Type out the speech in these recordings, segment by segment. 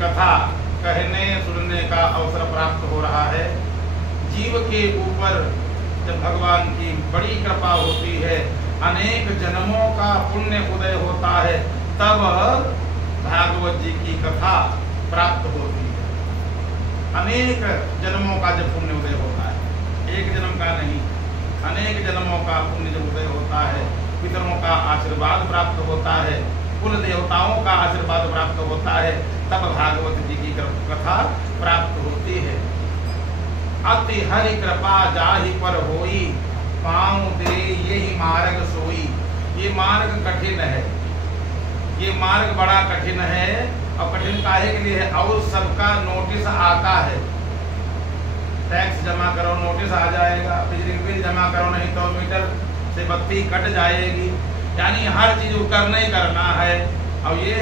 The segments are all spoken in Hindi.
कथा कहने सुनने का अवसर प्राप्त हो रहा है। जीव के ऊपर जब भगवान की बड़ी कृपा होती है, अनेक जन्मों का पुण्य उदय होता है, तब भागवत जी की कथा प्राप्त होती है। अनेक जन्मों का जब पुण्य उदय होता है, एक जन्म का नहीं, अनेक जन्मों का पुण्य जब उदय होता है, पितरों का आशीर्वाद प्राप्त होता है, कुल देवताओं का आशीर्वाद प्राप्त होता है, तब भागवत जी की कथा प्राप्त होती है। अति हरि कृपा जाहि पर होई, पाँव दे यही मार्ग सोई। ये मार्ग कठिन है, ये मार्ग बड़ा कठिन है। और कठिन काहे के लिए है? और सबका नोटिस आता है। टैक्स जमा करो, नोटिस आ जाएगा, बिजली बिल जमा करो, नहीं तो मीटर से बत्ती कट जाएगी। यानी हर चीज को करना ही करना है। और ये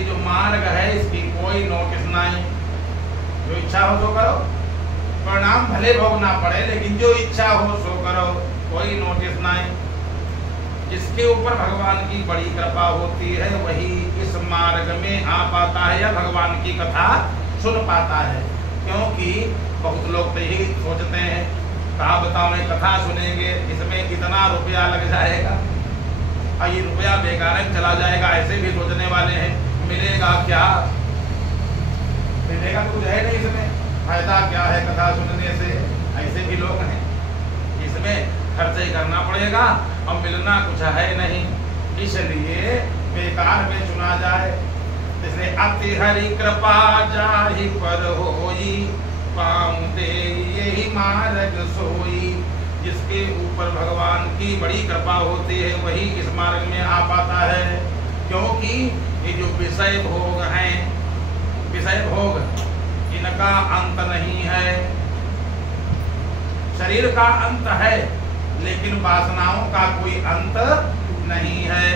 जो मार्ग है, इसकी कोई नोटिस नहीं। जो इच्छा हो सो करो, परिणाम भले भोगना पड़े, लेकिन जो इच्छा हो सो करो, कोई नोटिस नहीं। जिसके ऊपर भगवान की बड़ी कृपा होती है, वही इस मार्ग में आ पाता है या भगवान की कथा सुन पाता है। क्योंकि बहुत लोग तो यही सोचते हैं, कहा बताओ कथा सुनेंगे, इसमें कितना रुपया लग जाएगा और ये रुपया बेकार चला जाएगा, ऐसे भी सोचने वाले हैं। मिलेगा क्या? मिलेगा तो कुछ है नहीं, इसमें फायदा क्या है कथा सुनने से? ऐसे भी लोग हैं, इसमें खर्च ही करना पड़ेगा और मिलना कुछ है नहीं, इसलिए बेकार में चुना जाए। इसलिए अति हरि कृपा जाहि पर होई, पाँव दे यही मार्ग सोई। जिसके ऊपर भगवान की बड़ी कृपा होती है, वही इस मार्ग में आ पाता है। क्योंकि ये जो विषय भोग हैं, विषय भोग, इनका अंत नहीं है। शरीर का अंत है, लेकिन वासनाओं का कोई अंत नहीं है।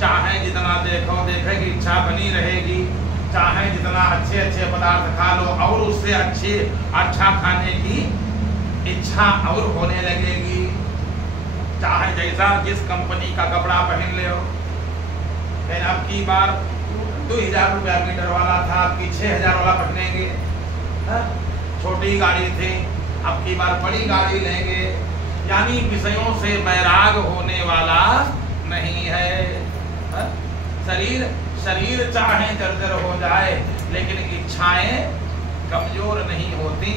चाहे जितना देखो देखे की इच्छा बनी रहेगी, चाहे जितना अच्छे अच्छे पदार्थ खा लो और उससे अच्छा खाने की इच्छा और होने लगेगी। चाहे जैसा जिस कंपनी का कपड़ा पहन ले, अब की बार 2000 रुपया मीटर वाला था, अब की 6000 वाला पहनेंगे। छोटी गाड़ी थी, अब की बार बड़ी गाड़ी लेंगे। यानी विषयों से बैराग होने वाला नहीं है। शरीर चाहे जर्जर हो जाए, लेकिन इच्छाएं कमजोर नहीं होती।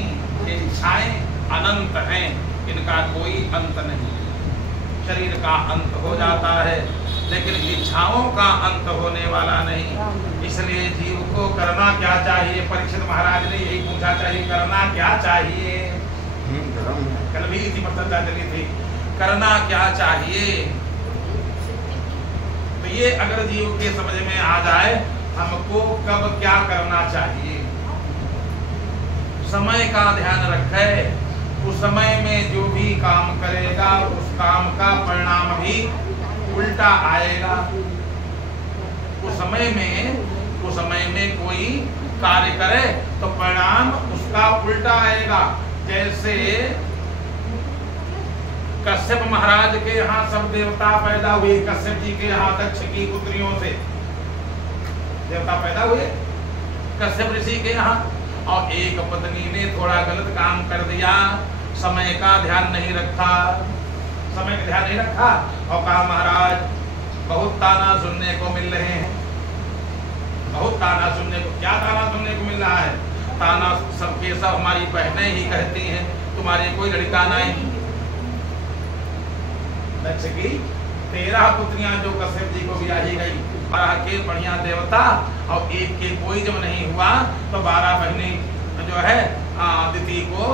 ये इच्छाएं अनंत हैं, इनका कोई अंत नहीं। शरीर का अंत हो जाता है, लेकिन इच्छाओं का अंत होने वाला नहीं। इसलिए जीव को करना क्या चाहिए? परीक्षित महाराज ने यही पूछा, चाहिए करना क्या चाहिए? कल भी इसी पर चर्चा चली थी, करना क्या चाहिए? तो ये अगर जीव के समझ में आ जाए, हमको कब क्या करना चाहिए, समय का ध्यान रखे। उस समय में जो भी काम करेगा, उस काम का परिणाम भी उल्टा आएगा। उस समय में कोई कार्य करे तो परिणाम उसका उल्टा आएगा। जैसे कश्यप महाराज के यहाँ सब देवता पैदा हुए, कश्यप जी के यहाँ दक्ष की पुत्रियों से देवता पैदा हुए कश्यप ऋषि के यहाँ। और एक पत्नी ने थोड़ा गलत काम कर दिया, समय का ध्यान नहीं रखा, समय का ध्यान नहीं रखा और कहा महाराज बहुत ताना सुनने को मिल रहे हैं, बहुत ताना सुनने को। क्या ताना सुनने को मिल रहा है? ताना सबके सब हमारी बहनें ही कहती हैं, तुम्हारे कोई लड़का नहीं। दक्ष की 13 पुत्रियां जो कश्यप जी को ब्याही गई, 12 के बढ़िया देवता और एक के कोई जब नहीं हुआ, तो 12 बहनें जो है अदिति को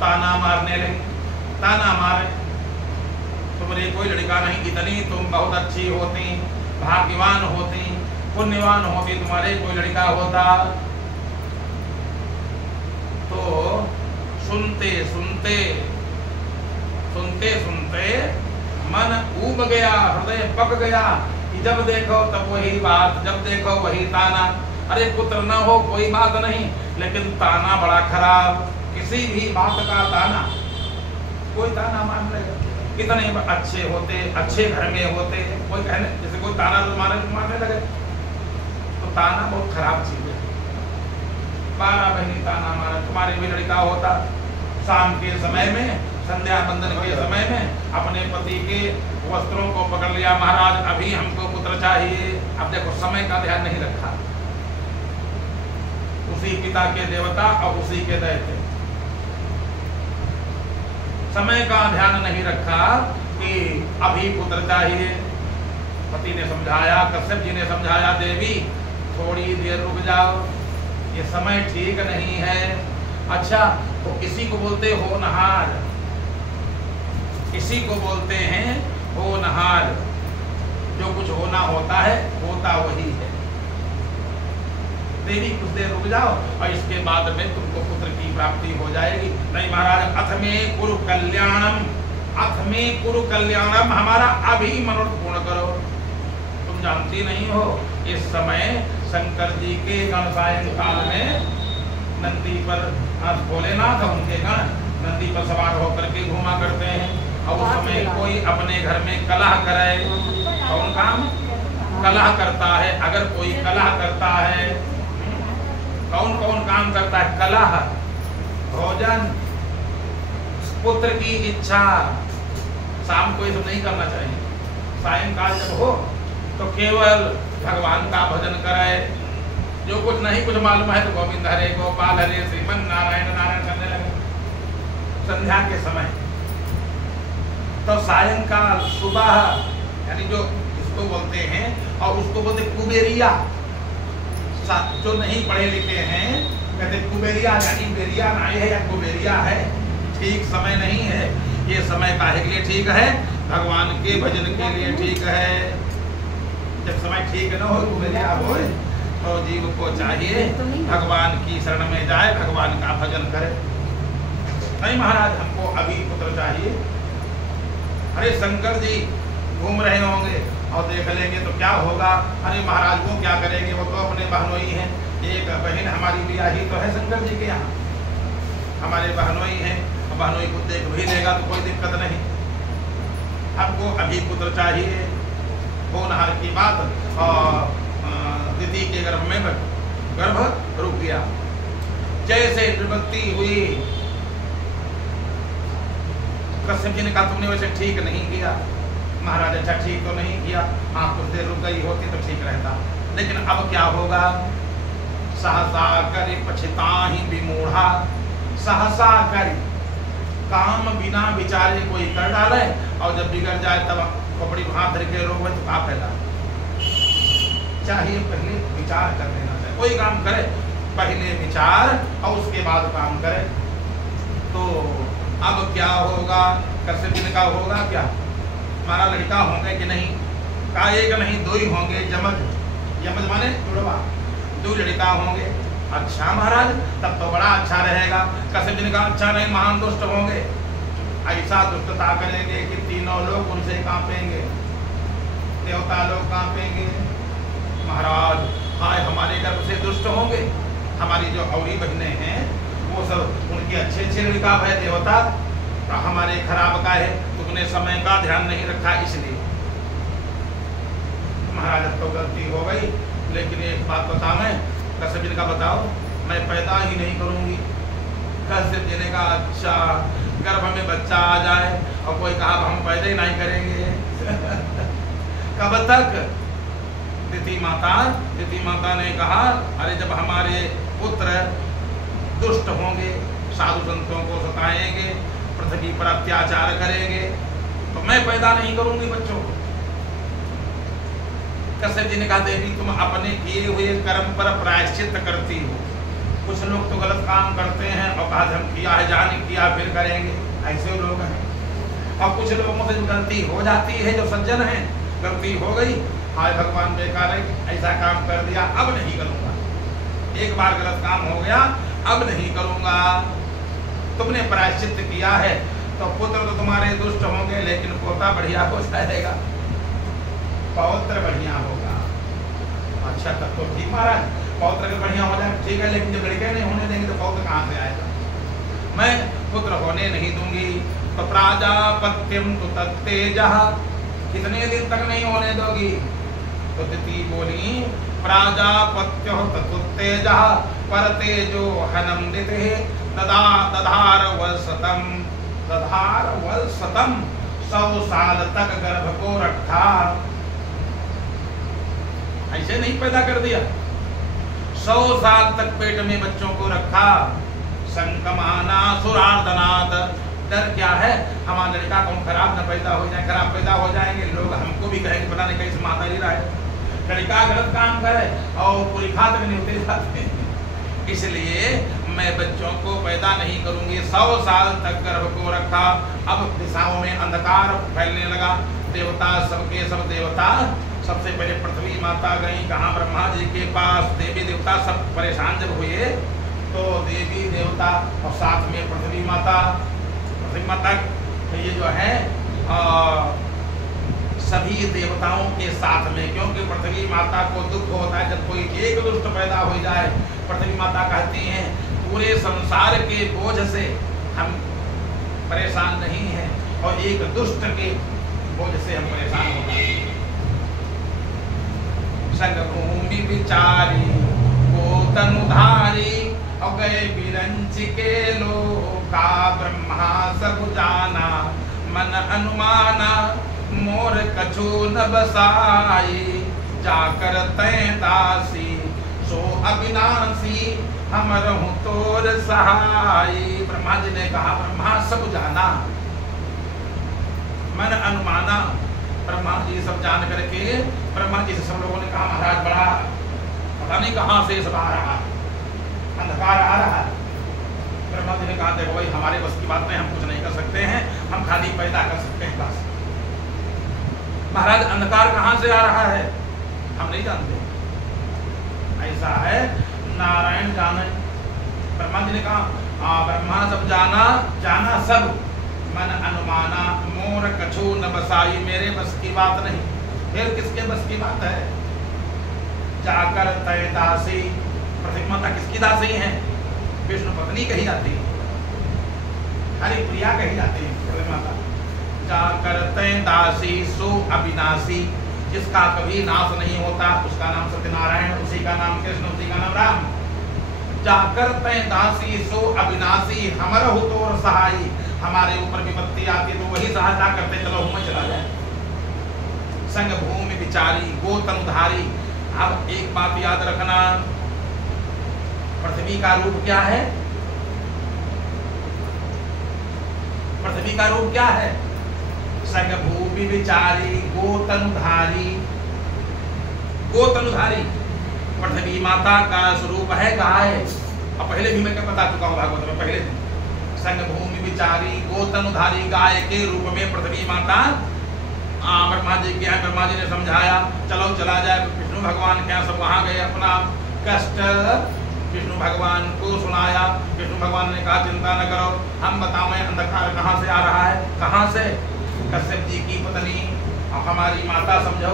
ताना मारने लगी। ताना मारे, तुम्हारे कोई लड़का नहीं, इतनी तुम बहुत अच्छी होती, भाग्यवान होती, पुण्यवान होती, तुम्हारे कोई लड़का होता। तो सुनते सुनते सुनते सुनते मन ऊब गया, हृदय पक गया कि जब देखो तब वही बात, जब देखो वही ताना। अरे पुत्र न हो कोई बात नहीं, लेकिन ताना बड़ा खराब। किसी भी बात का ताना, कोई ताना मान लेगा। कितने अच्छे होते, अच्छे घर में होते, कोई कहने जैसे कोई ताना तो मारने लगे, ताना बहुत खराब चीज है। 12 महीने ताना मारा। तुम्हारे भी लड़का होता शाम के समय में, संध्या बंदन के समय में अपने पति के वस्त्रों को पकड़ लिया, महाराज अभी हमको पुत्र चाहिए। अब देखो समय का ध्यान नहीं रखा, उसी पिता के देवता और उसी के दैत्य, समय का ध्यान नहीं रखा कि अभी पुत्र चाहिए। पति ने समझाया, कश्यप जी ने समझाया, देवी थोड़ी देर रुक जाओ, ये समय ठीक नहीं है। अच्छा, तो इसी को बोलते होनहार, इसी को बोलते हैं होनहार। जो कुछ होना होता है होता वही है। देवी कुछ देर रुक जाओ और इसके बाद में तुमको पुत्र की प्राप्ति हो जाएगी। नहीं महाराज, अथ में कुरु कल्याणम, अथ में कुरु कल्याणम, हमारा अभी मनोरथ पूर्ण करो। तुम जानती नहीं हो, इस समय शंकर जी के गण सायंकाल में नंदी पर, भोलेनाथ उनके गण नंदी पर सवार होकर के घूमा करते हैं। और उस समय कोई अपने घर में कलह करे, कौन काम कलह करता है? अगर कोई कलह करता है, कौन कौन काम करता है? कलह, भोजन, पुत्र की इच्छा, शाम को ये सब नहीं करना चाहिए। सायंकाल जब हो तो केवल भगवान का भजन करे। जो कुछ नहीं कुछ मालूम है तो गोविंद हरे, गोपाल हरे, श्रीमन नारायण नारायण करने लगे संध्या के समय। तो सायंकाल, सुबह, यानी जो इसको बोलते हैं, और उसको बोलते कुबेरिया। जो नहीं पढ़े लिखे हैं कहते कुबेरिया, यानी बेरिया नहीं है या कुबेरिया है, ठीक समय नहीं है। ये समय काहे के लिए ठीक है? भगवान के भजन के लिए ठीक है। जब समय ठीक न हो, कुबेरिया हो, तो जीव को चाहिए भगवान की शरण में जाए, भगवान का भजन करे। नहीं महाराज, हमको अभी पुत्र चाहिए। अरे शंकर जी घूम रहे होंगे और देख लेंगे तो क्या होगा? अरे महाराज वो क्या करेंगे, वो तो अपने बहनोई हैं। एक बहन हमारी ब्याही तो है शंकर जी के यहाँ, हमारे बहनोई हैं, बहनोई को देख भी लेगा तो कोई दिक्कत नहीं। हमको अभी पुत्र चाहिए। होनहार की बात, और दिति के गर्भ में गर्भ रुक गया। जैसे निवृत्ति हुई, कश्यप जी ने कहा तुमने वैसे ठीक नहीं किया। महाराज अच्छा ठीक तो नहीं किया, हाँ कुछ देर रुक गई होती तो ठीक रहता। लेकिन अब क्या होगा? सहसा करि पछिताहि विमूढ़ा, सहसा करि, काम बिना विचारे कोई कर डाले, और जब बिगड़ जाए तब खोपड़ी हाथ धर के रोवे तो का फायदा? चाहिए पहले विचार कर लेना चाहिए। कोई काम करे पहले विचार और उसके बाद काम करे। तो अब क्या होगा? कश्यप जी ने कहा होगा क्या? हमारा लड़का होंगे कि नहीं? कहा एक नहीं दो ही होंगे, जमज, यमज माने जुड़वा, 2 लड़का होंगे। अच्छा महाराज, तब तो बड़ा अच्छा रहेगा। कश्यप जी ने कहा अच्छा नहीं, महान दुष्ट होंगे, ऐसा दुष्टता करेंगे कि तीनों लोग उनसे कांपेंगे, देवता लोग कांपेंगे। महाराज हाय, हमारे गर्भ से दुष्ट होंगे। हमारी जो औरी बहनें हैं वो सब उनके अच्छे अच्छे लड़का है देवता, तो हमारे खराब का है। तुमने समय का ध्यान नहीं रखा इसलिए। महाराज तो गलती हो गई, लेकिन एक बात बता, मैं कश्यप जी का बताओ, मैं पैदा ही नहीं करूंगी। कश्यप जी ने कहा अच्छा, गर्भ में बच्चा आ जाए और कोई कहा हम पैदा ही नहीं करेंगे कब तक? दिति माता ने कहा अरे जब हमारे पुत्र दुष्ट होंगे, साधु संतों को सताएंगे, पृथ्वी पर अत्याचार करेंगे, तो मैं पैदा नहीं करूंगी बच्चों को। कश्यप जी ने कहा देवी तुम अपने किए हुए कर्म पर प्रायश्चित करती हो। कुछ लोग तो गलत काम करते हैं और कहा हम किया है, जाने किया फिर करेंगे, ऐसे लोग हैं। और कुछ लोगों से गलती हो जाती है, जो सज्जन हैं, गलती हो गई, हाय भगवान बेकार है, ऐसा काम कर दिया, अब नहीं करूंगा। एक बार गलत काम हो गया, अब नहीं करूंगा। तुमने प्रायश्चित किया है तो पुत्र तो तुम्हारे दुष्ट होंगे, लेकिन पोता बढ़िया हो जाएगा, पौत्र बढ़िया होगा। अच्छा तब तो ठीक महाराज, पौत्र अगर बढ़िया हो जाए ठीक है, लेकिन जब लड़के नहीं होने देंगे तो पौत्र कहाँ से आएगा? मैं पुत्र होने नहीं दूंगी। तो प्राजापत्यम तो तत्तेजः, कितने दिन तक नहीं होने दोगी? तो दिति बोली प्राजापत्यो तथुत्तेजः परतेजो हनमृते दधार वर्षतम 100 साल तक गर्भ को रखा। ऐसे नहीं पैदा कर दिया, 100 साल तक पेट में बच्चों को रखा। संकमाना सुरार्धनाथ, डर क्या है हमारा लड़का कौन खराब न पैदा हो जाए, खराब पैदा हो जाएंगे लोग हमको भी कहेंगे पता नहीं कैसे माता जी रहा है, लड़का गलत काम करे और पूरी खात में नहीं होते जाते। इसलिए मैं बच्चों को पैदा नहीं करूंगी। 100 साल तक गर्भ को रखा। अब दिशाओं में अंधकार फैलने लगा। देवता सबके सब देवता सबसे पहले पृथ्वी माता गई, कहाँ ब्रह्मा जी के पास। देवी देवता सब परेशान जब हुए तो देवी देवता और साथ में पृथ्वी माता ये जो है सभी देवताओं के साथ में, क्योंकि पृथ्वी माता को दुख होता है जब कोई एक दुष्ट पैदा हो जाए। पृथ्वी माता कहती हैं पूरे संसार के बोझ से हम परेशान नहीं हैं और एक दुष्ट के बोझ से हम परेशान हो गए। संग भूमि विचारी को तनुधारी और गए बिरंच के लोका, ब्रह्मा सब जाना मन अनुमाना मोर कछु न बसाई, जाकर तय दासी सो अविनाशी हम रहूं तोर सहाई। ब्रह्मा जी ने कहा ब्रह्मा सब जाना मन अनुमाना, ब्रह्मा जी सब जान करके ब्रह्मा जी से सब लोगों ने कहा महाराज बड़ा पता नहीं कहां से सब आ रहा, अंधकार आ रहा है। ब्रह्मा जी ने कहा देखो भाई हमारे बस की बात नहीं, हम कुछ नहीं कर सकते हैं, हम खाली पैदा कर सकते हैं बस। महाराज अंधकार कहां से आ रहा है हम नहीं जानते, ऐसा है नारायण जाने। ब्रह्मा जी ने कहा ब्रह्मा सब जाना सब मन अनुमाना मोर कछु न बसाई, मेरे बस की बात नहीं, फिर किसके बस की बात है। जाकर तय दासी, पृथ्वी माता किसकी दासी है, विष्णु पत्नी कही जाती है, हरि प्रिया कही जाती है पृथ्वी माता। जाकर तय दासी सो अविनाशी, जिसका कभी नाश नहीं होता उसका नाम सत्यनारायण, उसी का नाम कृष्ण, उसी का नाम राम। जाकर तय दासी सो अविनाशी हमर हो तो सहाई, हमारे ऊपर विपत्ति आती तो वही सहायता करते चलो हम चला जाए। संग भूमि विचारी गोतनुधारी, अब एक बात याद रखना, पृथ्वी का रूप क्या है, पृथ्वी का रूप क्या है। संग भूमि विचारी गोतनुधारी, गोतनुधारी पृथ्वी माता का स्वरूप है गाय। अब पहले भी मैं क्या बता चुका हूँ भागवत में पहले दिन। संग भूमि विचारी गोतनुधारी, गाय के रूप में पृथ्वी माता ब्रह्मा जी के यहाँ। ब्रह्मा जी ने समझाया चलो चला जाए, विष्णु भगवान क्या सब वहां गए, अपना कष्ट विष्णु भगवान को सुनाया। विष्णु भगवान ने कहा चिंता न करो, हम बताओ अंधकार कहाँ से आ रहा है, कहाँ से। कश्यप जी की पत्नी और हमारी माता, समझो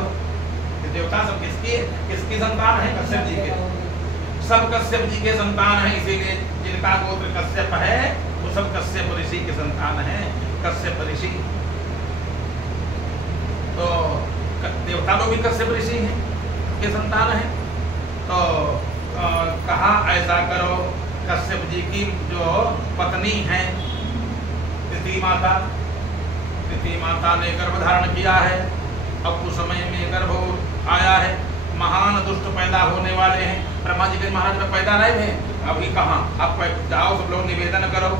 देवता सब किसकी संतान है, कश्यप जी के, सब कश्यप जी के संतान है। इसीलिए जिनका गोत्र कश्यप है वो सब कश्यप ऋषि के संतान है, कश्यप ऋषि। तो देवता लोग भी कश्यप ऋषि हैं के संतान है। तो कहा ऐसा करो, कश्यप जी की जो पत्नी है तिथि माता, तिथि माता ने गर्भ धारण किया है। अब उस समय में गर्भ आया है, महान दुष्ट पैदा होने वाले हैं। ब्रह्मा जी के महाराज में पैदा नहीं है, अभी कहाँ, अब जाओ सब लोग निवेदन करो।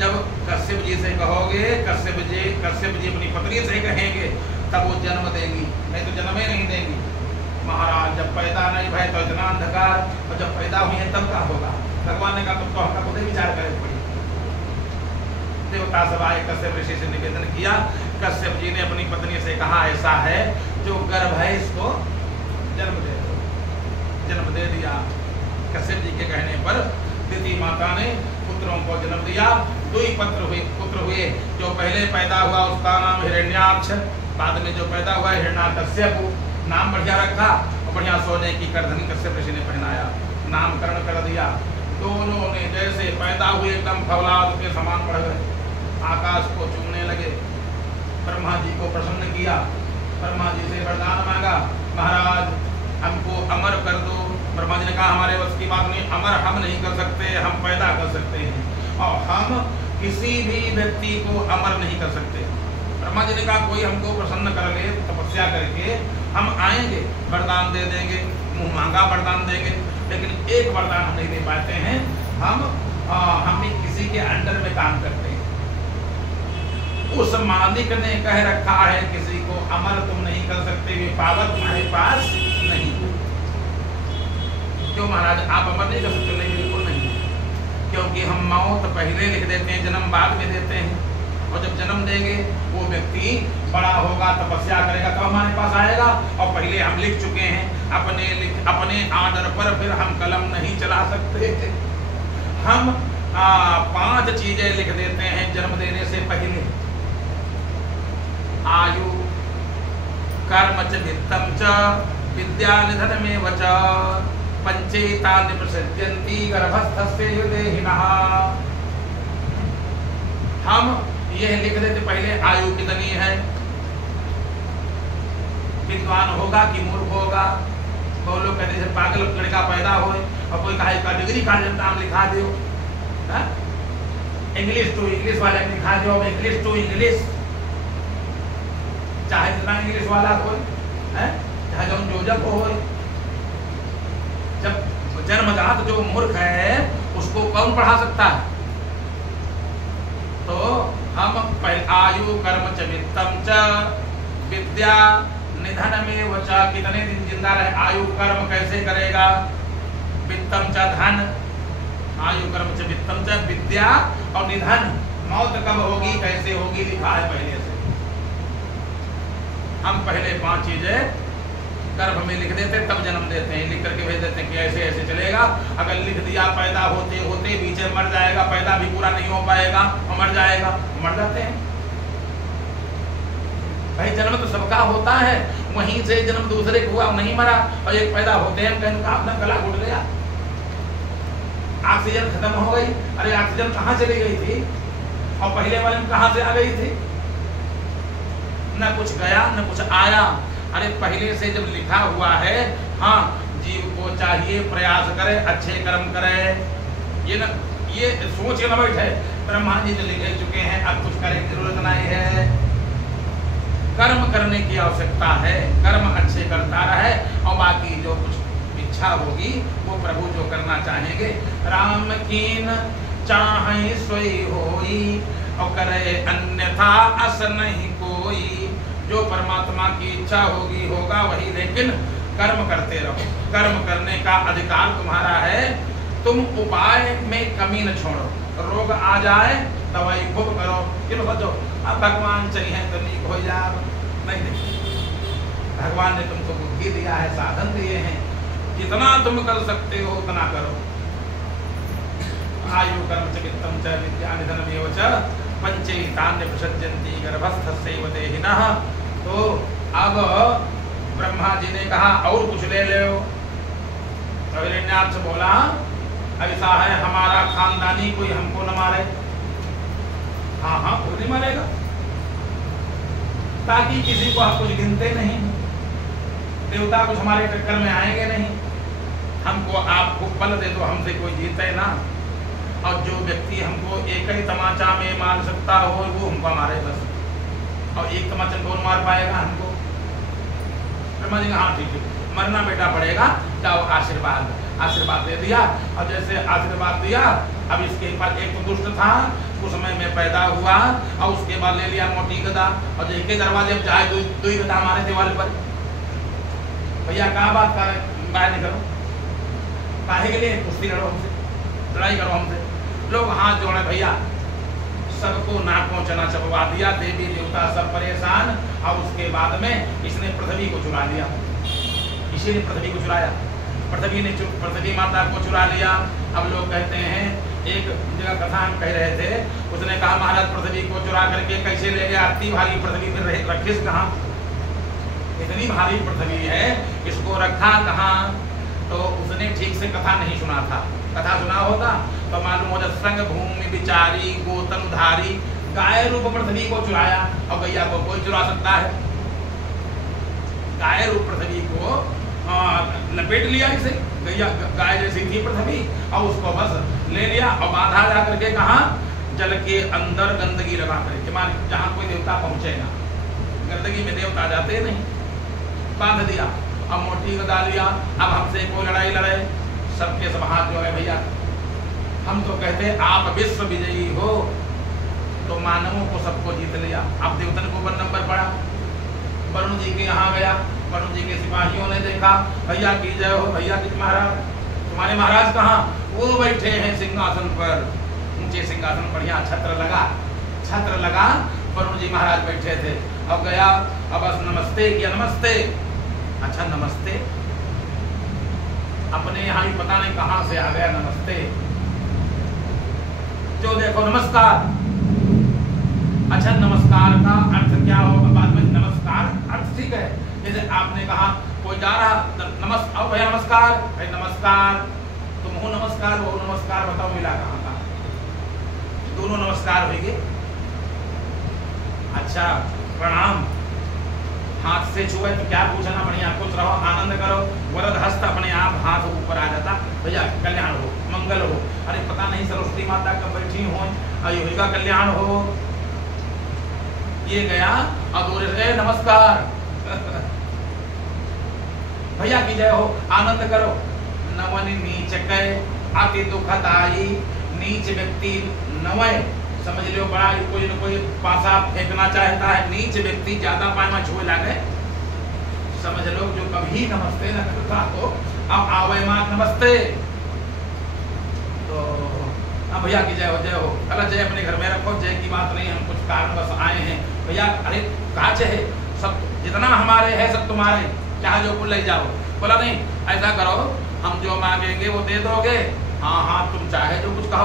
जब कश्यप जी से कहोगे, कश्यप जी अपनी पत्नी से कहेंगे तब वो जन्म देंगी, नहीं तो जन्म ही नहीं देंगी। महाराज जब पैदा नहीं भय तो इतना अंधकार, और जब पैदा हुई है तब क्या होगा। भगवान ने कहा तुम तो हमका खुद ही विचार करे पड़ी। देवता सब आए, कश्यप ऋषि से निवेदन किया। कश्यप जी ने अपनी पत्नी से कहा ऐसा है जो गर्भ है इसको जन्म दे दो, जन्म दे दिया। कश्यप जी के कहने पर तिथि माता ने पुत्रों को जन्म दिया। 2 पुत्र हुए। जो पहले पैदा हुआ उसका नाम हिरण्याक्ष, बाद में जो पैदा हुआ हिरण्यकश्यप, नाम बढ़िया रखा और बढ़िया सोने की करधनी कश्यप ऋषि ने पहनाया, नामकरण कर दिया। दोनों ने जैसे पैदा हुए एकदम फौलाद के समान बढ़ गए, आकाश को चूमने लगे। ब्रह्मा जी को प्रसन्न किया, ब्रह्मा जी से वरदान मांगा महाराज हमको अमर कर ने कहा हमारे बस की बात नहीं, अमर हम नहीं कर सकते, हम पैदा कर सकते हैं और हम किसी भी व्यक्ति को अमर नहीं कर सकते। ब्रह्मा जी ने कहा कोई हमको प्रसन्न कर ले तपस्या करके हम आएंगे, वरदान दे देंगे, मुंह मांगा वरदान देंगे, लेकिन एक वरदान हम नहीं दे पाते हैं, हम भी किसी के अंडर में काम करते हैं। उस मालिक ने कह रखा है किसी को अमर तुम नहीं कर सकते, वे पावर तुम्हारे पास नहीं। क्यों महाराज आप अमर नहीं कर सकते? नहीं, बिल्कुल नहीं, क्योंकि हम मौत पहले लिख देते हैं, जन्म बाद में देते हैं। और जब जन्म देंगे वो व्यक्ति बड़ा होगा, तपस्या करेगा, तब हमारे पास आएगा। और पहले हम लिख चुके हैं अपने आर्डर पर, फिर हम कलम नहीं चला सकते। हम 5 चीजें लिख देते हैं जन्म देने से पहले। आयु, कर्म च वित्तम च विद्या निधनमेव च पंचेतानि प्रसिद्ध्यन्ति गर्भस्थस्य युदेहिनः। हम यह लिख देते पहले आयु कितनी है, विद्वान होगा कि मूर्ख होगा। बहुत लोग कहते हैं पागल लड़का पैदा हो, और कोई कहे का डिग्री का नाम लिखा दो, इंग्लिश टू इंग्लिश वाले लिखा दो, इंग्लिश टू इंग्लिश, चाहे जितना इंग्लिश वाला हो, चाहे जो जोजक हो। जब जन्मजात जो मूर्ख है उसको कौन पढ़ा सकता है? तो हम आयु कर्म च वित्तम च विद्या निधनमेव च, कितने दिन जिंदा रहे, आयु कर्म कैसे करेगा, वित्तम च धन, आयु कर्म च वित्तम च विद्या और निधन, मौत कब होगी कैसे होगी लिखा है पहले से। हम पहले 5 चीजें गर्भ में लिख देते, तब जन्म देते हैं, लिख करके भेज देते हैं कि ऐसे ऐसे चलेगा। अगर लिख दिया पैदा होते होते बीच में मर जाएगा, पैदा भी पूरा नहीं हो पाएगा और मर जाएगा, मर जाते हैं। भाई जन्म तो सबका होता है, वहीं से जन्म दूसरे को हुआ नहीं मरा, और एक पैदा होते हैं कहने का अपना गला घुट गया, ऑक्सीजन खत्म हो गई। अरे ऑक्सीजन कहाँ चली गई थी और पहले वाले में कहाँ से आ गई थी? न कुछ गया न कुछ आया। अरे पहले से जब लिखा हुआ है, हाँ जीव को चाहिए प्रयास करे, अच्छे कर्म करे, ये सोच के न बैठे। ब्रह्मा जी तो लिख चुके हैं, अब कुछ करने की जरूरत नहीं है, कर्म करने की आवश्यकता है, कर्म अच्छे करता रहे और बाकी जो कुछ इच्छा होगी वो प्रभु जो करना चाहेंगे। राम कीन चाहे सोई होई और करे अन्यथा अस नहीं कोई। जो परमात्मा की इच्छा होगी होगा वही, लेकिन कर्म करते रहो, कर्म करने का अधिकार तुम्हारा है। तुम उपाय में कमी न छोड़ो, रोग आ जाए दवाई खूब करो, क्यों बचो अब भगवान चाहिए तो ठीक हो जाए, नहीं, भगवान ने तुमको बुद्धि दिया है, साधन दिए हैं, जितना तुम कर सकते हो उतना करो। आयु कर्म च वित्तम च विद्या निधनमेव च पंचैतानि प्रसिद्ध्यन्ति गर्भस्थस्य देहिनः। तो अब ब्रह्मा जी ने कहा और कुछ ले लो। हिरण्याक्ष बोला ऐसा है हमारा खानदानी कोई हमको न मारे। हाँ हाँ कोई नहीं मारेगा, ताकि किसी को आप कुछ गिनते नहीं, देवता कुछ हमारे टक्कर में आएंगे नहीं, हमको आप खूब बल दे दो, हमसे कोई जीते ना। और जो व्यक्ति हमको एक ही तमाचा में मार सकता हो वो हमको मारे बस, और एक तमाचा कौन मार पाएगा हमको? ब्रह्मा जी हाँ ठीक है, मरना बेटा पड़ेगा, जाओ आशीर्वाद दे दिया। और जैसे आशीर्वाद दिया, अब इसके बाद एक तो दुष्ट था उस समय में पैदा हुआ, और उसके बाद ले लिया मोटी गदा, और एक के दरवाजे में चाहे दो गदा हमारे दीवार पर। भैया क्या बात कर बाहर निकलो, काहे के लिए कुश्ती लड़ो हमसे, लड़ाई करो हमसे। लोग हाथ जोड़े, भैया सबको नाकों चना चबवा दिया, देवी देवता सब परेशान। और उसके बाद में इसने पृथ्वी को चुरा लिया, इसी ने पृथ्वी को चुराया, पृथ्वी ने पृथ्वी माता को चुरा लिया। अब लोग कहते हैं, एक जगह कथा हम कह रहे थे, उसने कहा महाराज पृथ्वी को चुरा करके कैसे ले गया, इतनी भारी पृथ्वी फिर रखिस कहाँ, इतनी भारी पृथ्वी है इसको रखा कहाँ? तो उसने ठीक से कथा नहीं सुना था, कथा सुना होता तो मालूम होता। संग भूमि विचारी गोतन धारी, गाय रूप पृथ्वी को चुराया, और गैया को कोई चुरा सकता है? गाय रूप पृथ्वी को लपेट लिया इसे, गैया गाय जैसी थी पृथ्वी, और उसको बस ले लिया और बांधा जा करके कहा जल के अंदर गंदगी लगा करके, मान जहाँ कोई देवता पहुंचेगा, गंदगी में देवता जाते नहीं, बांध दिया। अब मोटी गदा लिया, अब हमसे कोई लड़ाई लड़े, सबके सब हाथ जोड़े, भैया हम तो कहते आप विश्व विजयी हो, तो मानवों को सबको जीत लिया। अब देवतन को 1 नंबर पड़ा, वरुण जी के यहाँ गया, वरुण जी के सिपाहियों ने देखा, भैया की जय हो, भैया की महाराज, तुम्हारे महाराज कहाँ? वो बैठे हैं सिंहासन पर, ऊंचे सिंहासन, बढ़िया छत्र लगा, वरुण जी महाराज बैठे थे। अब गया, अब बस नमस्ते किया, नमस्ते, अच्छा नमस्ते, अपने यहाँ ही पता नहीं कहाँ से आ गया नमस्ते, जो देखो नमस्कार, अच्छा नमस्कार का अर्थ क्या होगा बाद में, नमस्कार अर्थ ठीक है, जैसे आपने कहा कोई जा रहा आओ भैया नमस्कार, भाई नमस्कार, तुम हो नमस्कार, वो नमस्कार, बताओ मिला कहाँ का? दोनों नमस्कार होंगे। अच्छा प्रणाम, हाथ से छुए तो क्या पूछना, बढ़िया खुश रहो, आनंद करो, वरद हस्त, अपने आप हाथ ऊपर आ जाता, भैया कल्याण हो, मंगल हो, अरे पता नहीं सरस्वती माता कब बैठी हो, अयोध्या का कल्याण हो, ये गया और दूर से नमस्कार भैया की जय हो, आनंद करो, नवन नीच कय अति दुखदाई, नीच व्यक्ति नवय, समझ लो बड़ा कोई न कोई पासा फेंकना चाहता है, नीच व्यक्ति ज्यादा पानी छुए लागे, समझ लो जो कभी नमस्ते न करता तो अब आवे मां नमस्ते, तो अब भैया की जय हो, अरे जय अपने घर में रखो, जय की बात नहीं, हम कुछ कारणवश आए हैं, भैया अरे काच है, सब जितना हमारे है सब तुम्हारे, चाहे जो कुल ले जाओ, बोला नहीं ऐसा करो, हम जो मांगेंगे वो दे दोगे, हाँ हाँ तुम चाहे जो कुछ कहो,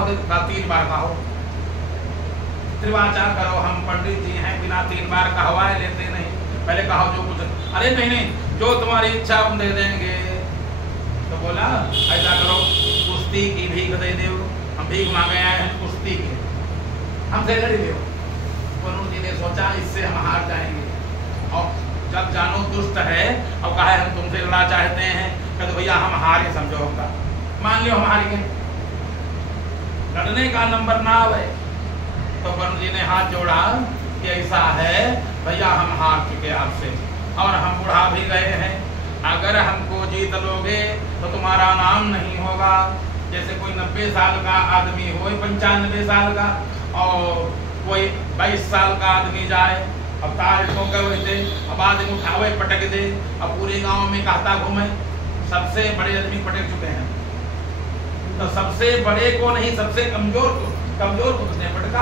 3 बार कहो, त्रिवाचा करो, हम पंडित जी हैं, बिना 3 बार कहवाए लेते नहीं, पहले कहो जो कुछ, अरे नहीं जो तुम्हारी इच्छा हम दे देंगे, तो बोला ऐसा करो कुश्ती की भीख दे दो, हम भीख मांगे आए हैं कुश्ती की, हमसे लड़ी दो। वरुण जी ने सोचा इससे हम हार जाएंगे, और जब जानो दुष्ट है और कहा हम तुमसे लड़ा चाहते हैं, कहते भैया हम हारे समझो, होगा मान लो हम हार गए, लड़ने का नंबर ना आवे, तो वरुण जी ने हाथ जोड़ा कि ऐसा है भैया हम हार चुके आपसे, और हम बुढ़ा भी गए हैं, अगर हमको जीत लोगे तो तुम्हारा नाम नहीं होगा, जैसे कोई 90 साल का आदमी हो, 95 साल का, और कोई 22 साल का आदमी जाए, अब तार तो गए थे, अब आदमी उठावे पटक दे, अब पूरे गांव में कहता घूमे, सबसे बड़े आदमी पटक चुके हैं, तो सबसे बड़े को नहीं सबसे कमजोर को किसने पटका?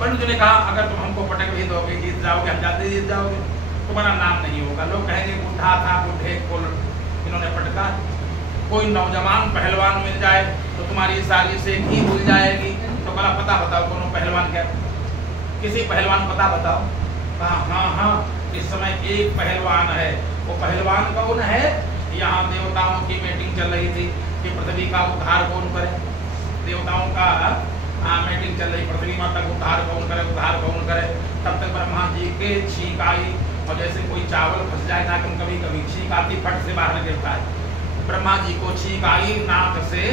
पंडित ने कहा अगर तुम हमको पटक भी दोगे, जीत जाओगे, हम जाते जीत जाओगे, तुम्हारा नाम नहीं होगा, लोग कहेंगे बूढ़ा था, बूढ़े को इन्होंने पटका। कोई नौजवान पहलवान मिल जाए तो तुम्हारी साली से घी भूल जाएगी, तो बोला पता बताओ कौन पहलवान, क्या किसी पहलवान पता बताओ? कहा हाँ इस समय एक पहलवान है, वो पहलवान कौन है? यहाँ देवताओं की मीटिंग चल रही थी कि पृथ्वी का उद्धार कौन करे, देवताओं का मीटिंग चल रही, पृथ्वी माता का उद्धार कौन करे, तब तक ब्रह्मा जी के छींक आई, और जैसे कोई चावल फंस जाए नाक में, कभी कभी छींक आती, फट से बाहर निकलता है, ब्रह्मा जी को छींक आई, नाक से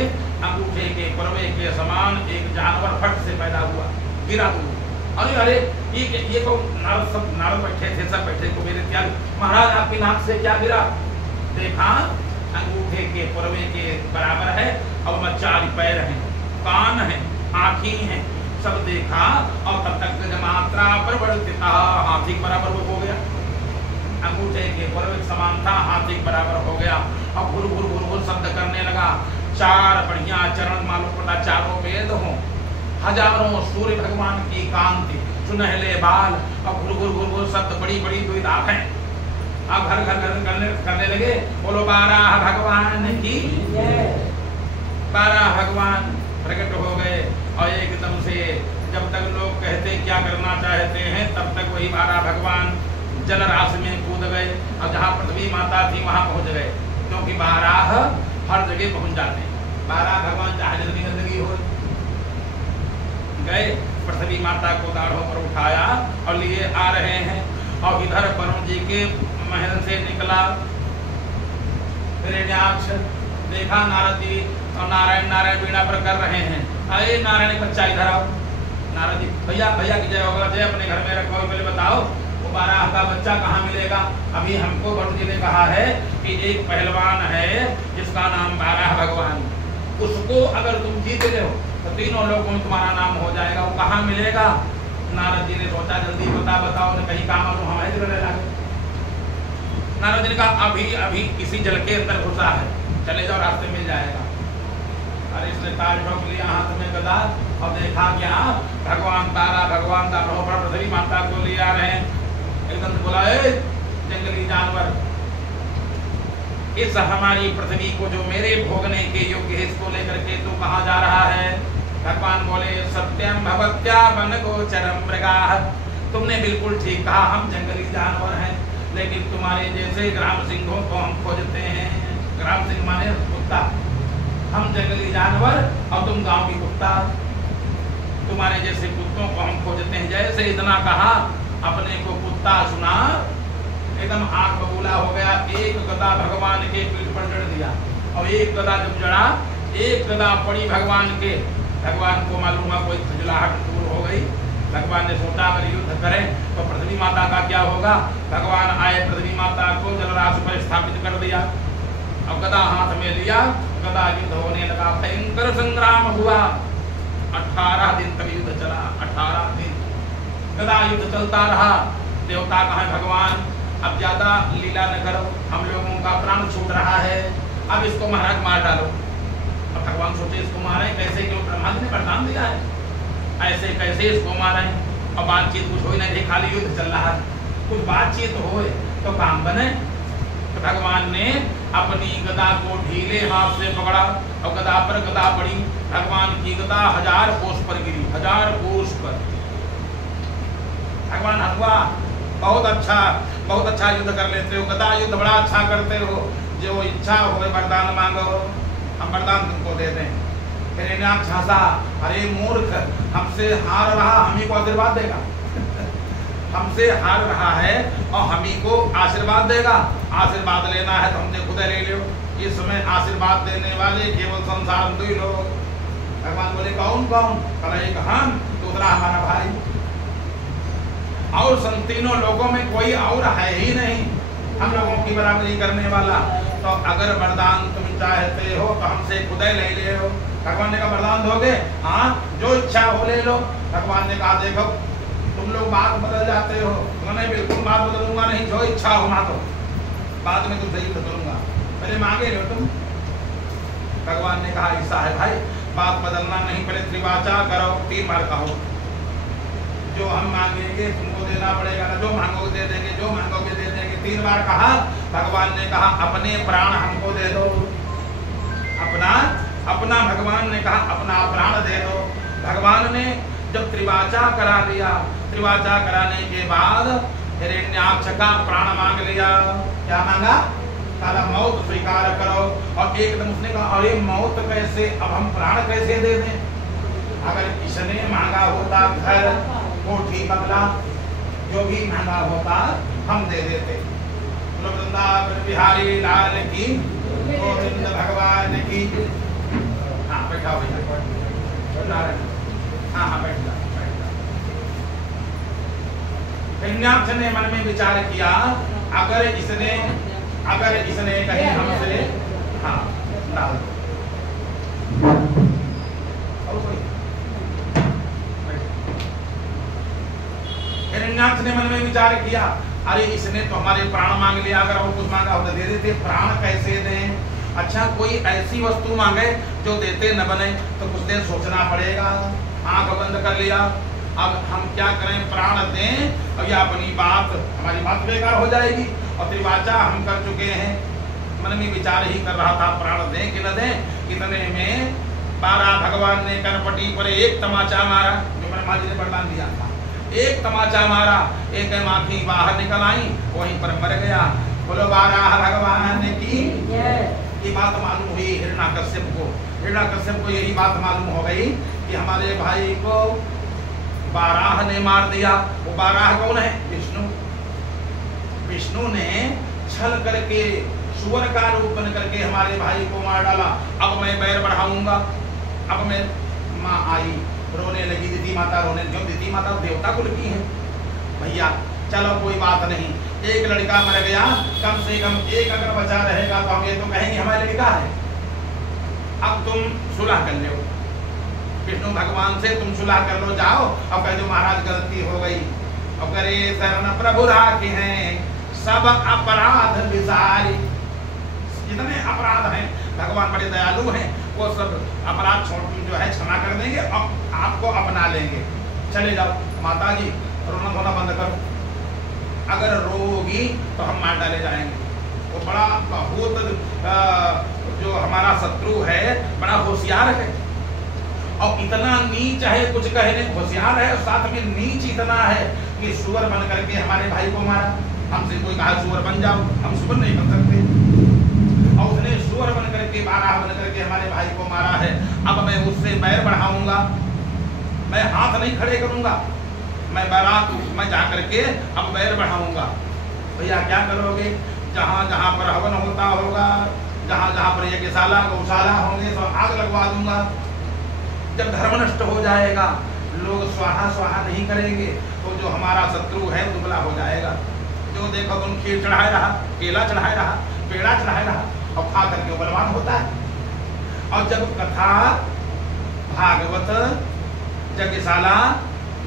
अंगूठे के परवे के समान एक जानवर फट से पैदा हुआ, गिरा दूर, अरे ये तो नारद बैठे थे, सब बैठे को मेरे त्याग महाराज आपकी नाक से क्या गिरा? देखा अंगूठे के परवे के बराबर है, और 4 पैर हैं, कान है, आँखें हैं, सब देखा, और तब तक मात्रा परिवर्तिता, हाथी बराबर वो हो गया, अंगूठे के परवे समान था, हाथी बराबर हो गया, और घुर घुर घुर घुर शब्द करने लगा, 4 बढ़िया चरण मालूम पड़ा, 4 वेद हों, हजारों सूर्य भगवान की कांति, सुनहले बाल, और घुर घुर घुर घुर शब्द, बड़ी बड़ी 2 आँखें, अब घर घर घर करने लगे, बोलो 12 भगवान की, 12 भगवान प्रकट हो गए, और एकदम से जब तक लोग कहते क्या करना चाहते हैं, तब तक वही 12 भगवान जल राशि में कूद गए, और जहाँ पृथ्वी माता थी वहां पहुंच गए, क्योंकि 12 हर जगह पहुंच जाते हैं, 12 भगवान चाहे जितनी गंदगी हो गए, पृथ्वी माता को दाढ़ों पर उठाया और लिए आ रहे हैं, और इधर वरुण जी के महल से निकला हिरण्याक्ष देखा नारद जी और नारायण नारायण वीणा पर कर रहे हैं। अरे नारायण बच्चा इधर आओ। नारद जी भैया भैया की जय होगा, जय अपने घर में रखो, पहले बताओ वो 12 का बच्चा कहाँ मिलेगा? अभी हमको वरुण जी ने कहा है कि एक पहलवान है जिसका नाम 12 भगवान, उसको अगर तुम जीत ले हो तो तीनों लोगों में तुम्हारा नाम हो जाएगा। वो कहाँ मिलेगा? नारद जी ने सोचा जल्दी बताओ ने कहीं काम मालूम हम है लगे। नारद जी ने कहा अभी अभी किसी जल के अंदर घुसा है, चले जाओ रास्ते मिल जाएगा। अरे इसने ताज ठोक लिया हाथ में गदा और देखा क्या भगवान तारा भगवान दानव पर पृथ्वी माता को ले आ रहे हैं। एकदम से बोला जंगली जानवर, इस हमारी पृथ्वी को जो मेरे भोगने के योग्य है इसको लेकर के तू कहाँ जा रहा है? भगवान बोले सत्यम भवत्या वन गोचरम मृगाः, तुमने बिल्कुल ठीक कहा, हम जंगली जानवर हैं, लेकिन तुम्हारे जैसे ग्राम सिंहों को हम खोजते हैं। ग्राम सिंह माने कुत्ता, हम जंगली जानवर और तुम गांव की कुत्ता, तुम्हारे जैसे कुत्तों को हम खोजते हैं। जैसे इतना कहा अपने को कुत्ता सुना, एकदम आंख बबूला हो गया। एक गदा भगवान के पीठ पर जड़ दिया और एक गदा जब जड़ा, एक गदा पड़ी भगवान के, भगवान को मालूम है कोई खजलाहट दूर हो गई। भगवान ने सोचा अगर युद्ध करें तो पृथ्वी माता का क्या होगा? भगवान आए, पृथ्वी माता को जलराशि पर स्थापित कर दिया और गदा हाथ में लिया। गदा युद्ध होने लगा, भयंकर संग्राम हुआ। 18 दिन तक युद्ध चला, 18 दिन गदा युद्ध चलता रहा। देवता कहा भगवान अब ज्यादा लीला न करो, हम लोगों का प्राण छूट रहा है, अब इसको महाराज मार डालो। अब भगवान सोचे इसको मारे कैसे, क्यों ब्रह्मा जी ने वरदान दिया है, ऐसे कैसे इसको मारे? और बातचीत कुछ हो ही नहीं, खाली युद्ध चल रहा है, कुछ बातचीत हो तो काम बने। तो भगवान ने अपनी गदा को ढीले हाथ से पकड़ा और गदा पर गदा पड़ी। भगवान की गदा 1000 कोस पर गिरी, 1000 कोस पर। भगवान हंसवा, बहुत अच्छा युद्ध कर लेते हो, गदा युद्ध बड़ा अच्छा करते हो, जो इच्छा हो वरदान मांगो, हम वरदान तुमको दे दें। फिर हिरण्याक्ष हंसा, अरे मूर्ख, हमसे हार रहा, हम ही को आशीर्वाद देगा हमसे हार रहा है और हम ही को आशीर्वाद देगा। आशीर्वाद लेना है तो हमसे खुद ले लो। इस समय आशीर्वाद देने वाले केवल संसार में 2 लोग। भगवान बोले कौन कौन? कहा एक हम, दूसरा हमारा भाई, और तीनों लोगों में कोई और है ही नहीं हम लोगों की बराबरी करने वाला। तो अगर वरदान तुम चाहते हो तो हमसे खुद ले ले हो। भगवान ने कहा वरदान दोगे? हाँ, जो इच्छा हो ले लो। भगवान ने कहा देखो तुम लोग बात बदल जाते हो। मैंने बिल्कुल बात बदलूंगा नहीं, जो इच्छा हो मांगो, बाद में तुमसे युद्ध करूंगा, पहले मांगे लो तुम। भगवान ने कहा ऐसा है भाई, बात बदलना नहीं, पहले त्रिवाचा करो, 3 बार कहो, जो हम मांगेंगे तुमको देना पड़ेगा, ना जो मांगोगे दे देंगे, जो मांगोगे दे देंगे। 3 बार कहा। भगवान ने कहा अपने प्राण हमको दे दो। अपना भगवान ने कहा अपना प्राण दे दो। भगवान ने जब त्रिवाचा करा लिया, त्रिवाचा कराने के बाद हिरण्याक्ष का प्राण मांग लिया। क्या मांगा? कहा मौत स्वीकार करो। और एकदम उसने कहा अरे मौत कैसे, अब हम प्राण कैसे दे दें? अगर किसने मांगा होता घर, कोठी, बंगला, जो भी मांगा होता हम दे देते। वृंदावन बिहारी लाल की, गोविंद भगवान की। हाँ बैठाओ भैया, हाँ बैठ जाओ। हिरण्याक्ष ने मन में विचार किया अगर इसने कहीं हमसे, हाँ डाल दो। हिरण्याक्ष ने मन में विचार किया अरे इसने तो हमारे प्राण मांग लिया, अगर और कुछ मांगा होता दे देते, प्राण कैसे दें? अच्छा कोई ऐसी वस्तु मांगे जो देते न बने तो कुछ देर सोचना पड़ेगा। आंख बंद कर लिया, अब हम क्या करें, प्राण दें और या अपनी बात, हमारी बात बेकार हो जाएगी। और त्रिवाचा हम कर चुके हैं। मन में विचार ही कर रहा था प्राण दें कि न दें। इतने में 12 भगवान ने कनपटी पर एक तमाचा मारा, जो ब्रह्मा जी ने वरदान दिया था। एक तमाचा मारा, एक माखी बाहर निकल आई, वहीं पर मर गया। बोलो 12 भगवान की ये बात मालूम हुई हिरण्याकश्यप को। हिरण्याकश्यप को यही बात मालूम हो गई कि हमारे भाई को 12 ने मार दिया। वो 12 कौन है? विष्णु। विष्णु ने छल करके सुअर का रूप बन करके हमारे भाई को मार डाला, अब मैं बैर बढ़ाऊंगा। अब मैं माँ आई, रोने लगी, दीदी माता रोने, क्यों दीदी माता देवता कुल की है भैया, चलो कोई बात नहीं, एक लड़का मर गया, कम से कम एक अगर बचा रहेगा तो हम ये तो कहेंगे हमारे लड़का है। अब तुम सुलह कर लो, विष्णु भगवान से तुम सुलह कर लो, जाओ अब कह दो महाराज गलती हो गई, अब करे शरण प्रभु राखे हैं सब अपराध विसारी। जितने अपराध हैं भगवान बड़े दयालु हैं, वो सब अपराध छोड़ जो है क्षमा कर देंगे और आपको अपना लेंगे। चले जाओ माता जी, रोना धोना बंद करो, अगर रोगी तो हम मार डाले जाएंगे। वो बड़ा बहुत जो हमारा शत्रु है बड़ा होशियार है, और इतना नीच है, कुछ कहने होशियार है और साथ में नीच इतना है कि सुअर बन करके हमारे भाई को मारा। हमसे कोई कहा सुअर बन जाओ, हम सुअर नहीं बन सकते, और उसने सुअर बन करके बारह बन करके हमारे भाई को मारा है। अब मैं उससे बैर बढ़ाऊंगा, मैं हाथ नहीं खड़े करूंगा, मैं बारात मैं जा करके अब बैर बढ़ाऊंगा। भैया क्या करोगे? जहाँ जहाँ पर हवन होता होगा, जहाँ जहाँ पर यज्ञशाला गौशाला होंगे तो आग लगवा दूंगा। जब धर्म नष्ट हो जाएगा, लोग स्वाहा स्वाहा नहीं करेंगे, तो जो हमारा शत्रु है दुबला हो जाएगा। जो देखो तुम खीर चढ़ाए रहा, केला चढ़ाए रहा, पेड़ा चढ़ाए रहा, और खा करके वो बलवान होता है। और जब कथा भागवत यज्ञशाला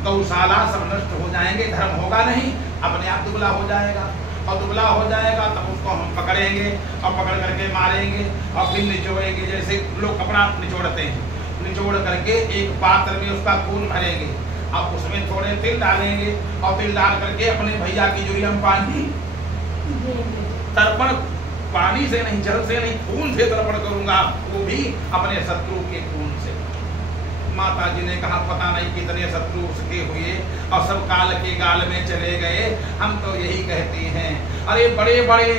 गौशाला सब नष्ट हो जाएंगे, धर्म होगा नहीं, अपने आप दुबला हो जाएगा, और दुबला हो जाएगा तब उसको हम पकड़ेंगे और पकड़ करके मारेंगे और फिर निचोड़ेंगे। जैसे लोग कपड़ा निचोड़ते हैं, निचोड़ करके एक पात्र में उसका खून भरेंगे, अब उसमें थोड़े तिल डालेंगे और तिल डाल करके अपने भैया की जोड़ी हम पानी तर्पण, पानी से नहीं, जल से नहीं, खून से तर्पण करूंगा, वो भी अपने शत्रु के खून से। माता जी ने कहा पता नहीं कितने शत्रु उसके हुए और सब काल के गाल में चले गए। हम तो यही कहते हैं, अरे बड़े बड़े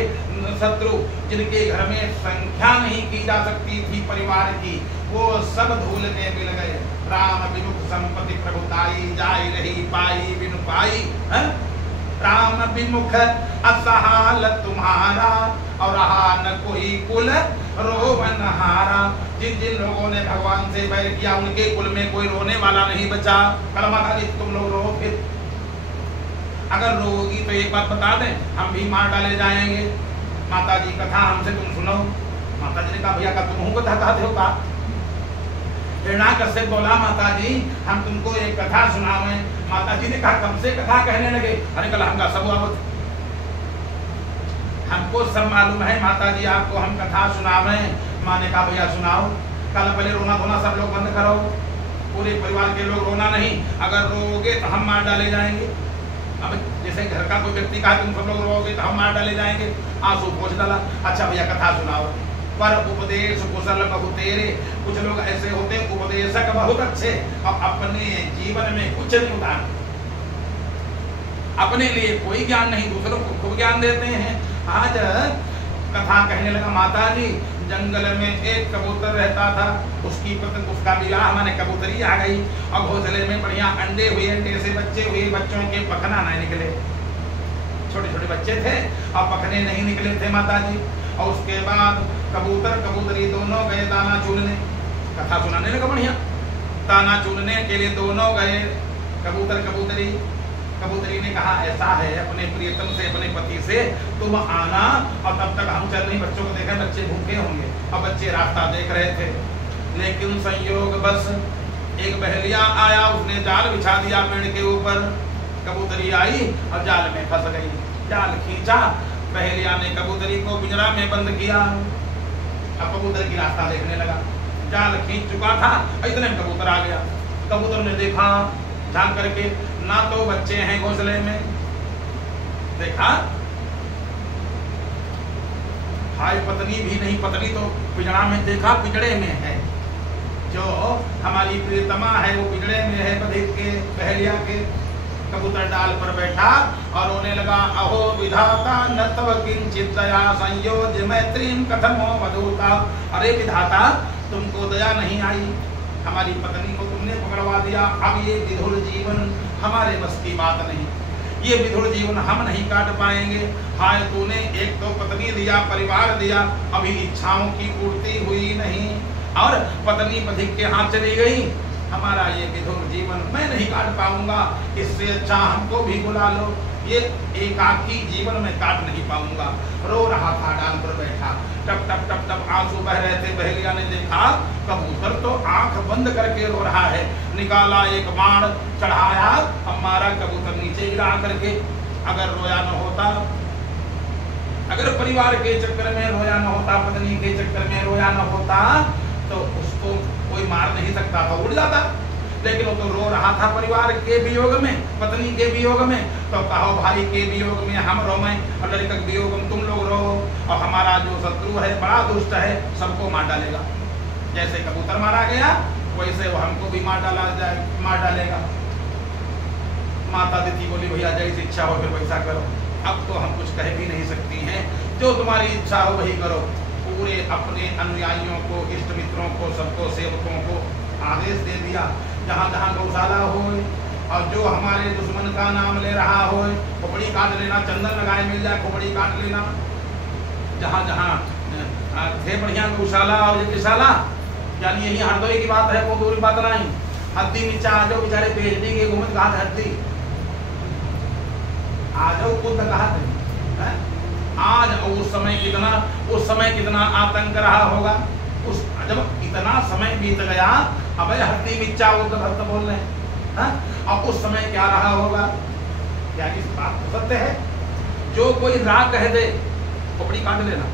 शत्रु जिनके घर में संख्या नहीं की जा सकती थी परिवार की, वो सब धूल में मिल गए। राम विमुख संपत्ति प्रभुताई, जाय रही पाई बिनु पाई। राम विमुख असहाल तुम्हारा, और रहा न कोई कुल रोवन हारा। जिन जिन लोगों ने भगवान से बैर किया उनके कुल में कोई रोने वाला नहीं बचा। कल माता जी तुम लोग रो, फिर अगर रोगी तो एक बात बता दें, हम भी मार डाले जाएंगे। माता जी कथा हमसे तुम सुनो। माता जी ने कहा भैया का तुम कथा कहते हो का? हिरण्याकश्यप बोला माता जी हम तुमको एक कथा सुनावे। माता जी ने कहा कब से कथा कहने लगे? अरे कल हमका सब आवत, हमको सब मालूम है माता जी, आपको हम कथा सुनावे। माँ ने कहा भैया सुनाओ। कल पहले रोना धोना सब लोग बंद करो, पूरे परिवार के लोग रोना नहीं, अगर रोगे तो हम मार डाले जाएंगे। अब जैसे घर का कोई व्यक्ति कहा तुम सब लोग रोगे तो हम मार डाले जाएंगे, आंसू पोंछ डाला। अच्छा भैया कथा सुनाओ। पर उपदेश कुशल बहु तेरे, कुछ लोग ऐसे होते हैं उपदेशक बहुत अच्छे और अपने जीवन में कुछ नहीं उतारते, अपने लिए कोई ज्ञान नहीं, दूसरों को खूब ज्ञान देते हैं। आज कथा कहने लगा माता जी जंगल में एक कबूतर रहता था, उसकी पतंग उसका विवाह माने कबूतरी आ गई और घोंसले में बढ़िया अंडे हुए, अंडे से बच्चे हुए, बच्चों के पखना नहीं निकले, छोटे छोटे बच्चे थे और पखने नहीं निकले थे माता जी। और उसके बाद कबूतर कबूतरी दोनों गए दाना चुनने, कथा सुनाने लगा बढ़िया, दाना चुनने के लिए दोनों गए कबूतर कबूतरी। कबूतरी ने कहा ऐसा है अपने प्रियतम से, अपने पति से तुम आना, और तब तक हम चल नहीं, बच्चों को देखें बच्चे भूखे होंगे। और बच्चे रास्ता देख रहे थे, लेकिन संयोग बस एक बहेलिया आया, उसने जाल बिछा दिया पेड़ के ऊपर। कबूतरी आई और जाल में फंस गई, जाल खींचा, बहेलिया ने कबूतरी को पिंजरा में बंद किया। अब कबूतर की रास्ता देखने लगा, जाल खींच चुका था, इतने में कबूतर आ गया। कबूतर ने देखा झांक करके, ना तो बच्चे हैं घोंसले में, देखा भाई पत्नी भी नहीं, पत्नी तो पिंजरा में, देखा पिंजरे में है, जो हमारी प्रियतमा है वो पिंजरे में है बधिक के बहेलिया के। कबूतर डाल पर बैठा और रोने लगा, अहो विधाता न तव किंचित दया संयोज्य मैत्रीम कथमो वधूता। अरे विधाता तुमको दया नहीं आई, हमारी पत्नी को तुमने पकड़वा दिया, अब ये विधुर जीवन हमारे बस की बात नहीं। ये विधुर जीवन हम नहीं काट पाएंगे। हाय तूने एक तो पत्नी दिया, परिवार दिया, अभी इच्छाओं की पूर्ति हुई नहीं और पत्नी पथिक के हाथ चली गई। हमारा ये विधुर जीवन मैं नहीं काट पाऊंगा, इससे अच्छा हमको भी बुला लो। ये एकाकी जीवन में काट नहीं पाऊंगा। रो रहा था डाल पर बैठा, टप टप टप टप आंसू बह रहे थे। बहेलिया ने देखा कबूतर तो आंख बंद करके रो रहा है। निकाला एक बाण, चढ़ाया, अब मारा कबूतर नीचे गिरा करके। अगर रोया न होता, अगर परिवार के चक्कर में रोया न होता, पत्नी के चक्कर में रोया न होता, तो उसको कोई मार नहीं सकता था, उड़ जाता। लेकिन वो तो रो रहा था परिवार के वियोग में, पत्नी के वियोग में। तो कहो भाई के वियोग में हम रोएं और लड़का के वियोग में तुम लोग रो, और हमारा जो शत्रु है बड़ा दुष्ट है, सबको मार डालेगा। जैसे कबूतर मारा गया वैसे वो हमको भी मार डालेगा। माता दीदी बोली भैया जैसी इच्छा हो फिर वैसा करो। अब तो हम कुछ कह भी नहीं सकती हैं, जो तुम्हारी इच्छा हो वही करो। पूरे अपने अनुयायियों को, इष्ट मित्रों को, सबको, सेवकों को आदेश दे दिया, जहाँ जहाँ गौशाला हो और जो हमारे दुश्मन का नाम ले रहा हो खोपड़ी काट लेना, चंदन लगाए मिल जाए खोपड़ी काट लेना। जहाँ जहाँ थे बढ़िया गौशाला और यज्ञशाला, यानी यही हरदोई की बात है, कोई दूरी बात नहीं। हद्दी नीचा आ जाओ, बेचारे बेचने के घूमत कहा हद्दी आ जाओ, खुद कहा थे। आज उस समय कितना आतंक रहा होगा। उस जब इतना समय बीत गया, अब हड्डी बिच्चा भक्त बोल रहे हैं, अब उस समय क्या रहा होगा? क्या इस बात तो सत्य है? जो कोई राग कह दे खोपड़ी काट लेना।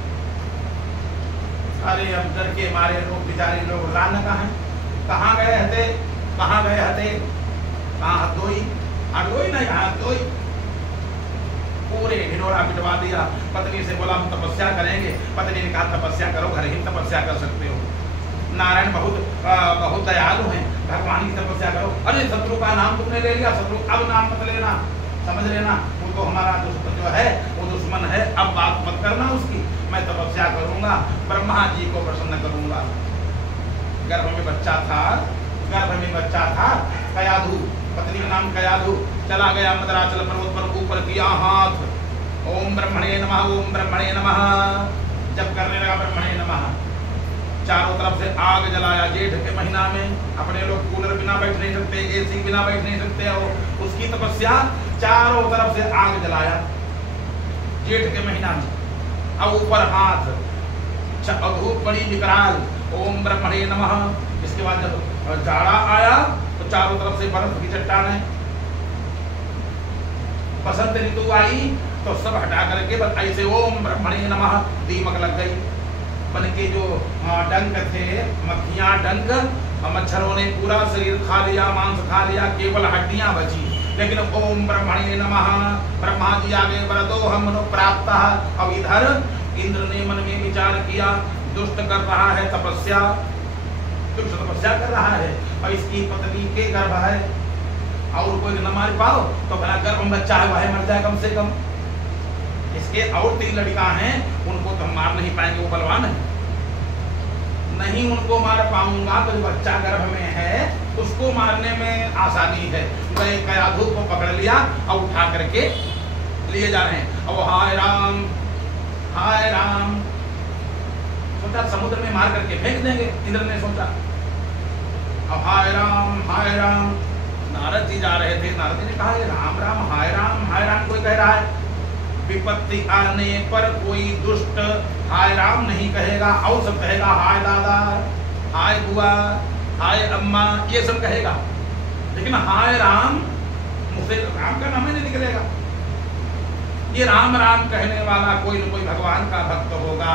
अरे अब डर के मारे लोग, बेचारे लोग रान कहाँ गए हते, कहाँ गए हते, कहाँ हदोई, हदोई नहीं हदोई, पूरे ढिढोरा पिटवा दिया। पत्नी से बोला हम तपस्या करेंगे, पत्नी ने कहा तपस्या करो, घर ही तपस्या कर सकते हो। नारायण बहुत दयालु हैं, भगवान की तपस्या करो। अरे शत्रु का नाम तुमने ले लिया, शत्रु अब नाम मत लेना, समझ लेना उनको हमारा दुश्मन जो है वो दुश्मन है, अब बात मत करना उसकी। मैं तपस्या करूंगा, ब्रह्मा जी को प्रसन्न करूंगा। गर्भ में बच्चा था, कयाधु, पत्नी का नाम कयाधु। चला गया मदराचल पर्वत पर, ऊपर किया हाथ, ओम ब्रह्मणे नमः, ओम ब्रह्मणे नमः। जब करने लगा ब्रह्मणे नमः, चारों तरफ से आग जलाया। जेठ के महीना में अपने लोग कूलर बिना बैठ नहीं सकते, एसी बिना बैठ नहीं सकते, और उसकी तपस्या चारों तरफ से आग जलाया जेठ के महीना में। अब ऊपर हाथ, धूप बड़ी विकराल, ओम ब्रह्मणे नमः। इसके बाद जब जाड़ा आया तो चारों तरफ से बर्फ की चट्टानें। बसंत ऋतु आई तो सब हटा करके बस ऐसे ओम ब्रह्मणे नमः, दीमक लग गई। बन के जो डंक थे, मक्खियां डंक, मच्छरों ने पूरा शरीर खा लिया, मांस खा लिया, केवल हड्डियां बची। लेकिन ओम ब्रह्मणे नमः, ब्रह्मा जी आगे बरदो हम मनो प्राप्त। अब इधर इंद्र ने मन में विचार किया, दुष्ट कर रहा है तपस्या, दुष्ट तपस्या कर रहा है और इसकी पत्नी के गर्भ है, और कोई न मार पाओ तो बना गर्भ में बच्चा है वह मर जाए कम से कम। इसके और 3 लड़का हैं, उनको तो हम मार नहीं पाएंगे, वो बलवान है, नहीं उनको मार पाऊंगा। तो जो बच्चा गर्भ में है उसको मारने में आसानी है। गए कयाधु को पकड़ लिया और उठा करके लिए जा रहे हैं। अब हाय राम हाय राम, सोचा समुद्र में मार करके फेंक देंगे, इंद्र ने सोचा। अब हाय राम, नारद जी जा रहे थे, नारद जी ने कहा राम राम कोई कह रहा है। विपत्ति आने पर कोई दुष्ट हाय राम नहीं कहेगा, और सब कहेगा हाय दादा, हाय बुआ, हाय अम्मा, ये सब कहेगा। लेकिन हाय राम, मुझसे राम का नाम ही नहीं निकलेगा। ये राम कहने वाला कोई न कोई भगवान का भक्त होगा।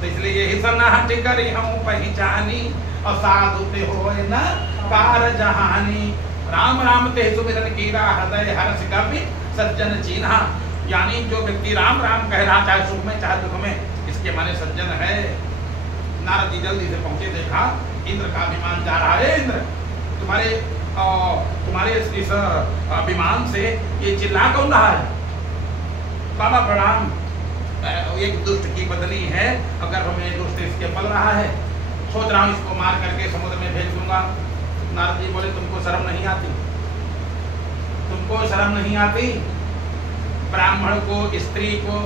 तो इसलिए यही सन्नाहट करी हम पहचानी, और साधु ते होए न कार जहानी। राम ते सुमिरन कीरा, हृदय हर्ष कपि सज्जन चीन्हा। यानी जो व्यक्ति राम कह रहा, चाहे सुख में चाहे दुख में, इसके माने सज्जन है। नारद जी जल्दी से पहुंचे, देखा इंद्र का विमान जा रहा है। इंद्र तुम्हारे इस विमान से ये चिल्ला कौन रहा है? बाबा प्रणाम, एक दुष्ट की बदली है, अगर हमें दुष्ट इसके पल रहा है, सोच रहा हूँ इसको मार करके समुद्र में भेज दूंगा। नारद जी बोले तुमको शर्म नहीं आती? तुमको शर्म नहीं आती? ब्राह्मण को, स्त्री को,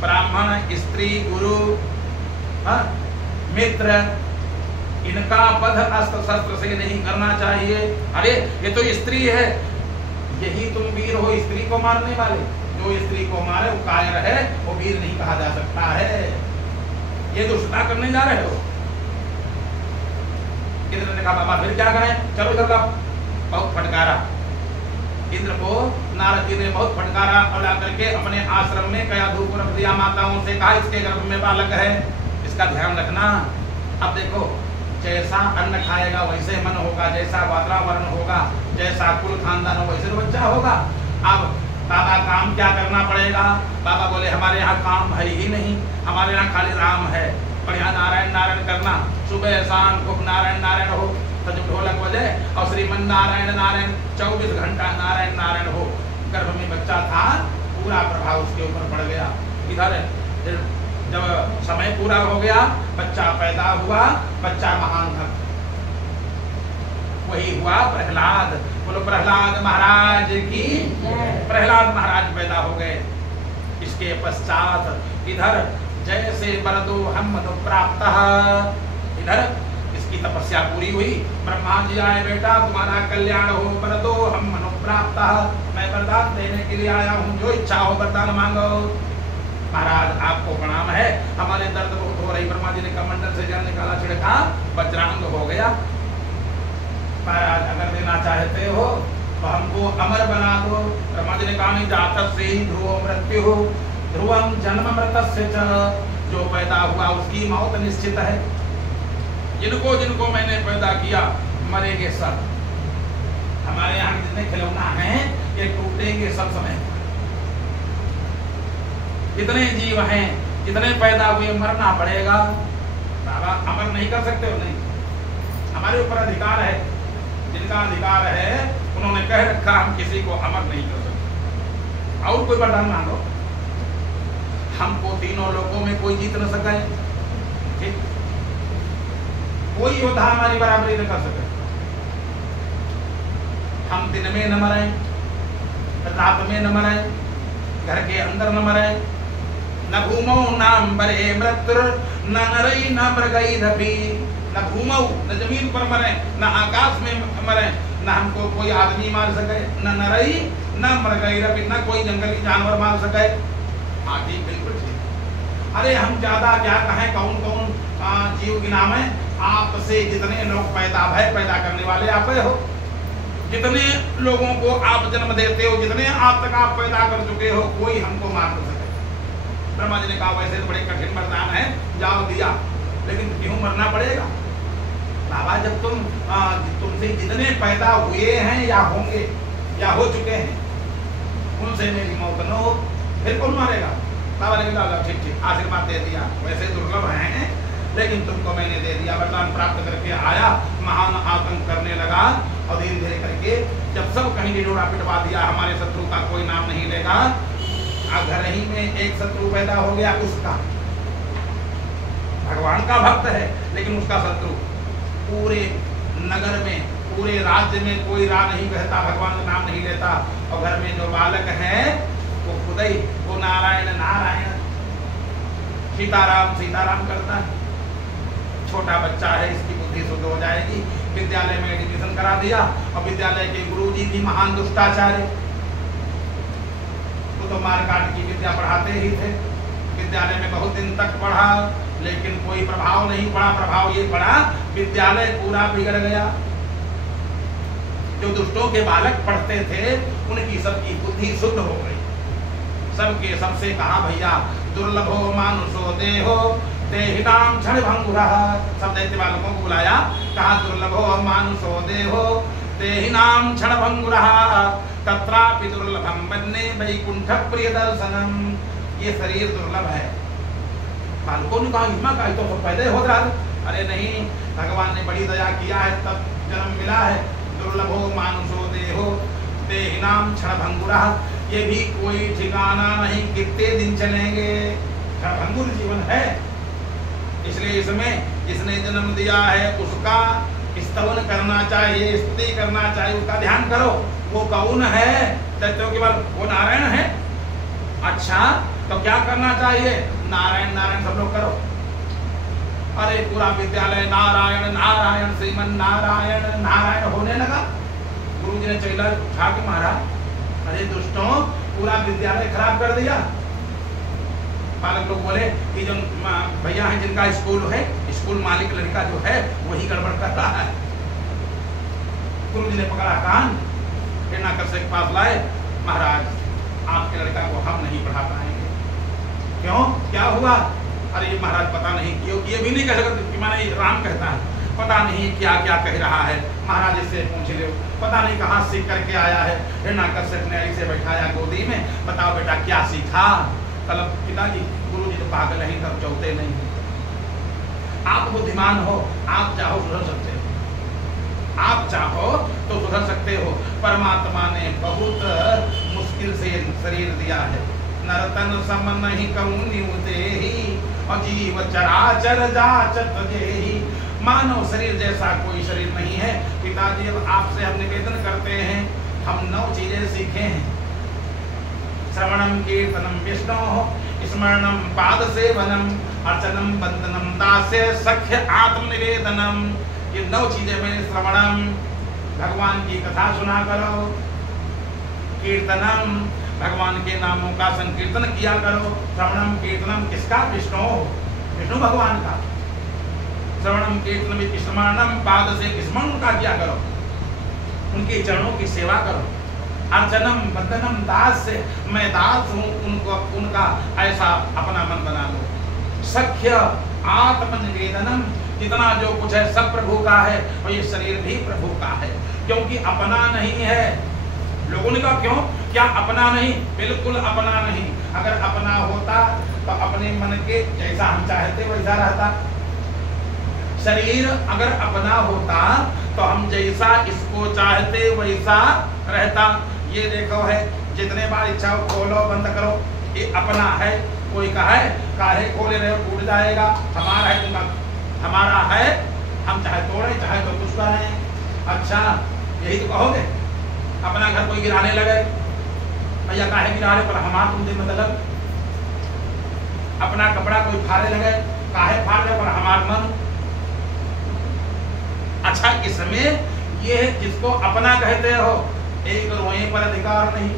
ब्राह्मण, स्त्री, गुरु, मित्र, इनका वध अस्त्र शस्त्र से नहीं करना चाहिए। अरे ये तो स्त्री है, यही तुम वीर हो स्त्री को मारने वाले। जो स्त्री को मारे वो कायर है, वो वीर नहीं कहा जा सकता है। ये दुष्टता करने जा रहे हो। इंद्र ने कहा बाबा फिर क्या करें, चलो इधर का। बहुत फटकारा इंद्र को, नारद जी ने बहुत फटकारा और ला करके अपने आश्रम में कयाधु को रख दिया। माताओं से कहा इसके गर्भ में बालक है, इसका ध्यान रखना। अब देखो जैसा अन्न खाएगा वैसे मन होगा, जैसा वातावरण होगा, जैसा कुल खानदान हो वैसे बच्चा होगा। अब बाबा काम क्या करना पड़ेगा? बाबा बोले हमारे यहाँ काम है ही नहीं, हमारे यहाँ खाली राम है। बढ़िया नारायण नारायण करना, सुबह शाम खूब नारायण नारायण हो, तो जो ढोलक बजे और श्रीमन नारायण नारायण 24 घंटा नारायण नारायण हो। गर्भ में बच्चा था, पूरा प्रभाव उसके ऊपर पड़ गया। इधर जब समय पूरा हो गया, बच्चा पैदा हुआ, बच्चा महान भक्त वही हुआ प्रहलाद। बोलो प्रहलाद महाराज की। प्रहलाद महाराज पैदा हो गए। इसके पश्चात इधर जैसे वरदो हम मनु प्राप्त, इधर इसकी तपस्या पूरी हुई। ब्रह्मा जी आए, बेटा तुम्हारा कल्याण हो, वरदो हम मनु प्राप्त, मैं वरदान देने के लिए आया हूँ, जो इच्छा हो वरदान मांगो। महाराज आपको प्रणाम है, हमारे दर्द बहुत हो रही। ब्रह्मा जी ने कमंडल से जल निकाला, छिड़का, वज्रांग हो गया। महाराज अगर देना चाहते हो तो हमको अमर बना दो। ब्रह्मा जी ने कहा नहीं, जातस्य से ही ध्रुवो मृत्यु, ध्रुवम जन्म मृतस्य च, जो पैदा हुआ उसकी मौत निश्चित है। जिनको जिनको मैंने पैदा किया मरेंगे सब। हमारे यहाँ जितने खिलौना हैं ये टूटेंगे सब समय। कितने जीव हैं, कितने पैदा हुए, मरना पड़ेगा। बाबा अमर नहीं कर सकते हो? नहीं, हमारे ऊपर अधिकार है। जिनका अधिकार है उन्होंने कह रखा हम किसी को अमर नहीं कर सकते। और कोई वरदान मांगो, हमको तीनों लोगों में कोई जीत न सके, ठीक? कोई योद्धा हमारी बराबरी न कर सके। हम दिन में न मरे, रात में न मरे, घर के अंदर न मरे, न भूमौ नाम बरे मृत्यु, न नरई न मृगई, न भूमौ न जमीन पर मरे, न आकाश में मरे, न हमको कोई आदमी मार सके, न नरई न मृगई, न कोई जंगली जानवर मार सके। हाँ ठीक, बिल्कुल ठीक। अरे हम ज्यादा क्या कहें, कौन कौन जीव के नाम है? आपसे जितने लोग पैदा करने वाले आप हो, जितने लोगों को आप जन्म देते हो, जितने आप तक आप पैदा कर चुके हो, कोई हमको मार न सके। ब्रह्मा जी ने कहा वैसे तो बड़े कठिन वरदान है, जाओ दिया, लेकिन क्यों मरना पड़ेगा? बाबा जब तुमसे जितने पैदा हुए हैं या होंगे या हो चुके हैं, उनसे मेरी मौत न हो, फिर कौन मारेगा? बाबा ने कहा ठीक ठीक, आशीर्वाद दे दिया। वैसे दुर्लभ हैं लेकिन तुमको मैंने दे दिया। वरदान प्राप्त करके आया, महान आतंक करने लगा और धीरे धीरे करके जब सब कहीं निडोरा पिटवा दिया, हमारे शत्रु का कोई नाम नहीं लेगा। घर ही में एक शत्रु पैदा हो गया, उसका भगवान का भक्त है लेकिन उसका शत्रु। पूरे नगर में, पूरे राज्य में कोई राह नहीं कहता, भगवान का नाम नहीं लेता। और घर में जो बालक है वो खुद ही वो नारायण नारायण, सीताराम सीताराम करता है। छोटा बच्चा है, इसकी बुद्धि शुद्ध हो जाएगी। विद्यालय में एडमिशन करा दिया और विद्यालय के गुरुजी भी महान दुष्टाचार्य, वो तो मारकाट की विद्या पढ़ाते ही थे। विद्यालय में बहुत दिन तक पढ़ा लेकिन कोई प्रभाव नहीं पड़ा। प्रभाव ये पड़ा, विद्यालय पूरा बिगड़ गया। जो दुष्टों के बालक पढ़ते थे उनकी सबकी बुद्धि शुद्ध हो गई। सबके सबसे कहा भैया दुर्लभो मानुषो देहो देहिनाम क्षण भंगुरः। सब दैत्य बालकों को बुलाया, कहा दुर्लभो मानुषो देहो देहिनाम क्षण भंगुरः तत्रापि दुर्लभम बन्ने वैकुंठ प्रिय दर्शनम। ये शरीर दुर्लभ है। बालकों ने कहा हिमा का तो पैदा हो रहा है। अरे नहीं, भगवान ने बड़ी दया किया है तब जन्म मिला है। दुर्लभो मानुषो देहो देहिनाम क्षण भंगुरः। ये भी कोई ठिकाना नहीं, कितने दिन चलेंगे, क्षणभंगुर जीवन है। इसलिए इसमें जिसने जन्म दिया है उसका स्तवन करना चाहिए, स्तुति करना चाहिए, उसका ध्यान करो। वो कौन है? दैत्यों के बाद वो नारायण है। अच्छा तो क्या करना चाहिए? नारायण नारायण सब लोग करो। अरे पूरा विद्यालय नारायण नारायण श्रीमन नारायण नारायण होने लगा। गुरु जी ने चैला उठा के मारा, अरे दुष्टों पूरा विद्यालय खराब कर दिया। बालक लोग बोले कि जो भैया हैं जिनका स्कूल है, स्कूल मालिक लड़का जो है वही गड़बड़ कर रहा है। गुरु जी ने पकड़ा कान, हिरण्याकश्यप के पास लाए, महाराज आपके लड़का को हम नहीं पढ़ा पाएंगे। क्यों, क्या हुआ? अरे महाराज पता नहीं क्यों, ये भी नहीं कह सकते, माने राम कहता है पता नहीं क्या क्या कह रहा है। महाराज इससे पूछ लो, पता नहीं कहाँ सीख करके आया है। हिरण्याकश्यप ने ऐसे बैठाया गोदी में, बताओ बेटा क्या सीखा? कल पिताजी गुरु जी तो पागल नहीं, तब चौथे नहीं। आप बुद्धिमान हो, आप चाहो सुधर सकते हो, आप चाहो तो सुधर सकते हो। परमात्मा ने बहुत मुश्किल से शरीर दिया है। नरतन सम नहीं कहूँ देहि, और जीव चराचर जाचत जेहि। मानव शरीर जैसा कोई शरीर नहीं है। पिताजी अब आपसे हम निवेदन करते हैं, हम 9 चीजें सीखे हैं। श्रवणम कीर्तनम विष्णु, स्मरणम पाद सेवनम, अर्चनम वंदनम दास्य सख्य आत्मनिवेदनम। ये 9 चीजें मैंने श्रवणम, भगवान की कथा सुना करो। कीर्तनम, भगवान के नामों का संकीर्तन किया करो। श्रवणम कीर्तनम किसका? विष्णु, विष्णु भगवान का। श्रवणम कीर्तनम स्मरणम पाद से स्मरण उनका किया करो, उनके चरणों की सेवा करो। अर्चनम वंदनम दास से, मैं दास हूँ उनको, उनका ऐसा अपना मन बना लो। सख्य आत्मनिवेदनम, जितना जो कुछ है सब प्रभु का है, और ये शरीर भी प्रभु का है, क्योंकि अपना नहीं है। लोगों ने कहा क्यों, क्या अपना नहीं? बिल्कुल अपना नहीं। अगर अपना होता तो अपने मन के जैसा हम चाहते वैसा रहता। शरीर अगर अपना होता तो हम जैसा इसको चाहते वैसा रहता। ये देखो है, जितने बार इच्छा हो खोलो बंद करो, ये अपना है। कोई कहे काहे खोले रहे, टूट जाएगा, हमारा है, तुमका हमारा है, हम चाहे तोड़े चाहे तो कुछ करें। अच्छा यही तो कहोगे? अपना घर कोई गिराने लगे, भैया काहे गिरा रहे, पर हमारा तुमसे मतलब। अपना कपड़ा कोई फाड़े लगे, काहे फाड़ रहे, पर हमार मन। अच्छा इसमें ये जिसको अपना कहते हो, एक रोए पर अधिकार नहीं।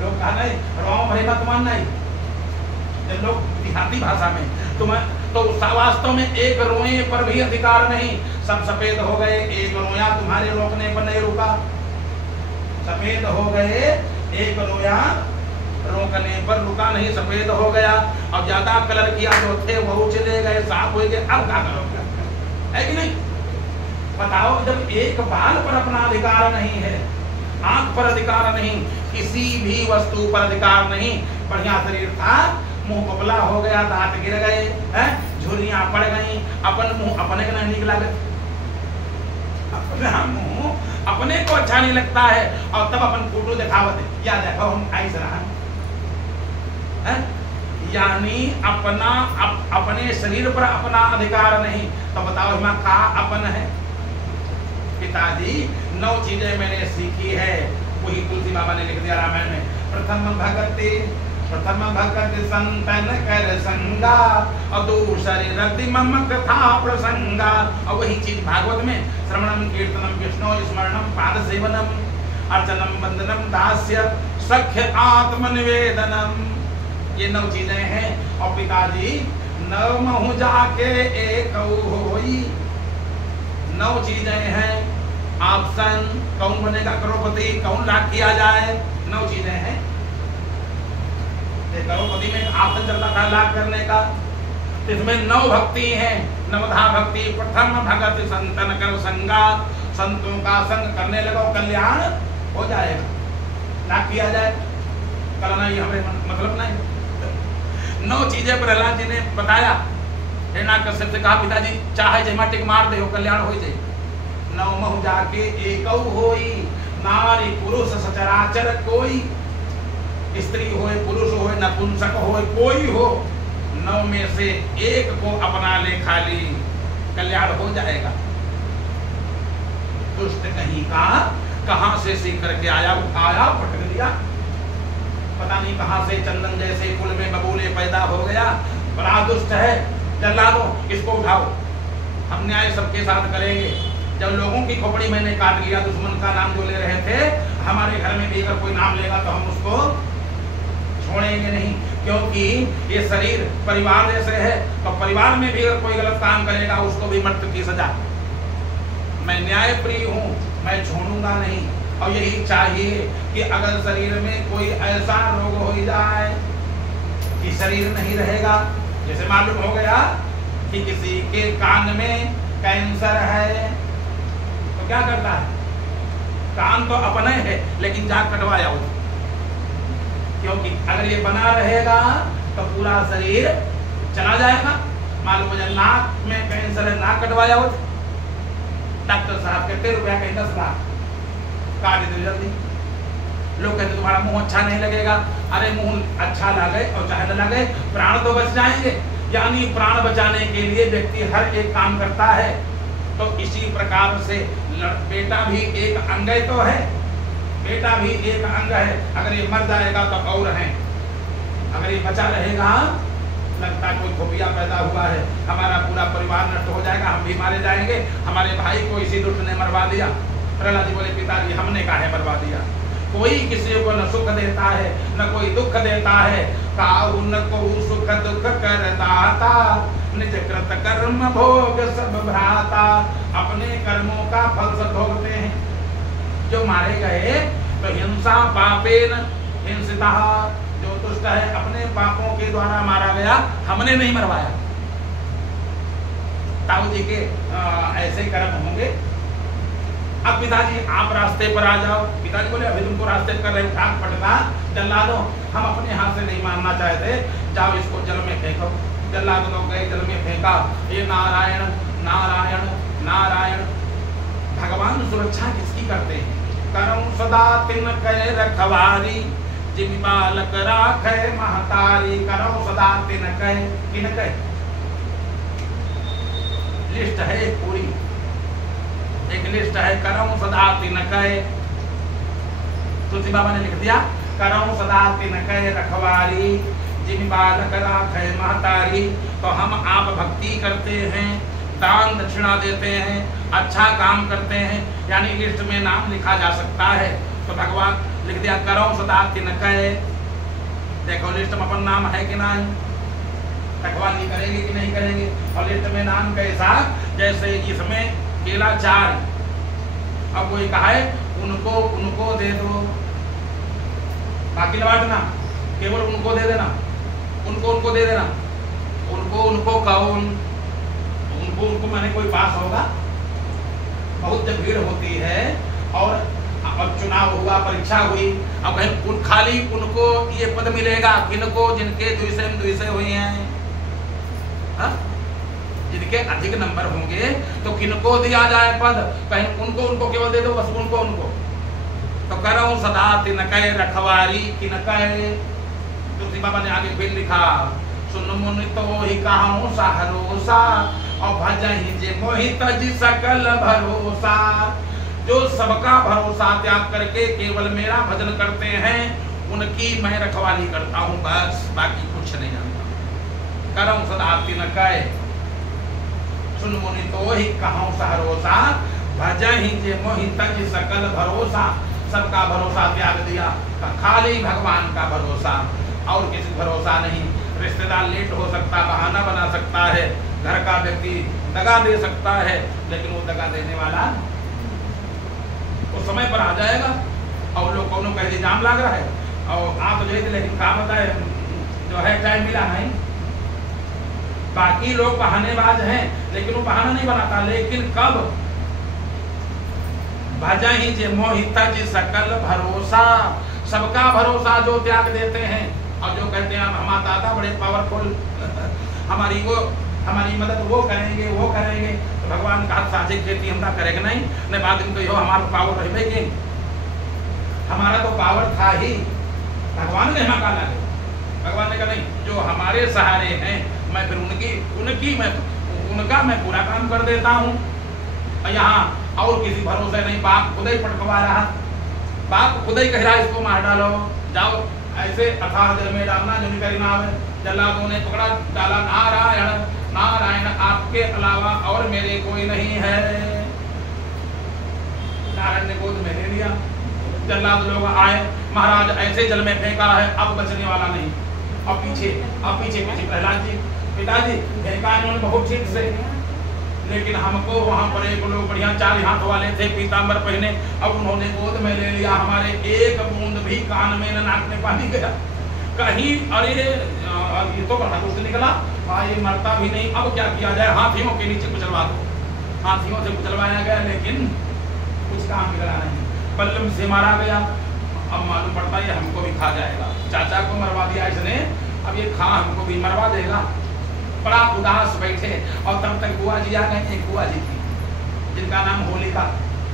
लोग कहा नहीं रों भरे मत मान नहीं, लोग देहाती भाषा में तुम्हें तो वास्तव में एक रोए पर भी अधिकार नहीं। सब सफेद हो गए, एक रोया तुम्हारे रोकने पर नहीं रुका। सफेद हो गए, एक रोया रोकने पर रुका नहीं, सफेद हो गया। अब ज्यादा कलर किया जो थे वो चले गए, साफ हो गए, अब क्या करोगे? है कि नहीं? बताओ, जब एक बाल पर अपना अधिकार नहीं है, आंख पर अधिकार नहीं, किसी भी वस्तु पर अधिकार नहीं। बढ़िया शरीर था, मुंह बबला हो गया, दांत गिर गए, हैं, झुर्रियां पड़ गई, अपन मुंह अपने को नहीं निकला गया। अपना मुंह अपने को अच्छा नहीं लगता है, और तब अपन फोटो दिखावत है, या देखो हम ऐसे रहा है। यानी अपना अपने शरीर पर अपना अधिकार नहीं, तो बताओ इसमें का अपन है? पिताजी 9 चीजें मैंने सीखी है, वही तुलसी बाबा ने लिख दिया रामायण में। प्रथम भगति संतन कर संगा, और दूसरी रति मम कथा प्रसंगा। और वही चीज भागवत में श्रवणम कीर्तनम विष्णु स्मरणम पाद सेवनम, अर्चनम वंदनम दास्य सख्य आत्मनिवेदनम। ये 9 चीजें हैं। और पिताजी 9 महु जाके एक होई, 9 चीजें हैं। ऑप्शन कौन बनेगा करोड़पति, कौन लाख किया जाए, 9 चीजें हैं। करोड़पति में ऑप्शन चलता था लाख करने का, इसमें 9 भक्ति हैं। नवधा भक्ति। प्रथम भगत संतन कर संगा, संतों का संग करने लगो, कल्याण हो जाएगा, लाख किया जाए। करना ही हमें मतलब नहीं। 9 चीजें प्रहलाद जी ने बताया। हिरण्याकश्यप से कहा पिताजी चाहे जय टिक मार दे, कल्याण हो जाए। 9 महु जाके एक होई, नारी पुरुष सचराचर कोई। स्त्री होए पुरुष होए नपुंसक होए कोई हो, 9 में से एक को अपना ले खाली, कल्याण हो जाएगा। दुष्ट कहीं का, कहां से सीख करके आया, उठाया पटक दिया, पता नहीं कहां से चंदन जैसे कुल में बबूले पैदा हो गया, बड़ा दुष्ट है, जला दो इसको, उठाओ, हम न्याय सबके साथ करेंगे। जब लोगों की खोपड़ी मैंने काट लिया, दुश्मन का नाम जो ले रहे थे, हमारे घर में भी अगर कोई नाम लेगा तो हम उसको छोड़ेंगे नहीं, क्योंकि ये शरीर परिवार जैसे है, तो परिवार में भी अगर कोई गलत काम करेगा उसको भी मृत्यु की सजा। मैं न्याय प्रिय हूँ, मैं छोड़ूंगा नहीं। और यही चाहिए कि अगर शरीर में कोई ऐसा रोग हो जाए कि शरीर नहीं रहेगा, जैसे मालूम हो गया कि किसी के कान में कैंसर है, तो क्या करता है, कान तो अपने है लेकिन जा कटवाया हो, क्योंकि अगर ये बना रहेगा तो पूरा शरीर चला जाएगा। मालूम हो जाए नाक में कैंसर है, नाक कटवाया हो, डॉक्टर साहब कहते रुपया कहीं 10 लाख, काट दो जल्दी। लोग कहते तुम्हारा मुंह अच्छा नहीं लगेगा, अरे मुंह अच्छा लगे और चाहे न लगे, प्राण तो बच जाएंगे। यानी प्राण बचाने के लिए व्यक्ति हर एक काम करता है। तो इसी प्रकार से बेटा भी एक अंग तो है, बेटा भी एक अंग है। अगर ये मर जाएगा तो और है, अगर ये बचा रहेगा, लगता है कोई खोपिया पैदा हुआ है, हमारा पूरा परिवार नष्ट हो जाएगा, हम भी मारे जाएंगे। हमारे भाई को इसी दुष्ट ने मरवा दिया। प्रहलाद जी बोले पिताजी हमने काहे मरवा दिया, कोई किसी को न सुख देता है न कोई दुख देता है, काहू न को सुख दुख करदाता, निज कृत कर्म भोग सब भ्राता। अपने कर्मों का फल सब भोगते हैं। जो मारे गए तो हिंसा पापेन हिंसिता, जो दुष्ट है अपने पापों के द्वारा मारा गया, हमने नहीं मरवाया। ताऊ जी के ऐसे कर्म होंगे। अब पिताजी आप रास्ते पर आ जाओ। पिताजी बोले अभी तुमको रास्ते कर रहे, उठा पटका जला दो, हम अपने हाथ से नहीं मारना चाहते, जाओ इसको जल में फेंको। जला दो गए, जल में फेंका। ये नारायण नारायण नारायण। भगवान सुरक्षा किसकी करते हैं? करम सदा तिन कह रखवारी, जिम बालक राखे महतारी। करम सदा तिन कह, किन कह, लिस्ट है एक पूरी, एक लिस्ट है। करम सदा तिन कह, तुलसी बाबा ने लिख दिया, करम सदा तिन कह रखवारी, जिन बालक राखे महतारी। तो हम आप भक्ति करते हैं, दान दक्षिणा देते हैं, अच्छा काम करते हैं, यानी लिस्ट में नाम लिखा जा सकता है। तो भगवान लिख दिया करम सदा तिन कह। देखो लिस्ट में अपन नाम है कि नहीं, भगवान करेंगे कि नहीं करेंगे। और लिस्ट में नाम कैसा, जैसे इसमें केला 4, अब कोई कहा है उनको उनको दे दो, बाकी बांटना, केवल उनको दे देना, उनको उनको दे देना, उनको उनको कौन, उनको उनको मैंने कोई पास होगा। बहुत जब भीड़ होती है और अब चुनाव हुआ, परीक्षा हुई, अब कहीं खाली उनको ये पद मिलेगा, किनको जिनके द्विशय हुए हैं, हा? जिनके अधिक नंबर होंगे तो किनको दिया जाए पद, कहीं उनको उनको केवल दे दो, बस उनको उनको। तो करो सदा तिन कह रखवारी किन कह। तुलसी बाबा ने आगे फिर लिखा, सुन मुनि तो ही कहूं सहरोसा, और भजहि जे मोहित जी सकल भरोसा। जो सबका भरोसा त्याग करके केवल मेरा भजन करते हैं, उनकी मैं रखवाली करता हूं, बस बाकी कुछ नहीं जानता। करम सदा तिन कह, सुन मुनि तो ही कहूं सहरोसा, भजहि जे मोहित जी सकल भरोसा। सबका भरोसा त्याग दिया, खाली भगवान का भरोसा, और किसी भरोसा नहीं। रिश्तेदार लेट हो सकता, बहाना बना सकता है, घर का व्यक्ति दगा दे सकता है, लेकिन वो दगा देने वाला वो समय पर आ जाएगा। और लोग कौन कहे जाम लग रहा है और आप जो है, लेकिन काम होता है जो है टाइम मिला नहीं। बाकी लोग बहानेबाज हैं, लेकिन वो बहाना नहीं बनाता। लेकिन कब भजहि जे मोहित जी सकल भरोसा, सबका भरोसा जो त्याग देते हैं और जो कहते हैं हमारा दादा बड़े पावरफुल, हमारी मदद वो करेंगे वो करेंगे। तो भगवान का साझे खेती हमरा करेगा नहीं, न बाद में कहो हमारा पावर रहे कि हमारा तो पावर था ही, भगवान ने हमें कहा लगे। भगवान ने कहा नहीं, जो हमारे सहारे हैं मैं फिर उनका मैं पूरा काम कर देता हूँ। यहाँ और किसी भरोसे नहीं, बाप खुद ही पटकवा रहा, बाप खुद ही कह रहा इसको मार डालो, जाओ ऐसे अथाह जल में डालना जो निकरी नाव है। जल्लादों ने पकड़ा डाला, नारायण नारायण आपके अलावा और मेरे कोई नहीं है। नारायण ने गोद में ले लिया। जल्लाद लोग आए, महाराज ऐसे जल में फेंका है, अब बचने वाला नहीं। अब पीछे प्रहलाद जी, पिताजी फेंका इन्होंने बहुत ठीक से, लेकिन हमको वहां पर एक लोग बढ़िया 4 हाथ वाले थे, पीतांबर पहने, अब उन्होंने गोद में ले लिया। हमारे एक बूंद भी कान में न नाक में पानी गया कहीं। अरे ये तो हाथों से निकला, ये मरता भी नहीं। अब क्या किया जाए, हाथियों के नीचे कुचलवा दो। हाथियों से कुचलवाया गया, लेकिन कुछ काम बिगड़ा नहीं। बल्लम से मारा गया। अब मालूम पड़ता है हमको भी खा जाएगा। चाचा को मरवा दिया इसने, अब ये खा हमको भी मरवा देगा। बड़ा उदास बैठे, और तब तक बुआ जी आ गए। एक बुआ जी थी जिनका नाम होलिका,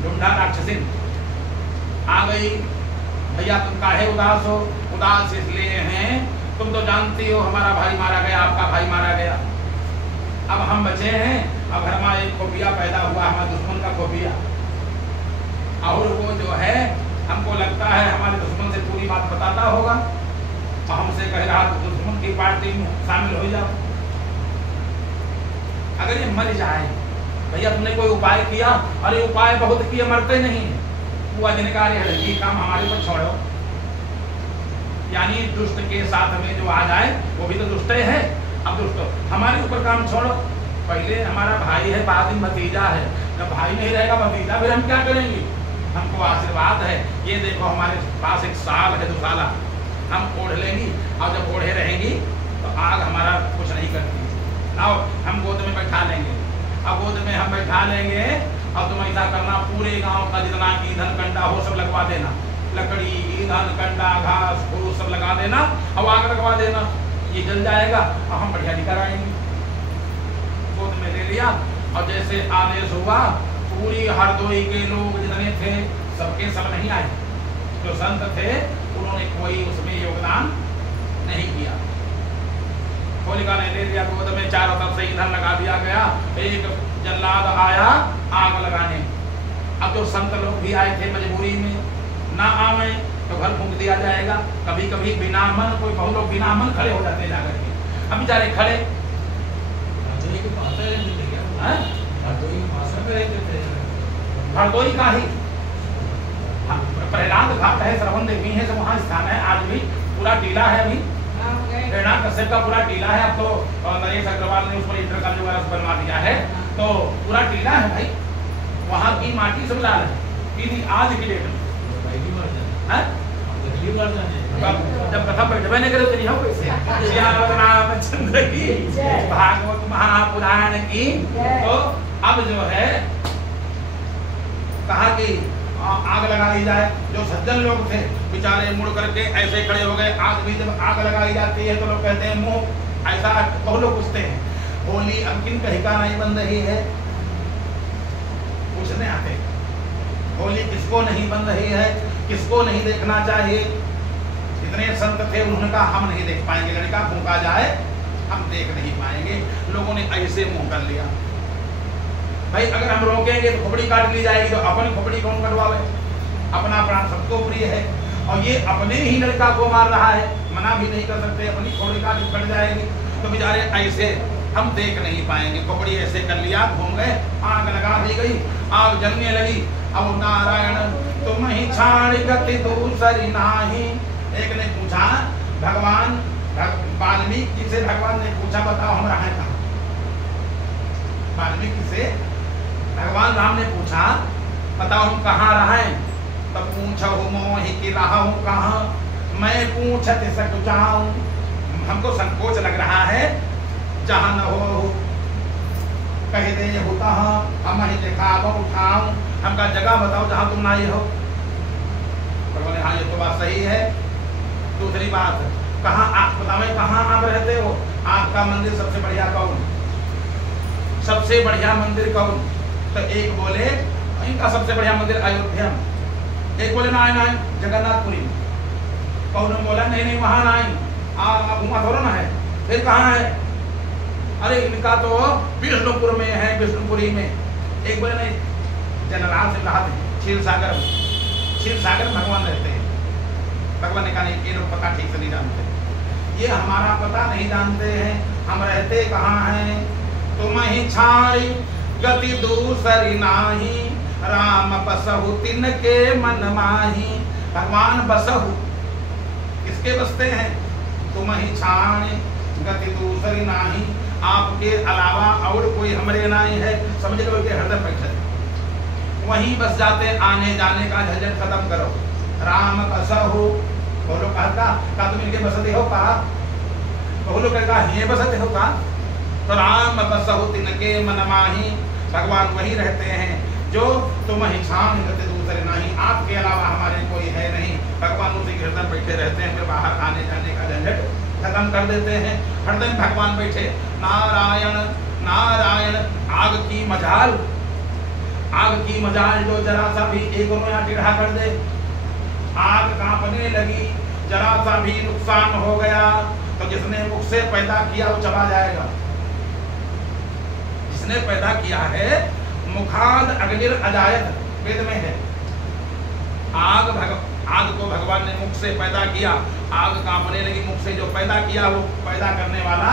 ढूंढा राक्षसिन आ गई। भैया तुम काहे उदास हो? उदास इसलिए हैं, तुम तो जानती हो हमारा भाई मारा गया, आपका भाई मारा गया, अब हम बचे हैं। अब घर में एक खोपिया पैदा हुआ, हमारे दुश्मन का खोपिया, और वो जो है हमको लगता है हमारे दुश्मन से पूरी बात बताता होगा, और हमसे कह रहा तो दुश्मन की पार्टी में शामिल हो जाओ। अगर ये मर जाए, भैया तुमने कोई उपाय किया? अरे उपाय बहुत किए, मरते नहीं। बुआ जी ने कहा ये काम हमारे ऊपर छोड़ो। यानी दुष्ट के साथ में जो आ जाए वो भी तो दुष्ट है। अब दुष्ट हमारे ऊपर काम छोड़ो, पहले हमारा भाई है, बाद में भतीजा है। जब भाई नहीं रहेगा भतीजा, फिर हम क्या करेंगे? हमको आशीर्वाद है, ये देखो हमारे पास एक साल है, 2 साल हम ओढ़ लेंगी, और जब ओढ़े रहेंगी तो आग हमारा कुछ नहीं करती। आओ हम गोद में बैठा लेंगे। अब गोद में हम बैठा लेंगे, अब तुम ऐसा करना, पूरे गांव का जितना ईंधन कंडा हो सब लगवा देना, लकड़ी ईंधन कंडा घास फूस सब लगा देना, अब आग लगवा देना, ये जल जाएगा और हम बढ़िया निकल आएंगे। गोद में ले लिया, और जैसे आदेश हुआ, पूरी हरदोई के लोग जितने थे सबके सब नहीं आए। जो संत थे उन्होंने कोई उसमें योगदान नहीं किया। होलिका ने ले लिया गोद में, चारों तरफ से ईंधन लगा दिया गया। एक जल्लाद आया आग लगाने। अब जो संत लोग भी आए थे मजबूरी में, ना आवे तो घर फूंक दिया जाएगा। कभी कभी बिना मन, कोई बहुत लोग बिना मन खड़े हो जाते जाकर के। अब बेचारे खड़े, हरदोई का ही प्रहलाद घाट है, श्रवण देवी है, सब वहाँ स्थान है। आज भी पूरा टीला है, अभी प्रेरणा कश्यप का पूरा टीला है। अब तो नरेश अग्रवाल ने उस पर इंटर कॉलेज वगैरह बनवा दिया है, तो पूरा टीला है भाई। वहाँ की माटी सब लाल है, आज की डेट में जब कथा बैठबे नहीं करे तो भागवत महापुराण की। तो अब जो है कहा कि आग लगा दी जाए। जो सज्जन लोग थे बेचारे मुड़ करके ऐसे खड़े हो गए। आज भी जब आग लगाई जाती है तो लोग कहते हैं मुंह ऐसा, बहुत लोग पूछते हैं होली अब किन कहिका नहीं बन रही है, पूछने आते होली किसको नहीं बन रही है, किसको नहीं देखना चाहिए। जितने संत थे उन्होंने कहा हम नहीं देख पाएंगे, लड़का फूंका जाए हम देख नहीं पाएंगे। लोगों ने ऐसे मुंह कर लिया। भाई अगर हम रोकेंगे तो खोपड़ी काट ली जाएगी, तो अपनी खोपड़ी कौन कटवावे? अपना प्राण सबको प्रिय है, और ये अपने ही लड़का को मार रहा है, मना भी नहीं कर सकते, अपनी खोपड़ी काट कट जाएगी। तो बेचारे ऐसे हम देख नहीं पाएंगे। खोपड़ी ऐसे कर लिया, घूम गए, आग लगा दी गई, आग जलने लगी। अब नारायण तुम ही छाड़ गति दूसरी नाही। एक ने पूछा भगवान, वाल्मीकि से भगवान ने पूछा बताओ हम रहे कहाँ? वाल्मीकि से भगवान राम ने पूछा बताओ हम कहाँ रहें? तब पूछो मोहि कि रहूं कहाँ, मैं पूछत सक जाऊं। हमको संकोच लग रहा है, जहाँ न हो कह दे होता हम ही दिखाओ उठाऊं। हमका जगह बताओ जहाँ तुम नहीं हो। भगवान हाँ ये तो बात सही है। दूसरी बात, कहाँ आप बताओ कहाँ आप रहते हो? आपका मंदिर सबसे बढ़िया कौन? सबसे बढ़िया मंदिर कौन? तो एक बोले इनका सबसे बढ़िया मंदिर अयोध्या में, एक बोले ना जगन्नाथपुरी में, कौन बोला नहीं वहाँ नहीं, आप वहाँ थोड़ा ना है। फिर कहाँ है? अरे इनका तो विष्णुपुर में है, विष्णुपुरी में। एक बोले नहीं जनरल से कहा क्षीर सागर भगवान रहते हैं। भगवान ने कहा नहीं, ये लोग पता ठीक से नहीं जानते, ये हमारा पता नहीं जानते हैं, हम रहते कहाँ हैं। तुम ही छाई गति दूसरी नाही, राम बसहु तिनके मन माही। भगवान बसहु किसके बसते हैं? तुम ही छाई गति दूसरी नाही, आपके अलावा और कोई हमरे नहीं है। समझ लो कि हृदय परिषद वहीं बस जाते, आने जाने का झंझट खत्म करो। राम बसहु बोलो कहता का तुम इनके बसते हो का? बोलो कहता ये बसते हो का? तो राम बसहु तिनके मन माही, भगवान वही रहते हैं जो तुम ही छान गति दूसरे नहीं, आपके अलावा हमारे कोई है नहीं। भगवान उसी के हृदय बैठे रहते हैं, फिर बाहर आने जाने का झंझट खत्म कर देते हैं। हृदय में भगवान बैठे, नारायण नारायण। आग की मजाल, आग की मजाल जो जरा सा भी एक रोया टेढ़ा कर दे, आग कांपने लगी, जरा सा भी नुकसान हो गया तो जिसने मुख से पैदा किया वो चला जाएगा। जिसने पैदा किया है, मुखाद अग्निर अजायत वेद में है। आग को भगवान ने मुख से पैदा किया, आग कांपने लगी, मुख से जो पैदा किया वो पैदा करने वाला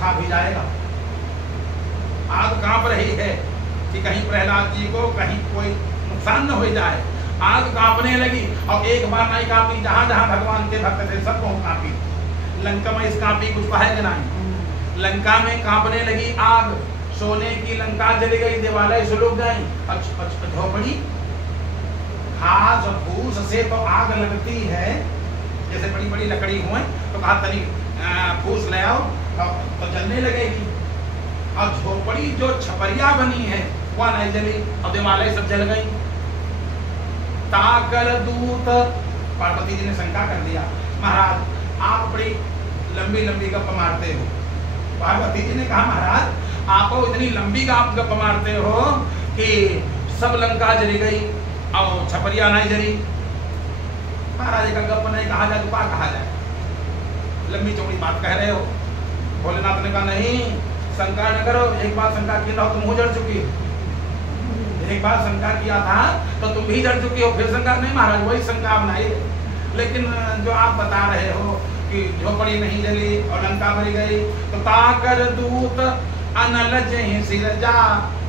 खा भी जाएगा। आग कांप रही है कि कहीं प्रहलाद जी को कहीं कोई नुकसान न हो जाए। आग कांपने लगी और एक बार नहीं कांपी, जहां जहां भगवान के भक्त थे सबको कांपी। लंका में इस कांपी कुछ है कि नहीं? लंका में कांपने लगी आग, सोने की लंका जल गई, देवालय सुलग गई। झोपड़ी घास और फूस से तो आग लगती है, जैसे बड़ी बड़ी लकड़ी हुए तो कहा तनी फूस ले आओ तो जलने लगेगी। और झोपड़ी जो छपरिया बनी है वह नहीं जली और देवालय सब जल गई। ताकर दूत, पार्वती जी ने शंका कर दिया, महाराज आप बड़ी लंबी लंबी गप मारते हो। पार्वती जी ने कहा महाराज आप इतनी लंबी गप मारते हो कि सब लंका जली गई और छपरिया नहीं जली। महाराज का गप नहीं कहा जाए तो क्या कहा जाए? लंबी चौड़ी बात कह रहे हो। भोलेनाथ ने कहा नहीं, शंका न करो, एक बार शंका की ना हो तुम जड़ चुकी हो। एक बार शंका किया था तो तुम भी जड़ चुकी हो, फिर शंका नहीं महाराज वही शंका बनाई। लेकिन जो आप बता रहे हो कि झोपड़ी नहीं जली और लंका भरी गई, तो ताकर दूत अनल जहीं सिर जा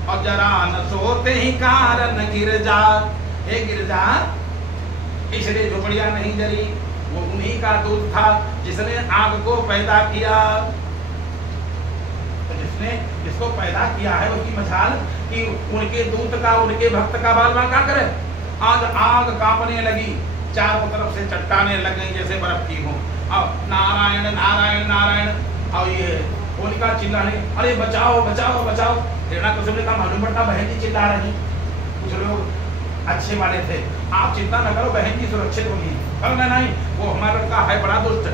और जरा न सोते ही कारण गिर जा। हे गिर जा, इसलिए झोपड़ियां नहीं जली, वो उन्हीं का दूत था जिसने आग को पैदा किया। तो जिसने जिसको पैदा किया है उसकी मजाल कि उनके दूत का, उनके भक्त का बाल बाल क्या करे। आज आग कांपने लगी, चारों तरफ से चट्टाने लग गई जैसे बर्फ की हो। अब नारायण नारायण नारायण और ये होलिका चिल्लाने, अरे बचाओ बचाओ बचाओ। हिरण्यकश्यप ने कहा मालूम पड़ता बहन जी चिल्ला रही। कुछ लोग अच्छे वाले थे, आप चिंता न करो बहन जी सुरक्षित होगी। पर नहीं, वो हमारा लड़का है बड़ा दुष्ट,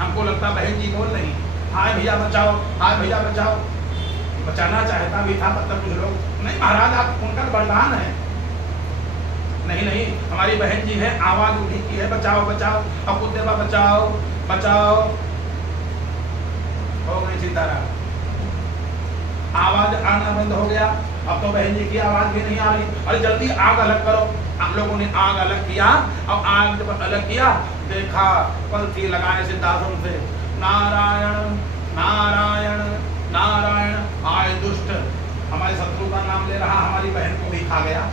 हमको लगता बहन जी बोल रही हाय भैया बचाओ, हाय भैया बचाओ। बचाना चाहता भी था, मतलब कुछ लोग नहीं महाराज आप उनका वरदान है। नहीं नहीं हमारी बहन जी है, आवाज उठी की है बचाओ बचाओ। अब कुछ देवा बचाओ बचाओ, हो गई सीताराम। आवाज आना बंद हो गया, अब तो बहन जी की आवाज भी नहीं आ रही। अरे जल्दी आग अलग करो। हम लोगों ने आग अलग किया और आग जब अलग किया देखा पलथी लगाए से दासों से नारायण नारायण नारायण। आए दुष्ट, हमारे शत्रु का नाम ले रहा, हमारी बहन को भी खा गया,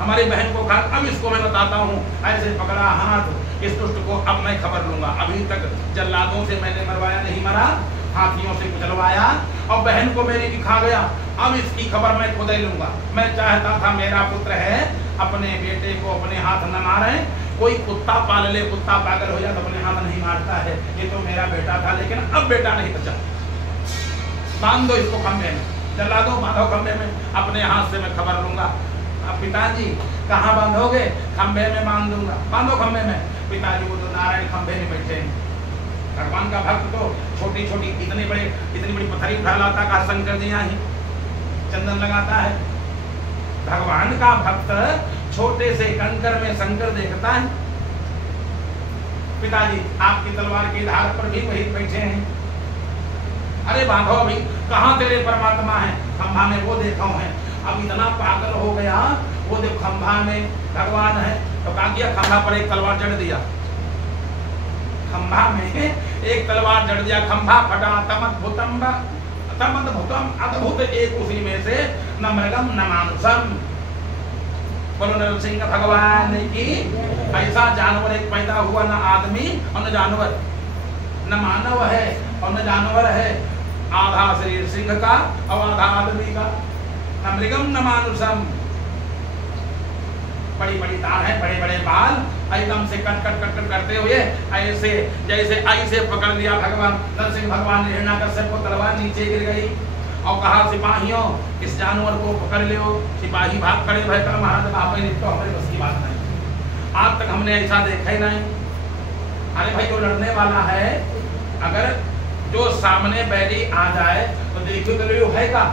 हमारी बहन को खा। अब इसको मैं बताता हूँ, ऐसे पकड़ा हाथ, इस दुष्ट को अब मैं खबर लूंगा। अभी तक जल्लादों से मैंने मरवाया नहीं मरा, हाथियों से कुचलवाया और बहन को मेरी भी खा गया। अब इसकी खबर मैं खुद ही लूंगा। मैं चाहता था मेरा पुत्र है, अपने बेटे को अपने हाथ न मारे। कोई कुत्ता पाल ले, कुत्ता पागल हो जाए तो अपने हाथ नहीं मारता है। ये तो मेरा बेटा था, लेकिन अब बेटा नहीं बचा। बांध दो इसको खंभे में, जला दो, बांधो खंभे में, अपने हाथ से मैं खबर लूंगा। अब पिताजी कहाँ बांधोगे? खंभे में बांध दूंगा। बांधो खंभे में। पिताजी वो तो नारायण खंभे में बैठे हैं। भगवान का भक्त तो छोटी छोटी इतनी बड़ी पत्थरी उठा लाता का शंकर जी ही चंदन लगाता है। भगवान का भक्त छोटे से कंकर में शंकर देखता है। पिताजी आपकी तलवार की धार पर भी वही बैठे हैं। अरे बांधो अभी, कहाँ तेरे परमात्मा है? खंभा में वो देखा है। अब इतना पागल हो गया, वो देख खंभा में भगवान है, तो क्या किया, खंभा पर एक तलवार जड़ दिया, खंभा में एक तलवार जड़ दिया, खंभा फटा, तमद्भुतम अद्भुत, एक उसी में से न मृगम न मानुषम। बोलो नरसिंह भगवान की। ऐसा जानवर एक पैदा हुआ, न आदमी और न जानवर, न मानव है और न जानवर है, आधा शरीर सिंह का और आधा आदमी का, न मृगम न मानुषम। बड़ी बड़ी दाढ़ है, बड़े बड़े बाल, एकदम से कट कट कट कट करते हुए ऐसे जैसे ऐसे पकड़ लिया भगवान नरसिंह भगवान ने हिरण्याकश्यप को, तलवार नीचे गिर गई और कहा सिपाहियों इस जानवर को पकड़ लो। सिपाही भाग खड़े भय कर महाराज आप तो हमारे बस की बात नहीं, आज तक हमने ऐसा देखा ही नहीं। अरे भाई जो लड़ने वाला है, अगर जो सामने बैरी आ जाए तो देखियो तो है का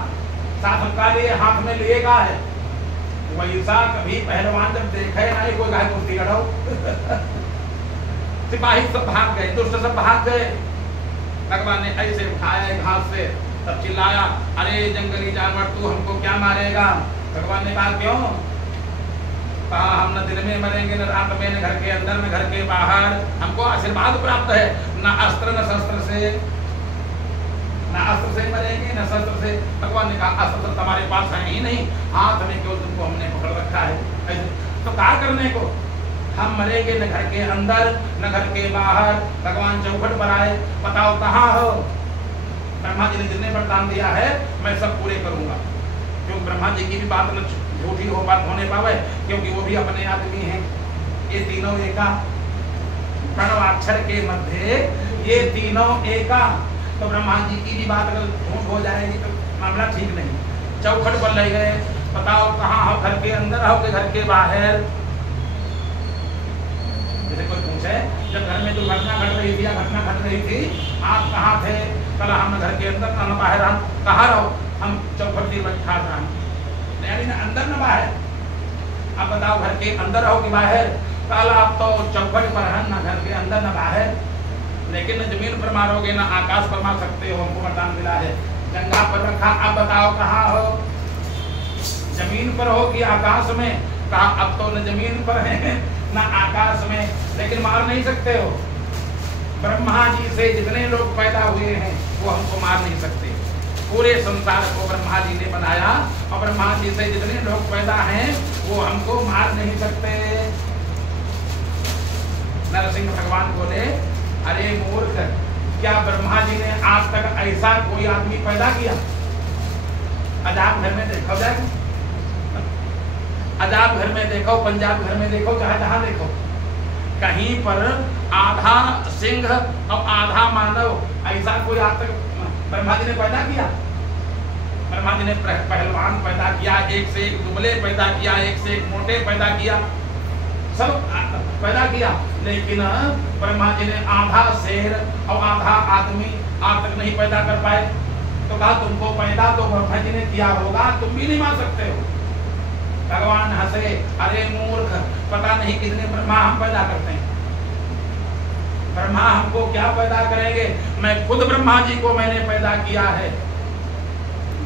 साथ का लिए हाथ में लिएगा है, वैसा कभी पहलवान जब देखे नहीं कोई गाय कुश्ती लड़ो सिपाही सब भाग गए, दुष्ट सब भाग गए। भगवान ने ऐसे उठाया घास से, तब चिल्लाया अरे जंगली जानवर तू हमको क्या मारेगा। भगवान ने कहा क्यों, कहा हम न दिन में मरेंगे न रात में, न घर के अंदर न घर के बाहर, हमको आशीर्वाद प्राप्त है, न अस्त्र न शस्त्र से, न अस्त्र से मरेंगे न शस्त्र से। भगवान ने कहा अस्त्र तुम्हारे पास है ही नहीं, हाथ में केवल तुमको हमने पकड़ रखा है, ऐसे तो क्या करने को, हम मरेंगे न घर के अंदर न घर के बाहर। भगवान चौखट पर आए, बताओ कहाँ हो। ब्रह्मा जी ने जितने वरदान दिया है मैं सब पूरे करूंगा, क्योंकि ब्रह्मा जी की भी बात न झूठी हो बात होने पावे, क्योंकि वो भी अपने आदमी हैं। ये तीनों एका, प्रणवाक्षर के मध्य ये तीनों एका, तो ब्रह्मा जी की भी बात अगर झूठ हो जाएगी तो मामला ठीक नहीं। चौखट पर ले गए, बताओ कहाँ हो, घर के अंदर हो के घर के बाहर। जैसे कोई पूछे जब घर में दुर्घटना घट रही थी या घटना घट रही थी आप कहाँ थे, कल हम घर के अंदर न बाहर, हम कहाँ रहो, हम चौखट की बैठा था, यानी न अंदर न बाहर। अब बताओ घर के अंदर हो कि बाहर, कल आप तो चौखट पर हैं, न घर के अंदर न बाहर। लेकिन न जमीन पर मारोगे न आकाश पर मार सकते हो, हमको वरदान मिला है। जंगा पर रखा, अब बताओ कहाँ हो, जमीन पर हो कि आकाश में। कहा अब तो न जमीन पर है न आकाश में, लेकिन मार नहीं सकते हो। ब्रह्मा जी से जितने लोग पैदा हुए हैं वो हमको मार नहीं सकते। पूरे संसार को ब्रह्मा जी ने बनाया और ब्रह्मा जी से जितने लोग पैदा हैं वो हमको मार नहीं सकते। नरसिंह भगवान बोले अरे मूर्ख, क्या ब्रह्मा जी ने आज तक ऐसा कोई आदमी पैदा किया? अजाब घर में देखो जाए, अजाब घर में देखो, पंजाब घर में देखो, जहां जहां देखो, कहीं पर आधा सिंह और आधा मानव, ऐसा कोई आज तक ब्रह्मा जी ने पैदा किया? ब्रह्मा जी ने पहलवान पैदा किया, एक से एक दुबले पैदा किया, एक से एक मोटे पैदा किया, सब पैदा किया, लेकिन ब्रह्मा जी ने आधा शेर और आधा आदमी आज तक नहीं पैदा कर पाए। तो कहा तुमको पैदा तो ब्रह्मा जी ने किया होगा, तुम भी नहीं मान सकते हो। भगवान हंसे, अरे मूर्ख, पता नहीं कितने ब्रह्मा हम पैदा करते हैं, ब्रह्मा हमको क्या पैदा करेंगे, मैं खुद ब्रह्मा जी को मैंने पैदा किया है।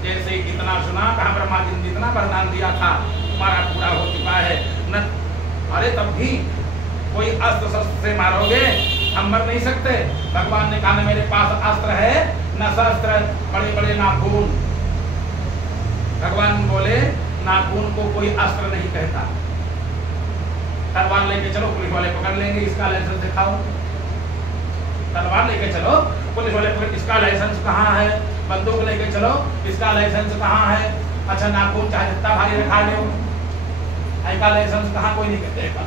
जैसे इतना सुना, कहा ब्रह्मा जी ने जितना वरदान दिया था हमारा पूरा हो चुका है न। अरे तब भी कोई अस्त्र शस्त्र से मारोगे, हम मर नहीं सकते। भगवान ने कहा न मेरे पास अस्त्र है न शस्त्र, बड़े बड़े नाखून। भगवान बोले नाखून को कोई अस्त्र नहीं कहता। तलवार लेके चलो, पुलिस वाले पकड़ लेंगे, इसका लाइसेंस दिखाओ। तलवार लेके चलो, पुलिस वाले पकड़, इसका लाइसेंस कहाँ है? बंदूक लेके चलो, इसका लाइसेंस कहाँ है? अच्छा नाखून चाहे जितना भारी रखा लो, इसका लाइसेंस कहाँ? कोई नहीं कहता।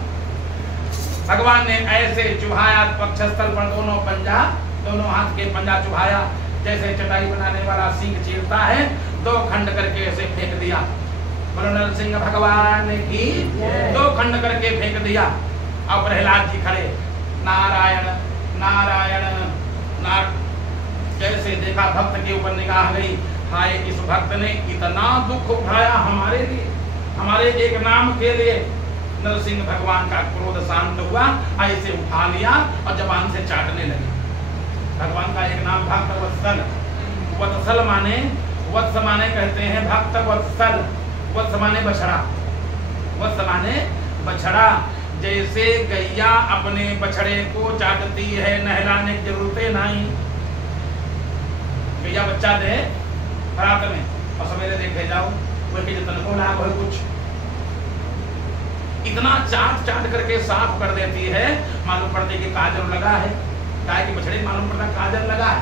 भगवान ने ऐसे चुभाया पक्षस्थल पर दोनों पंजा, दोनों हाथ के पंजा चुभाया, जैसे चटाई बनाने वाला सींग चीरता है, दो खंड करके ऐसे फेंक दिया। बोलो नरसिंह भगवान की, दो खंड करके फेंक दिया। अब प्रहलाद जी खड़े, नारायण नारायण नारायण। जैसे देखा भक्त के ऊपर निगाह गई, हाय इस भक्त ने इतना दुख उठाया हमारे लिए, हमारे एक नाम के लिए। नरसिंह भगवान का क्रोध शांत हुआ, ऐसे उठा लिया और जबान से चाटने लगे। भगवान का एक नाम भक्त वत्सल, वत्सल माने, वत्स माने कहते हैं भक्त वत्सल, वत्स माने बछड़ा, वत्स माने बछड़ा। जैसे गैया अपने बछड़े को चाटती है, नहलाने की जरूरत नहीं। गैया बच्चा दे रात में और सवेरे देखे जाओ वह के जतन को लाभ है कुछ, इतना चाट चाट करके साफ कर देती है, मालूम पड़ते कि काजल लगा है। गाय के बछड़े मालूम पड़ता काजल लगा है,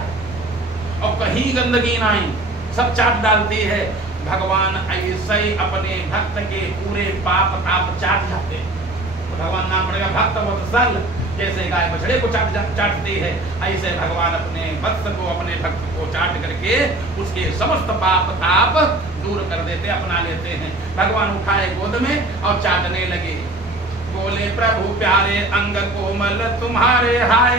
और कहीं गंदगी नहीं, सब चाट डालती है। भगवान ऐसे ही अपने भक्त के पूरे पाप ताप चाट जाते हैं। तो भगवान नाम पड़ेगा भक्त वत्सल, जैसे गाय बछड़े को चाटती है, ऐसे भगवान अपने भक्त को, अपने भक्त को चाट करके उसके समस्त पाप ताप दूर कर देते, अपना लेते हैं। भगवान उठाए गोद में और चाटने लगे, बोले प्रभु प्यारे अंग कोमल तुम्हारे हाय,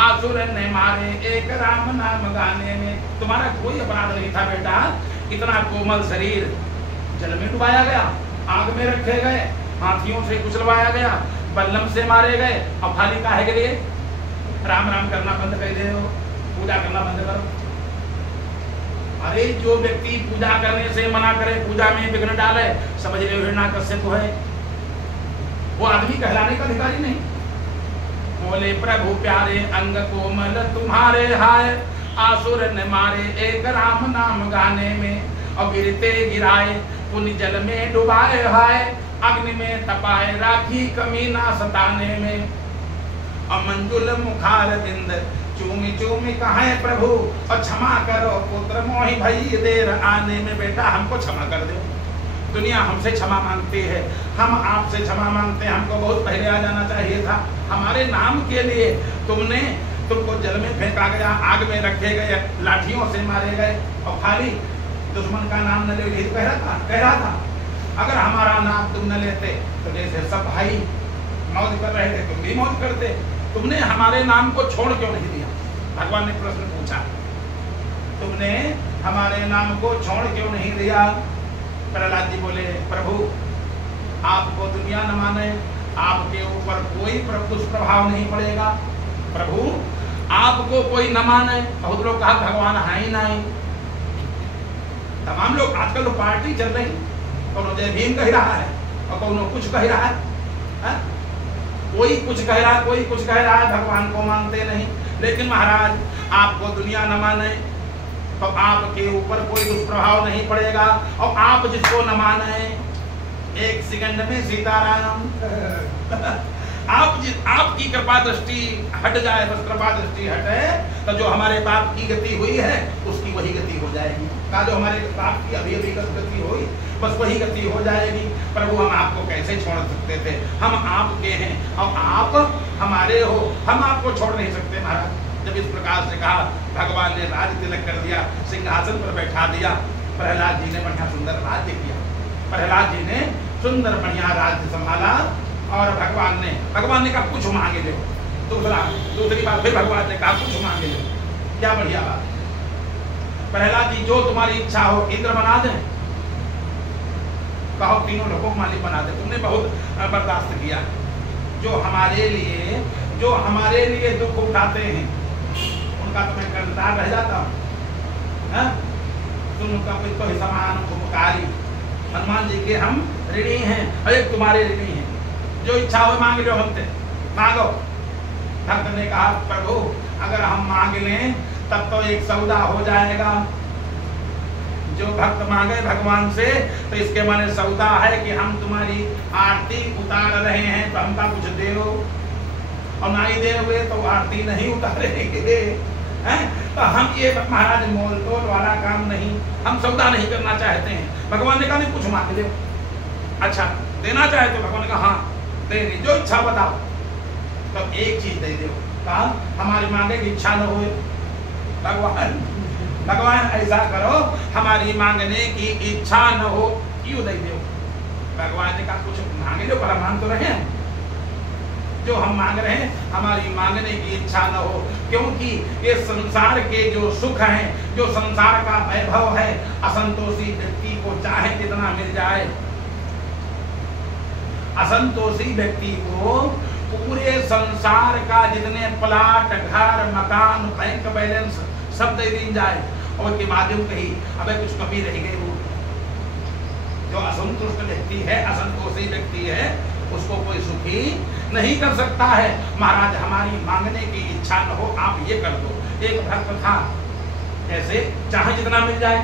आसुर ने मारे एक राम नाम गाने में। तुम्हारा कोई अपराध नहीं था बेटा, इतना कोमल शरीर जल में डुबाया गया, आग में रखे गए, हाथियों से कुचलवाया गया, बल्लम से मारे गए, और खाली काहे के लिए? राम राम करना बंद कर दे, पूजा करना बंद करो। अरे जो व्यक्ति पूजा करने से मना करे, पूजा में विघ्न डाले, समझ रहे हो हिरण्याकश्यप है, वो आदमी कहलाने का अधिकारी नहीं। बोले प्रभु प्यारे अंग कोमल तुम्हारे हाय, आसुर ने मारे एक राम नाम गाने में, और गिरते गिराए पुण्य जल में डुबाए हाय, अग्नि में तपाए राखी कमी ना सताने में, और मंजुल मुखार बिंद चूमी चूमी कहे प्रभु, और क्षमा करो पुत्र मोहि भई देर आने में। बेटा हमको क्षमा कर दो, दुनिया हमसे क्षमा मांगती है, हम आपसे क्षमा मांगते हैं, हमको बहुत पहले आ जाना चाहिए था। हमारे नाम के लिए तुमको जल में फेंका गया, आग में रखे गए, लाठियों से मारे गए, और खाली दुश्मन का नाम न ले कह रहा था। अगर हमारा नाम तुम न लेते तो जैसे सब भाई मौज कर रहे थे तुम भी मौज करते, तुमने हमारे नाम को छोड़ क्यों नहीं दिया? भगवान ने प्रश्न पूछा, तुमने हमारे नाम को छोड़ क्यों नहीं दिया? प्रहलाद जी बोले प्रभु आपको दुनिया न माने, आपके ऊपर कोई दुष्प्रभाव नहीं पड़ेगा। प्रभु आपको कोई न माने, बहुत लोग कहा भगवान है ही नहीं। तमाम लोग आजकल तो पार्टी चल रही, कौन जय भीम कह रहा है और कौन कुछ कह रहा है, कोई कुछ कह रहा है, कोई कुछ कह रहा है, भगवान को मानते नहीं। लेकिन महाराज आपको दुनिया न माने तो आपके ऊपर कोई दुष्प्रभाव नहीं पड़ेगा, और आप जिसको न माने एक सेकंड में सीताराम आपकी कृपा दृष्टि हट जाए, बस कृपा दृष्टि हटे तो जो हमारे पाप की गति हुई है उसकी वही गति हो जाएगी। का जो हमारे पाप की अभी गति हुई बस वही गति हो जाएगी। प्रभु हम आपको कैसे छोड़ सकते थे? हम आपके हैं और आप हमारे हो, हम आपको छोड़ नहीं सकते महाराज। जब इस प्रकार से कहा, भगवान ने राज तिलक कर दिया, सिंहासन पर बैठा दिया। प्रहलाद जी ने बढ़िया सुंदर राज्य किया, प्रहलाद जी ने सुंदर बढ़िया राज्य संभाला। और भगवान ने कहा कुछ मांगे लो। दूसरी बात फिर भगवान ने कहा कुछ मांगे लो। क्या बढ़िया बात। प्रहलाद जी जो तुम्हारी इच्छा हो, इंद्र बना दे, कहो तीनों लोगों को मालिक बना दे। तुमने बहुत बर्दाश्त किया, जो हमारे लिए दुख उठाते हैं उनका तो मैं कर्जदार रह जाता हूँ। तुम उनका कोई समान उपकारी, हनुमान जी के हम ऋणी हैं और एक तुम्हारे ऋणी हैं। जो इच्छा हो मांग लो, हमसे मांगो। भक्त ने कहा प्रभु अगर हम मांग लें तब तो एक सौदा हो जाएगा। जो भक्त मांगे भगवान से तो इसके माने सौदा है कि हम तुम्हारी आरती उतार रहे हैं तो हमका कुछ दो, और नहीं दे हुए तो आरती नहीं उतारेंगे। तो हम ये महाराज मोल तोल वाला काम नहीं, हम सौदा नहीं करना चाहते हैं। भगवान ने कहा नहीं कुछ मांग दो। अच्छा देना चाहे तो भगवान ने कहा हाँ दे, जो इच्छा बताओ। तो एक चीज दे दो। कहा हमारी मांगे की इच्छा न हो। भगवान ऐसा करो हमारी मांगने की इच्छा न हो, क्यों दे दो। भगवान ने कहा कुछ मांगे जो पर मान तो रहे, जो हम मांग रहे हैं हमारी मांगने की इच्छा न हो, क्योंकि ये संसार के जो सुख हैं, जो संसार का वैभव है, असंतोषी व्यक्ति को चाहे कितना मिल जाए, असंतोषी व्यक्ति को पूरे संसार का जितने प्लाट, घर, मकान, बैंक बैलेंस सब दे दी जाए और के माध्यम कही अबे कुछ कमी रह गई। वो जो असंतुष्ट व्यक्ति है, असंतोषी व्यक्ति है, उसको कोई सुखी नहीं कर सकता है। महाराज हमारी मांगने की इच्छा न हो, आप ये कर दो। एक भक्त था, ऐसे चाहे जितना मिल जाए।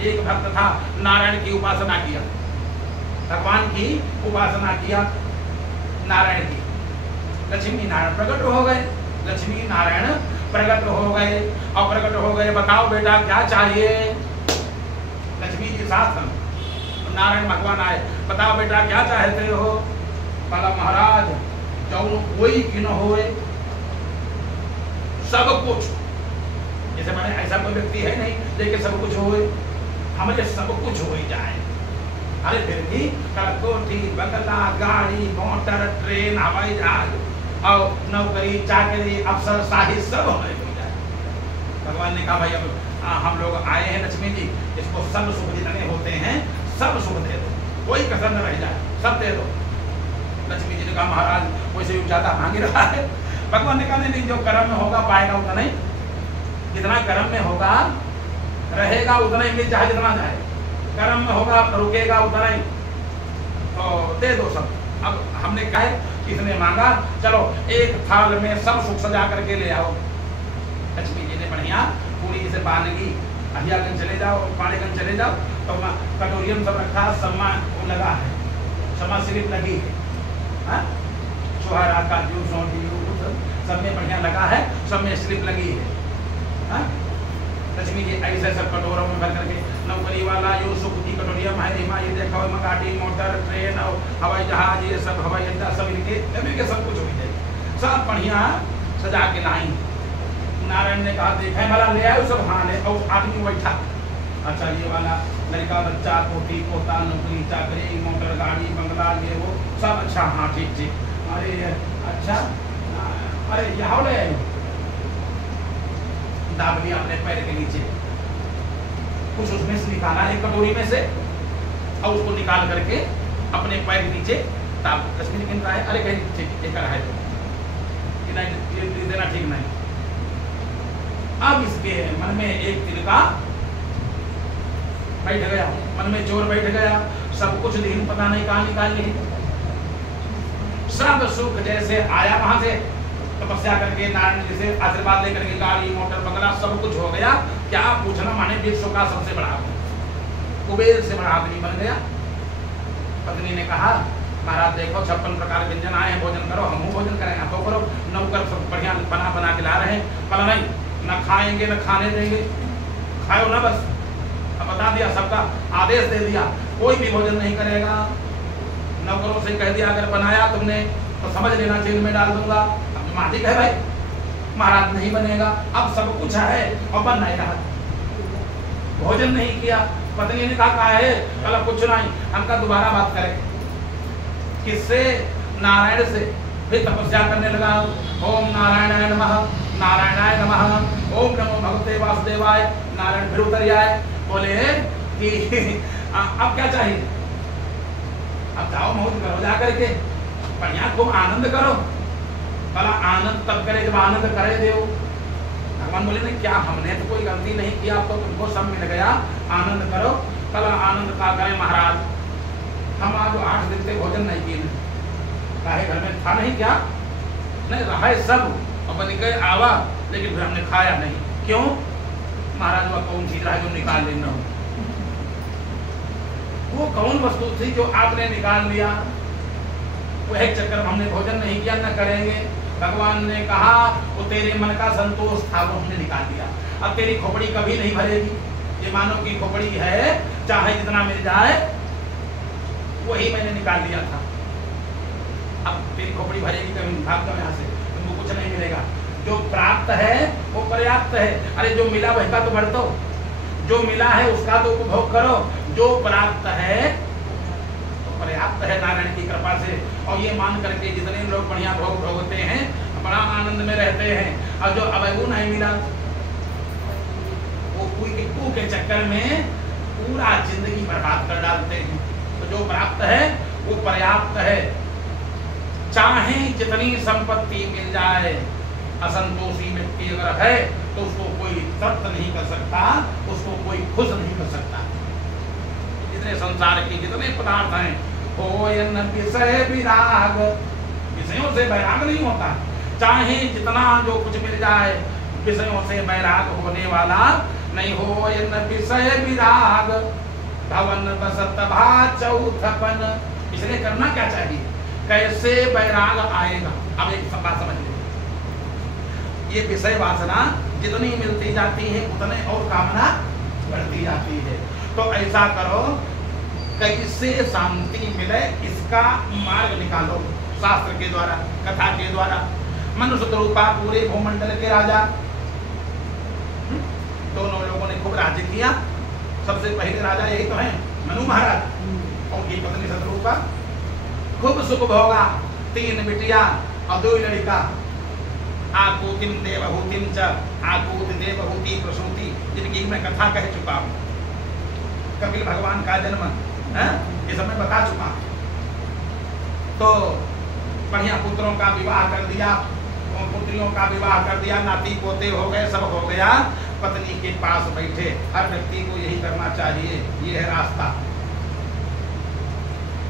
एक भक्त था, नारायण की उपासना किया, भगवान की उपासना किया, नारायण की। लक्ष्मी नारायण प्रकट हो गए, लक्ष्मी नारायण प्रकट हो गए और प्रकट हो गए। बताओ बेटा क्या चाहिए? लक्ष्मी जी साथ हम, नारायण भगवान आए, बताओ बेटा क्या चाहते हो? बोला महाराज जो कोई की न होए सब कुछ। जैसे मैंने ऐसा कोई व्यक्ति है नहीं लेकिन सब कुछ होए, हमें सब कुछ हो ही जाए। अरे फिर भी कोठी, बंगला, गाड़ी, मोटर, ट्रेन, हवाई जहाज और नौकरी, चाकरी, अफसर, शाही सब हमें मिल जाए। भगवान ने कहा भाई अब हम लोग आए हैं लक्ष्मी जी, इसको सब सुख जितने होते हैं सब सुख दे दो, कोई कसर न रह जाए, सब दे दो। लक्ष्मी जी ने कहा महाराज वैसे भी ज्यादा मांग रहा है। भगवान ने कहा नहीं, जो कर्म में होगा पाएगा उतना ही, जितना कर्म में होगा रहेगा उतना ही मिल, चाहे जितना जाए। कर्म में होगा रुकेगा उतना ही, तो दे दो सब। अब हमने कहा किसने मांगा, चलो एक थाल में सब सुख सजा करके ले आओ। लक्ष्मी जी ने बढ़िया पूरी से बांधगी, अहियागंज चले जाओ, पाड़ेगंज चले जाओ, तो कटोरियम सब रखा, सम्मान वो लगा है, क्षमा स्लिप लगी है, छुहारा का जूस सब में बढ़िया लगा है, सब में स्लिप लगी है। लक्ष्मी जी ऐसे सब कटोरों में भर करके, नौकरी वाला यो सुख की कटोरिया ये देखो, गाड़ी, मोटर, ट्रेन और हवाई जहाज, ये सब हवाई अड्डा सब इनके सब कुछ हो जाए, सब बढ़िया सजा के लाई। नारायण ने कहा देखा भला ले आए सब, हाँ ले। और आदमी बैठा, अच्छा ये वाला लड़का बच्चा, कोठी पोता, नौकरी चाकरी, मोटर गाड़ी, बंगला, ये वो सब, अच्छा हाँ ठीक ठीक। अरे अच्छा, अरे यहाँ ले दाब लिया अपने पैर के नीचे, कुछ उसमें से निकाला एक कटोरी में से और उसको निकाल करके अपने पैर के नीचे दाब। लक्ष्मी गिन रहा है, अरे कहीं ठीक एक है तो नहीं देना ठीक नहीं। अब इसके मन में एक तिनका बैठ गया, मन में चोर बैठ गया, सब कुछ लेकिन पता नहीं कहाँ निकाल ली। सब सुख जैसे आया वहां से तपस्या करके नारायण जी से आशीर्वाद लेकर के, गाड़ी मोटर बंगला सब कुछ हो गया। क्या पूछना, माने विश्व का सबसे बड़ा कुबेर से बड़ा आदमी बन गया। पत्नी ने कहा महाराज देखो 56 प्रकार व्यंजन आए हैं, भोजन करो, हम भोजन करें, आप तो करो। नौकर सब बढ़िया बना बना के ला रहे हैं, बोला नहीं न खाएंगे न खाने देंगे, खाओ ना बस। अब बता दिया, सबका आदेश दे दिया, कोई भी भोजन नहीं करेगा। नौकरों से कह दिया अगर बनाया तुमने तो समझ लेना जेल में डाल दूंगा। अब मालिक है भाई, महाराज नहीं बनेगा। अब सब कुछ है और बन नहीं रहा, भोजन नहीं किया। पत्नी ने कहा है, कल कुछ नहीं, हमका दोबारा बात करें। किससे? नारायण से। फिर तपस्या करने लगा, ओम नारायणाय नमः, नारायणाय नमः, ओम नमो भगवते वासुदेवाय। नारायण फिर उतर आए, बोले कि अब क्या चाहिए? अब जाओ मौज करो, जा करके बढ़िया खूब आनंद करो। भला आनंद तब करे जब आनंद करे देव। भगवान बोले नहीं क्या, हमने तो कोई गलती नहीं किया, तो तुमको सब मिल गया, आनंद करो। भला आनंद का करें महाराज, हम आज 8 दिन से भोजन नहीं किए, काहे घर में था नहीं क्या? नहीं रहा सब, अब निकल आवा, लेकिन फिर हमने खाया नहीं। क्यों? महाराज वह कौन चीज रहा जो निकाल लेना हो? वो कौन वस्तु थी जो आपने निकाल लिया? वो एक चक्कर हमने भोजन नहीं किया, न करेंगे। भगवान ने कहा वो तेरे मन का संतोष था, वो हमने निकाल दिया। अब तेरी खोपड़ी कभी नहीं भरेगी। ये मानो की खोपड़ी है, चाहे जितना मिल जाए वही मैंने निकाल दिया था। अब तेरी खोपड़ी भरेगी कभी, भाग जाओ यहाँ से, तुमको कुछ नहीं मिलेगा। जो प्राप्त है वो पर्याप्त है। अरे जो मिला वही का तो भर दो, जो मिला है उसका तो उपभोग करो। जो प्राप्त है तो पर्याप्त है नारायण की कृपा से। और ये मान करके जितने लोग बढ़िया भोग भोगते हैं, बड़ा आनंद में रहते हैं। और जो अवैभव नहीं मिला, वो कुछ के चक्कर में पूरा जिंदगी बर्बाद कर डालते हैं। तो जो प्राप्त है वो पर्याप्त है। चाहे जितनी संपत्ति मिल जाए, असंतोषी व्यक्ति अगर है तो उसको कोई तृप्त नहीं कर सकता, उसको कोई खुश नहीं कर सकता। जितने संसार के जितने पदार्थ हैं होयन विषय विराग, विषयों से वैराग नहीं होता, चाहे जितना जो कुछ मिल जाए विषयों से वैराग होने वाला नहीं। होयन विषय विराग भवन बसत भा चौथपन, इसलिए करना क्या चाहिए, कैसे वैराग आएगा। अब एक बात समझ लीजिए, ये विषय वासना जितनी मिलती जाती है उतने और कामना बढ़ती जाती है। तो ऐसा करो कैसे शांति मिले इसका मार्ग निकालो शास्त्र के द्वारा, कथा के द्वारा। मनुष्य रूपा पूरे भूमंडल के राजा, दोनों लोगों ने खूब राज्य किया। सबसे पहले राजा यही तो है मनु महाराज, उनकी पत्नी शत्रुपा, खूब सुख भोगा, 3 बिटिया और 2 लड़का। आकूतिम देवहूतिम च आकूत देवहूति प्रसूति, जिनकी मैं कथा कह चुका हूँ। कपिल भगवान का जन्म ये सब मैं बता चुका हूँ। तो बढ़िया पुत्रों का विवाह कर दिया, पुत्रियों का विवाह कर दिया, नाती पोते हो गए, सब हो गया। पत्नी के पास बैठे, हर व्यक्ति को यही करना चाहिए, ये है रास्ता।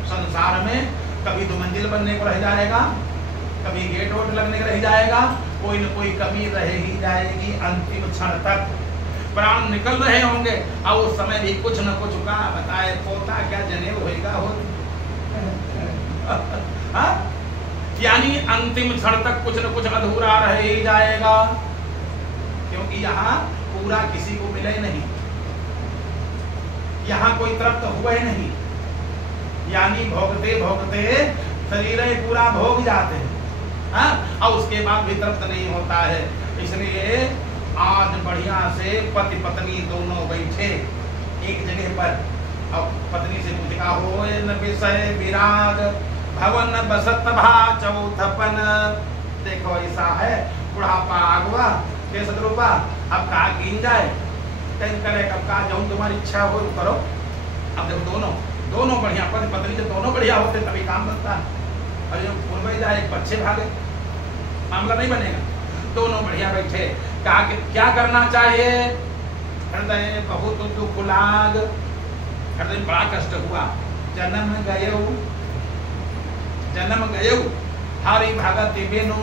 संसार में कभी 2 मंजिल बनने को रह जाएगा, कभी गेट वोट लगने रह जाएगा, कोई न कोई कमी रह ही जाएगी। अंतिम क्षण तक प्राण निकल रहे होंगे और उस समय भी कुछ न कुछ का बताए पोता क्या जनेऊ होएगा हो। यानी अंतिम क्षण तक कुछ न कुछ अधूरा रह ही जाएगा, क्योंकि यहाँ पूरा किसी को मिले नहीं, यहाँ कोई तृप्त हुए नहीं। यानी भोगते भोगते शरीर पूरा भोग जाते हैं, और उसके बाद भी तृप्त नहीं होता है। इसलिए आज बढ़िया से पति पत्नी दोनों बैठे एक जगह पर, और पत्नी से पूछा होयन विषय विराग भवन बसत भा चौथपन। देखो ऐसा है, बुढ़ापा आगवा के शत्रुपा, अब का कीन जाए, कहीं करे कब का जाऊं, तुम्हारी इच्छा हो करो। अब देखो दोनों बढ़िया, पति पत्नी जब दोनों बढ़िया होते तभी काम बनता है। और जो पूर्व जाए एक बच्चे भागे, मामला नहीं बनेगा। दोनों बढ़िया बैठे, कहा कि क्या करना चाहिए। हृदय बहुत दुख लाग, हृदय बड़ा कष्ट हुआ। जन्म गयो हरि भगत बिनु,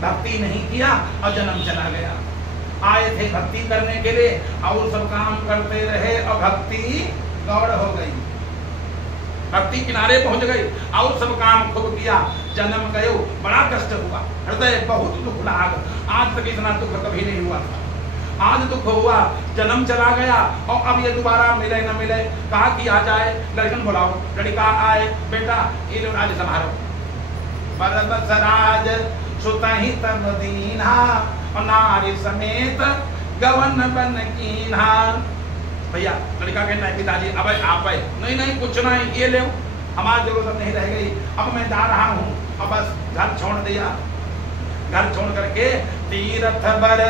भक्ति नहीं किया और जन्म चला गया। आए थे भक्ति करने के लिए और सब काम करते रहे और भक्ति गौड़ हो गई, भक्ति किनारे पहुंच गई और सब काम खूब किया। जन्म गयो बड़ा कष्ट हुआ, हृदय बहुत दुख लाग। आज तक इतना दुख कभी नहीं हुआ था, आज दुख हुआ। जन्म चला गया और अब ये दोबारा मिले न मिले। कहा कि आ जाए, लड़कन बुलाओ, लड़का आए, बेटा ये लो राज समारो। बरबसराज सुतहि तब दीन्हा और नारी समेत गवन बन कीन्हा। भैया लड़का कहना है पिताजी अब आप आए, नहीं कुछ नहीं, ये ले हमारी जरूरत नहीं रह गई, अब मैं जा रहा हूँ। अब बस घर छोड़ दिया, घर छोड़ करके तीर्थ बर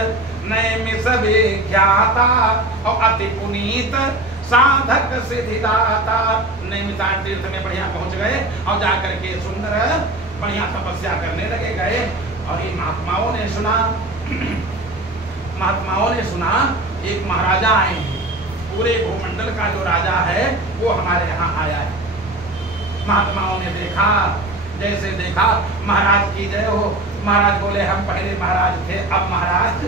नैमिष विख्याता और अति पुनीत साधक सिद्धिदाता। नैमिषारण्य तीर्थ में बढ़िया पहुंच गए और जाकर के सुंदर बढ़िया तपस्या करने लगे गए। और ये महात्माओं ने सुना एक महाराजा आए हैं, पूरे भूमंडल का जो राजा है वो हमारे यहाँ आया है। महात्माओं ने देखा, जैसे देखा महाराज की जय हो। महाराज बोले हम पहले महाराज थे, अब महाराज,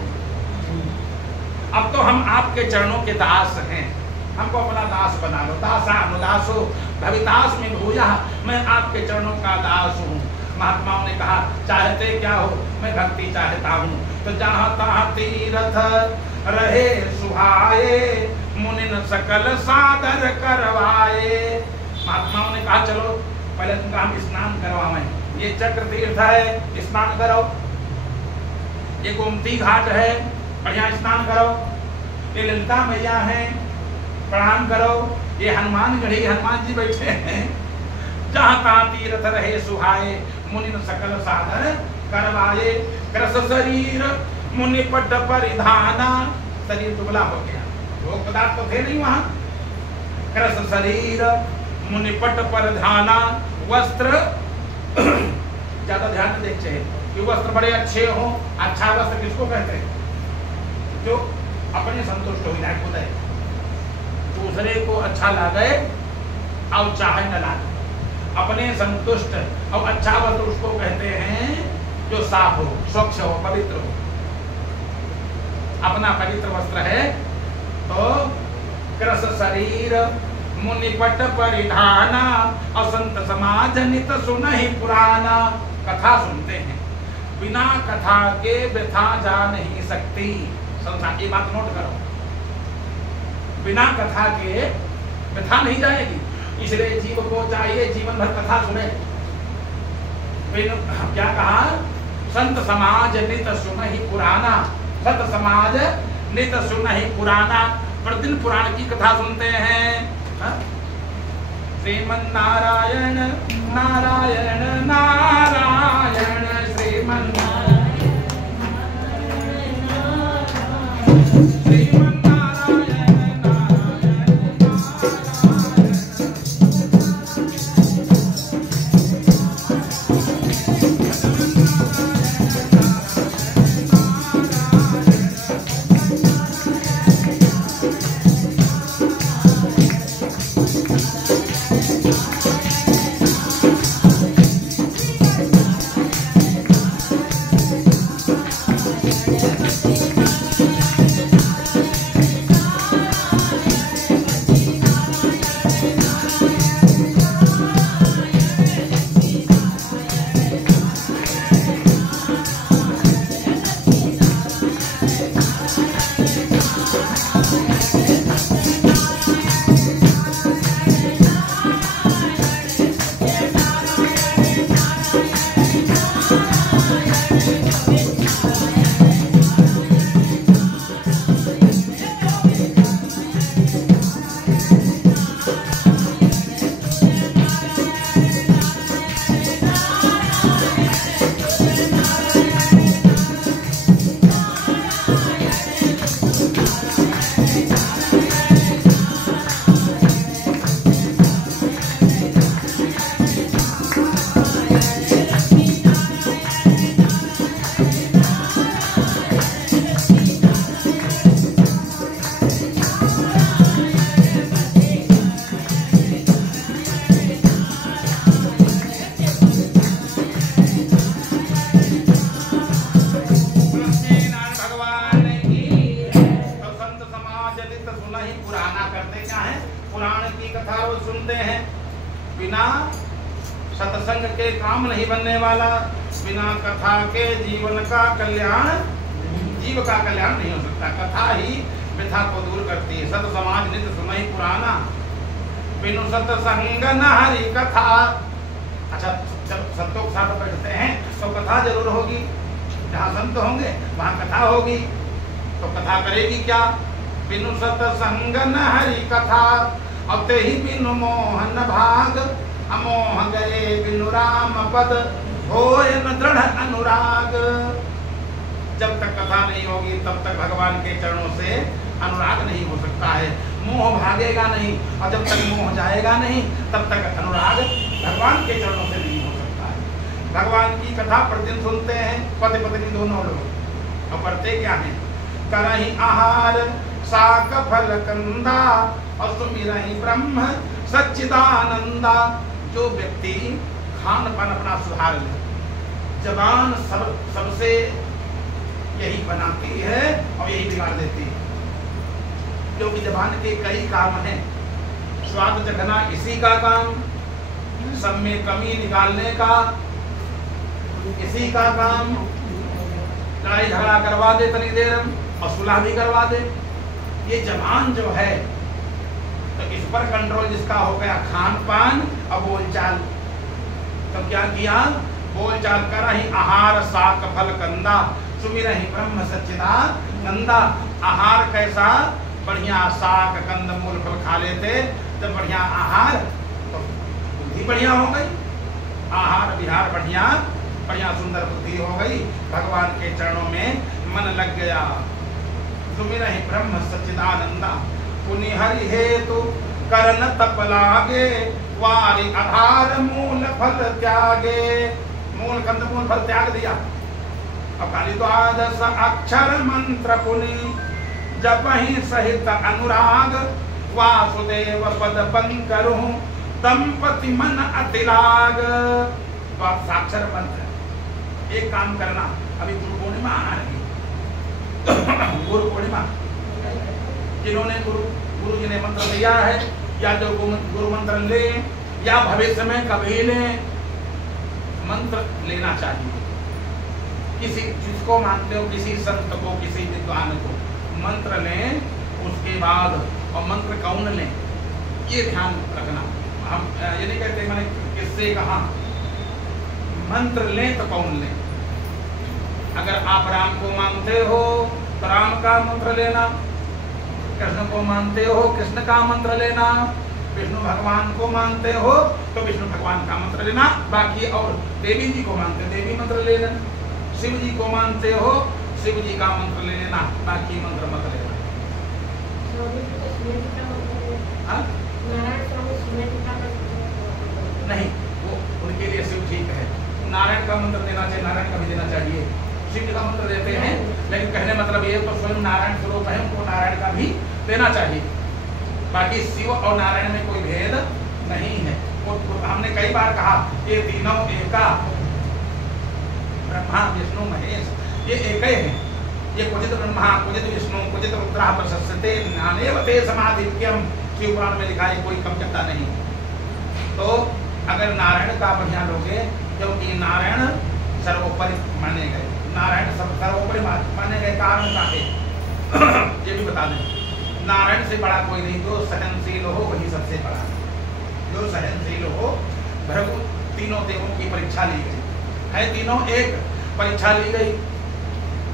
अब तो हम आपके चरणों के दास हैं, हमको अपना दास बना लो। दासा अनुदासो भविदास में भूया, मैं आपके चरणों का दास हूँ। महात्माओं ने कहा चाहते क्या हो, मैं भक्ति चाहता हूँ। तो जहाँ तहाँ तीर्थ रहे सुहाए, मुनिन सकल सादर करवाए। महात्माओं ने कहा चलो पहले तुमका हम स्नान करवाएं, ये चक्र तीर्थ है, स्नान करो। ये गोमती घाट है, बढ़िया स्नान करो। ये ललिता मैया है, प्रणाम करो। ये हनुमान गढ़ी, हनुमान जी बैठे हैं। जहाँ तहाँ तीर्थ रहे सुहाए, मुनिन सकल सादर करवाए। कृस शरीर मुनि पट परिधाना, शरीर दुबला हो गया, भोग पदार्थ तो थे नहीं वहां। कृस शरीर मुनि पट परिधाना, वस्त्र ज्यादा ध्यान से देख चाहिए कि वस्त्र बड़े अच्छे हो। अच्छा वस्त्र किसको कहते हैं, जो अपने संतुष्ट हो जाए, खुद दूसरे को अच्छा लगे और चाहे न लागे। अपने संतुष्ट और अच्छा वस्त्र उसको कहते हैं जो साफ हो, स्वच्छ हो, पवित्र हो। अपना पवित्र वस्त्र है तो कृस शरीर मुनिपट परिधाना और संत समाज नित सुनहि पुराना। कथा सुनते हैं, बिना कथा के व्यथा जा नहीं सकती। संसार की बात नोट करो, बिना कथा के व्यथा नहीं जाएगी। इसलिए जीव को चाहिए जीवन भर कथा सुने। क्या कहा? संत समाज नित सुनहि पुराना। संत समाज नित सुनहि पुराना, प्रतिदिन पुराण की कथा सुनते हैं। श्रीमन नारायण नारायण नारायण श्रीमन सत्संग के काम नहीं बनने वाला, बिना कथा के जीवन का कल्याण, जीव का कल्याण नहीं हो सकता। कथा ही व्यथा को दूर करती है। सत समाज नित सुनहि पुराना, बिनु सत्संग न हरि कथा। अच्छा, जब संतों के साथ बैठते हैं तो कथा जरूर होगी। जहाँ संत होंगे वहाँ कथा होगी, तो कथा करेगी क्या? बिनु सत्संग न हरि कथा, अब ते ही बिनु मोहन भाग, अमोह गए बिनु राम पद, होय न दृढ़ अनुराग। जब तक कथा नहीं होगी तब तक भगवान के चरणों से अनुराग नहीं हो सकता है। मोह भागेगा नहीं, और जब तक मोह जाएगा नहीं तब तक अनुराग भगवान के चरणों से नहीं हो सकता है। भगवान की कथा प्रतिदिन सुनते हैं पति पत्नी दोनों लोग, और करते क्या है? करहि आहार साक फल कंदा, और सुमिरहि ब्रह्म सच्चिदानंदा। जो व्यक्ति खान पान अपना सुधार ले, जबान सबसे यही बनाती है और यही बिगाड़ देती है। क्योंकि जबान के कई काम हैं। स्वाद चखना इसी का काम, सब में कमी निकालने का इसी का काम, लड़ाई झगड़ा करवा दे तनी देर और सुलह भी करवा दे। ये जबान जो है, तो इस पर कंट्रोल जिसका हो गया खान पान और बोलचाल, तो क्या किया? बोलचाल करहि आहार साक फल कंदा, सुमिरहि ब्रह्म सच्चिदानंदा। आहार कैसा? बढ़िया साग कंद मूल फल खा लेते, जब बढ़िया आहार तो बुद्धि बढ़िया हो गई। आहार विहार बढ़िया, बढ़िया सुंदर बुद्धि हो गई, भगवान के चरणों में मन लग गया। सुमिरहि ब्रह्म सच्चिदानंदा, पुनि हरि हेतु करन तप लागे, वारि आधार मूल फल त्यागे। मूल कंद मूल फल त्याग दिया। अब खाली द्वादश अक्षर मंत्र पुनि, जपहि सहित अनुराग, वासुदेव पद पंकरु दंपति मन अतिलाग। तो आप साक्षर मंत्र एक काम करना, अभी गुरु पूर्णिमा आ रही है, गुरु पूर्णिमा जिन्होंने गुरु जी ने मंत्र दिया है, या जो गुरु मंत्र ले या भविष्य में कभी ले, मंत्र लेना चाहिए। किसी जिसको मानते हो, किसी संत को, किसी विद्वान को मंत्र लें, उसके बाद और मंत्र कौन लें ये ध्यान रखना। हम ये नहीं कहते मैंने किससे कहा, मंत्र लें तो कौन लें। अगर आप राम को मानते हो तो राम का मंत्र लेना, कृष्ण को मानते हो कृष्ण का मंत्र लेना, विष्णु भगवान को मानते हो तो विष्णु भगवान का मंत्र लेना। बाकी और देवी जी को मानते हो देवी मंत्र ले लेना, शिव जी को मानते हो शिव जी का मंत्र ले लेना, बाकी मंत्र मत लेना। नहीं, वो उनके लिए शिव ठीक है। नारायण का मंत्र देना चाहिए, नारायण का भी देना चाहिए। शिव जी का मंत्र देते हैं, लेकिन कहने मतलब ये तो स्वयं नारायण स्वरूप है, उनको नारायण का भी देना चाहिए। बाकी शिव और नारायण में कोई भेद नहीं है। हमने कई बार कहा ये तीनों एका, ब्रह्मा विष्णु महेश ये एक ही है। ये क्वचित ब्रह्मा क्वचित विष्णु क्वचित रुद्रः प्रशस्यते नानेव ते समाधिक्यम, शिव पुराण में लिखा है, कोई कम कहता नहीं। तो अगर नारायण का बढ़िया लोगे, क्योंकि नारायण सर्वोपरि माने गए, नारायण सर्वोपरि माने गए, कारण का है ये भी बता दें। नारायण से बड़ा कोई नहीं, जो सहनशील हो वही सबसे बड़ा, जो सहनशील हो। भृगु तीनों देवों की परीक्षा ली गई है, तीनों एक परीक्षा ली गई।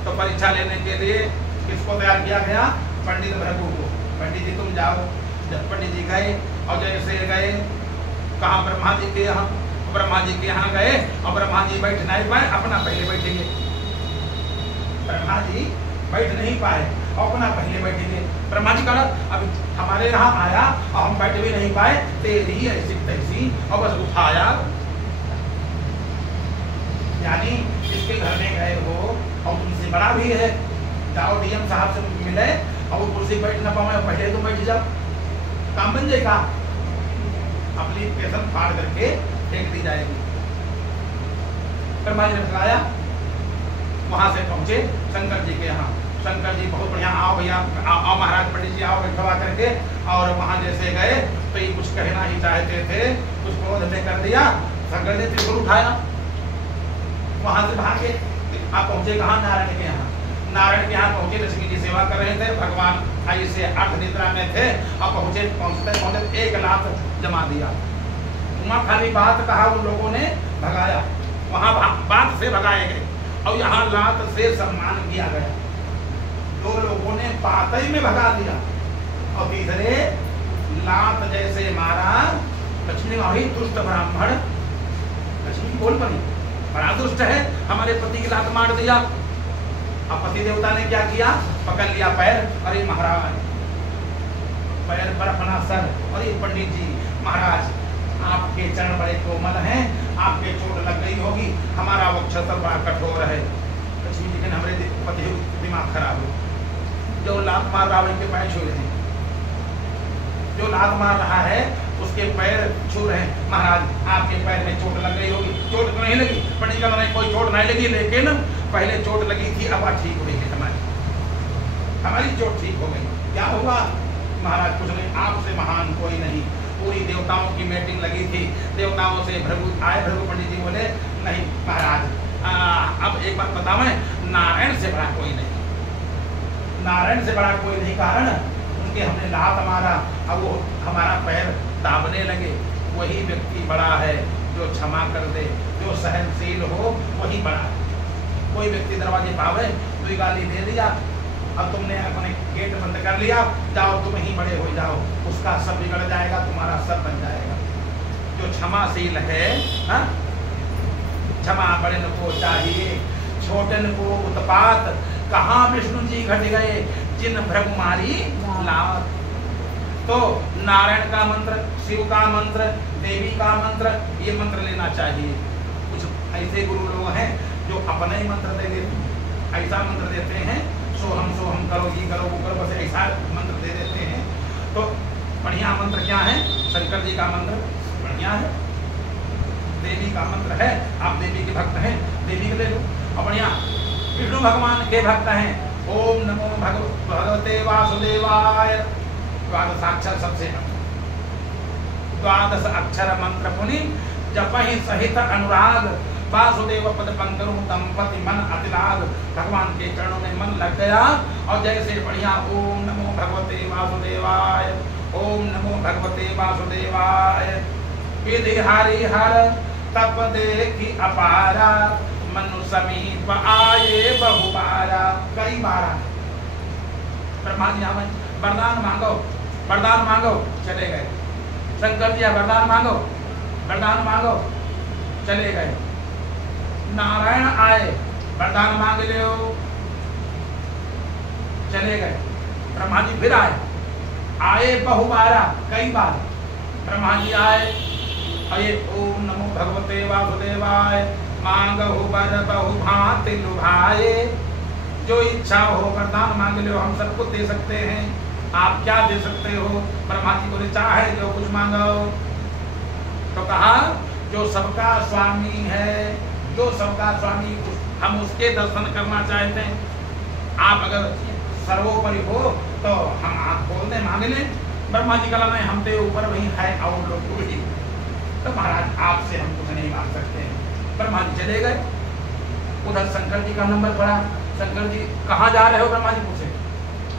तो परीक्षा लेने के लिए किसको तैयार किया गया, पंडित भृगु को। पंडित जी तुम जाओ। जब पंडित जी गए और जैसे गए कहाँ, ब्रह्मा जी के यहाँ, ब्रह्मा जी के यहाँ गए और ब्रह्मा जी बैठ नहीं पाए, अपना पहले बैठेंगे। ब्रह्मा जी बैठ नहीं पाए और अपना पहले बैठेंगे। ब्रह्मा जी कहा अब हमारे यहाँ आया और हम बैठ भी नहीं पाए, तेरी ऐसी तैसी और बस उठाया। यानी इसके घर में गए हो और तुमसे बड़ा भी है, जाओ डीएम साहब से मिले और वो कुर्सी बैठ ना पाए, पहले तुम बैठ जाओ, काम बन जाएगा। एप्लीकेशन फाड़ करके फेंक दी जाएगी। ब्रह्मा जी ने बुलाया, वहां से पहुंचे शंकर जी के यहाँ। शंकर जी बहुत बढ़िया, आओ भैया आओ महाराज, पंडित जी आओ बैठवा करके। और वहां जैसे गए तो ये कुछ कहना ही चाहते थे, कुछ क्रोध में कर दिया। शंकर ने त्रिशूल उठाया, वहां से भागे। आप पहुंचे कहाँ, नारायण के यहाँ। नारायण के यहाँ पहुंचे, लक्ष्मी जी सेवा कर रहे थे, भगवान ऐसे अर्थ निद्रा में थे और पहुंचते एक लात जमा दिया। वहां खाली बात कहा, उन लोगों ने भगाया, वहां बात से भगाए गए और यहाँ लात से सम्मान किया गया। दो लोगों ने बात ही में भगा दिया और तीसरे लात जैसे मारा। लक्ष्मी वही दुष्ट ब्राह्मण, लक्ष्मी बोल पड़ी बड़ा दुष्ट है, हमारे पति की लात मार दिया। अब पति देवता ने क्या किया, पकड़ लिया पैर, अरे महाराज पैर पर अपना सर, और ये पंडित जी महाराज आपके चरण बड़े कोमल हैं, आपके चोट लग गई होगी, हमारा वक्षस्थल बड़ा कठोर है। लक्ष्मी जी ने हमारे पति दिमाग खराब हो, जो लात मार रहा है उनके पैर छू रहे हैं, जो लात मार रहा है उसके पैर छू रहे हैं। महाराज आपके पैर में चोट लग गई होगी। चोट तो नहीं लगी, पंडित जी का कोई चोट नहीं लगी, लेकिन पहले चोट लगी थी, अब ठीक हो गई है, हमारी चोट ठीक हो गई। क्या हुआ महाराज, कुछ नहीं, आपसे महान कोई नहीं। पूरी देवताओं की मीटिंग लगी थी, देवताओं से भृगु आए। भृगु पंडित जी बोले नहीं महाराज, अब एक बात बताओ, नारायण से बड़ा कोई नहीं, नारायण से बड़ा कोई नहीं। कारण उनके हमने लात मारा, अब वो हमारा पैर दाबने लगे। वही व्यक्ति बड़ा है जो क्षमा कर दे, जो सहनशील हो, वही बड़ा है। कोई व्यक्ति दरवाजे पावे तो गाली दे दिया, अब तुमने अपने गेट बंद कर लिया, जाओ तुम ही बड़े हो जाओ, उसका सब बिगड़ जाएगा, तुम्हारा सब बन जाएगा। जो क्षमाशील है, क्षमा बड़न को चाहिए, छोटन को उत्पात, कहाँ विष्णु जी घट गए, जिन भृगु मारी लात। तो नारायण का मंत्र, शिव का मंत्र, देवी का मंत्र, ये मंत्र लेना चाहिए। कुछ ऐसे गुरु लोग हैं जो अपने ही मंत्र दे देते, ऐसा मंत्र देते हैं, सोहम करो, ये करो, वो करो, बस ऐसा मंत्र दे देते हैं। तो बढ़िया मंत्र क्या है, शंकर जी का मंत्र, बढ़िया है, देवी का मंत्र है, आप देवी के भक्त हैं, देवी के ले लो। और बढ़िया विष्णु भगवान के भक्त हैं, ओम नमो भगवते वासुदेवाय, द्वादश अक्षर सबसे, द्वादश अक्षर मंत्र पुनि जपहि सहित अनुराग, वासुदेव पद पंकरु दंपति मन अतिलाग। भगवान के चरणों में मन लग गया और जैसे बढ़िया ओम नमो भगवते वासुदेवाय, ओम नमो भगवते वासुदेवाय, विधि हरि हर तप देखी अपारा, मनु समीप आए बहुबारा। कई बार ब्रह्मा जी आवे, वरदान मांगो, वरदान मांगो, चले गए। शंकर जी वरदान मांगो, वरदान मांगो, चले गए। नारायण आए, वरदान मांग लो, चले गए। ब्रह्मा जी फिर आए बहुबारा, कई बार ब्रह्मा जी आए, अये ओम नमो भगवते वासुदेवाय, मांगहु वर बहु भांति लुभाए। जो इच्छा हो वरदान मांग लो, हम सब कुछ दे सकते हैं। आप क्या दे सकते हो? ब्रह्मा जी बोले चाहे जो कुछ मांगो। तो कहा जो सबका स्वामी है, जो सबका स्वामी, हम उसके दर्शन करना चाहते हैं। आप अगर सर्वोपरि हो तो हम आप बोलने मांग लें। ब्रह्मा जी कहा नहीं, हम तो ऊपर वही है और लोग वही, तो महाराज आपसे हम कुछ नहीं मांग सकते हैं। ब्रह्मा जी चले गए। उधर शंकर जी का नंबर पड़ा। शंकर जी कहाँ जा रहे हो? ब्रह्मा जी पूछे।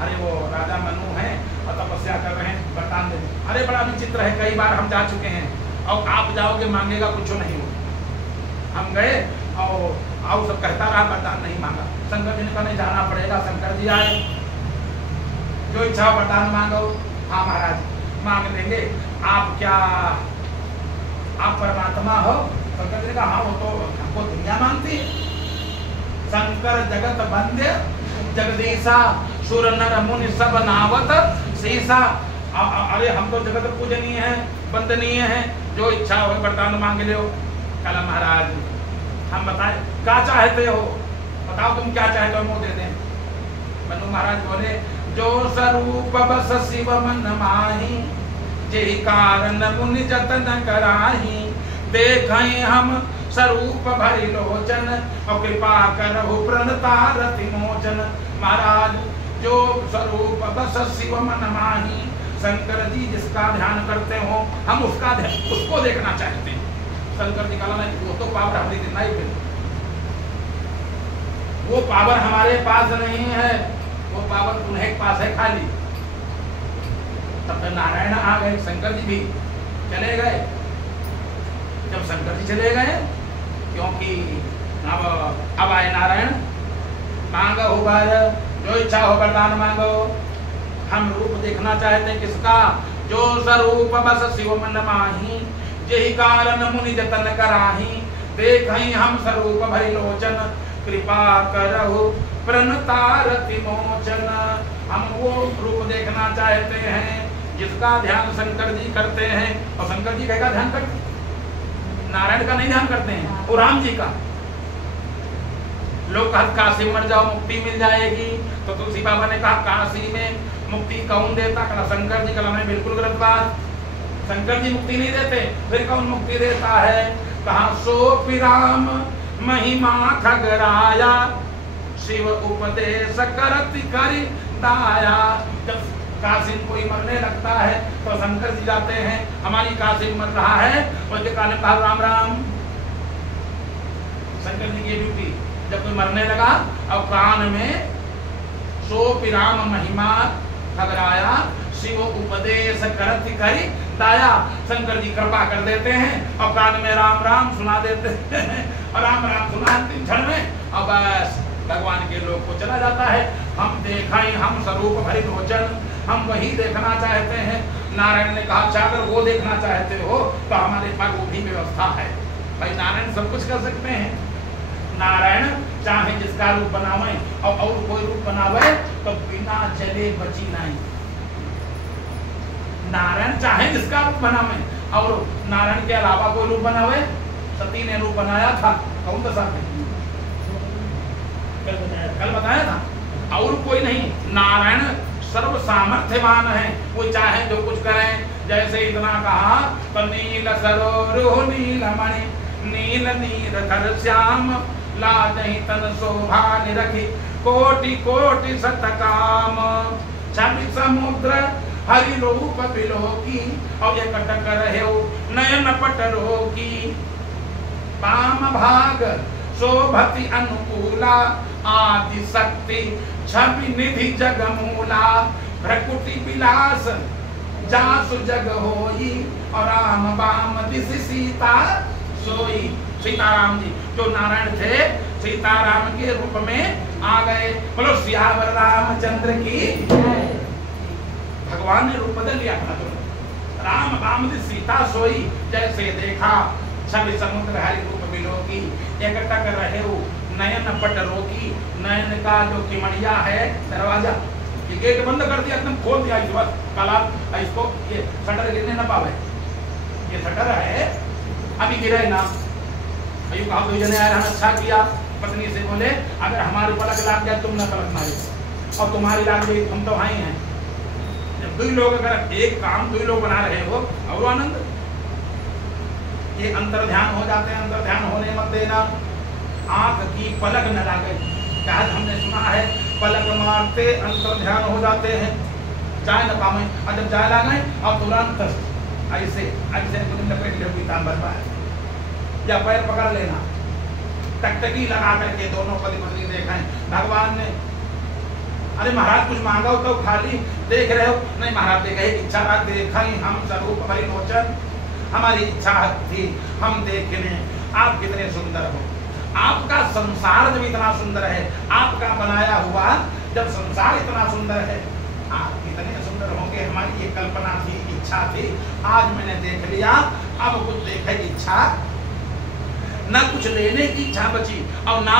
अरे वो राजा मनु हैं और तपस्या कर रहे हैं, वरदान दे। अरे बड़ा विचित्र है, कई बार हम जा चुके हैं और आप जाओगे मांगेगा कुछ नहीं हो। हम गए और सब कहता रहा, वरदान नहीं मांगा। शंकर जी ने कहा नहीं जाना पड़ेगा। शंकर जी आए, जो इच्छा वरदान मांगो। हाँ महाराज मांग लेंगे। आप क्या आप परमात्मा हो? शंकर जी ने कहा हाँ, वो तो हमको दुनिया मानती है। शंकर जगत बंद्य जगदीशा, सुर नर मुनि सब नावत शीशा। अरे हम तो जगत पूजनीय है, वंदनीय है, जो इच्छा हो वरदान मांग लो। कला महाराज हम बताए क्या चाहते हो, बताओ तुम क्या चाहते हो, हम वो दे दें। मनु महाराज बोले जो स्वरूप बस शिव मन माही, जेहि कारण मुनि जतन कराही। देखें हम स्वरूप भरि लोचन, और कृपा करहु प्रणतारति मोचन। महाराज जो स्वरूप बस शिव मन माही, शंकर जी जिसका ध्यान करते हो, हम उसका ध्यान उसको देखना चाहते हैं। शंकर जी का वो तो पावर हमारी दिन नहीं, फिर वो पावर हमारे पास नहीं है, वो पावर उन्हें पास है खाली। तब तो नारायण आ गए, शंकर जी भी चले गए। जब शंकर जी चले गए, क्योंकि अब आए नारायण, मांगो वर, जो इच्छा हो वरदान मांगो। हम रूप देखना चाहते हैं किसका? जो स्वरूप बस शिव मन माही, जेहि कारण मुनि जतन कराही। देखें हम स्वरूप भरि लोचन, कृपा करहु प्रणतारति मोचन। हम वो रूप देखना चाहते हैं जिसका ध्यान शंकर जी करते हैं। और शंकर जी का ध्यान करते हैं, नारायण का नहीं ध्यान करते हैं, वो राम जी का। लोग कहते काशी मर जाओ मुक्ति मिल जाएगी, तो तुलसी बाबा ने कहा काशी में मुक्ति कौन देता? कहा शंकर जी। कहा मैं बिल्कुल गलत बात, शंकर जी मुक्ति नहीं देते, फिर कौन मुक्ति देता है? कहा सो पिराम महिमा खगराया, शिव उपदेश करति करि दाया। जब काशी में कोई मरने लगता है तो शंकर जी जाते हैं, हमारी काशी में मर रहा है, उसके कारण कहा राम राम। शंकर जी की ड्यूटी, जब कोई मरने लगा और कान में सो पिराम महिमा खगराया, शिव उपदेश करति करि दाया। शंकर जी कृपा कर देते हैं और कान में राम राम सुना देते हैं, और राम राम सुना क्षण में और बस भगवान के लोग को चला जाता है। हम देखें हम स्वरूप भरि लोचन, हम वही देखना चाहते हैं। नारायण ने कहा अच्छा अगर वो देखना चाहते हो तो हमारे पास वो भी व्यवस्था है। भाई नारायण सब कुछ कर सकते हैं। नारायण चाहे जिसका रूप बनावे और कोई रूप बनावे तो बिना जले बची नहीं। नारायण चाहे जिसका रूप बनावे, और नारायण के अलावा कोई रूप बनावे। सती ने रूप बनाया था, कौन दशा में कल बताया था, और कोई नहीं। नारायण सर्व सामर्थ्यवान है, वो चाहे जो कुछ करें। जैसे इतना कहा तो नील सरोरुह नीलमणि नील नीर कर श्याम लाजहि तन शोभा निरखि कोटि कोटि सतकाम छवि समुद्र हरि रूप बिलोकी और एक टक रहे नयन पट रोकी वाम भाग शोभति अनुकूला आदि शक्ति छवि निधि जगमूला भ्रकुटि विलास जासु जग होई और राम बाम दिस सीता सोई। सीताराम जी जो नारायण थे सीताराम के रूप में आ गए। बोलो सियावर रामचंद्र की। भगवान ने रूप बदल लिया था। राम बाम दिस सीता सोई जैसे देखा छवि समुद्र हरि रूप बिलोकी एक टक रहे नयन पट रोकी। नयन का जो किमड़िया है दरवाजा ये गेट बंद कर दिया एकदम खोल दिया इस बात कला इसको ये शटर गिरने ना पावे। ये शटर है अभी गिरे ना। अयो कहा कोई जने आया अच्छा किया पत्नी से बोले अगर हमारी पलक लाग जाए तुम ना पलक मारे और तुम्हारी लाग गई हम तो भाई हैं। जब दो लोग अगर एक काम दो लोग बना रहे हो और आनंद ये अंतर ध्यान हो जाते हैं। अंतर ध्यान होने मत देना। आंख की पलक न लागे। क्या हमने सुना है पलक मारते अंतर ध्यान हो जाते हैं चाय न पावे और जब चाय लागे और तुरंत ऐसे ऐसे लपेट ले पीताम्बर पर या पैर पकड़ लेना टकटकी लगा करके दोनों पति पत्नी देखें। भगवान ने अरे महाराज कुछ मांगा हो तो खाली देख रहे हो नहीं महाराज देखे इच्छा देखें हम स्वरूप परिलोचन हमारी इच्छा थी हम देखने आप कितने सुंदर हो। आपका संसार जब इतना सुंदर है आपका बनाया हुआ जब संसार इतना सुंदर है आप कितने सुंदर होंगे हमारी ये कल्पना थी इच्छा थी आज मैंने देख लिया। अब कुछ देखे इच्छा न कुछ लेने की इच्छा बची और ना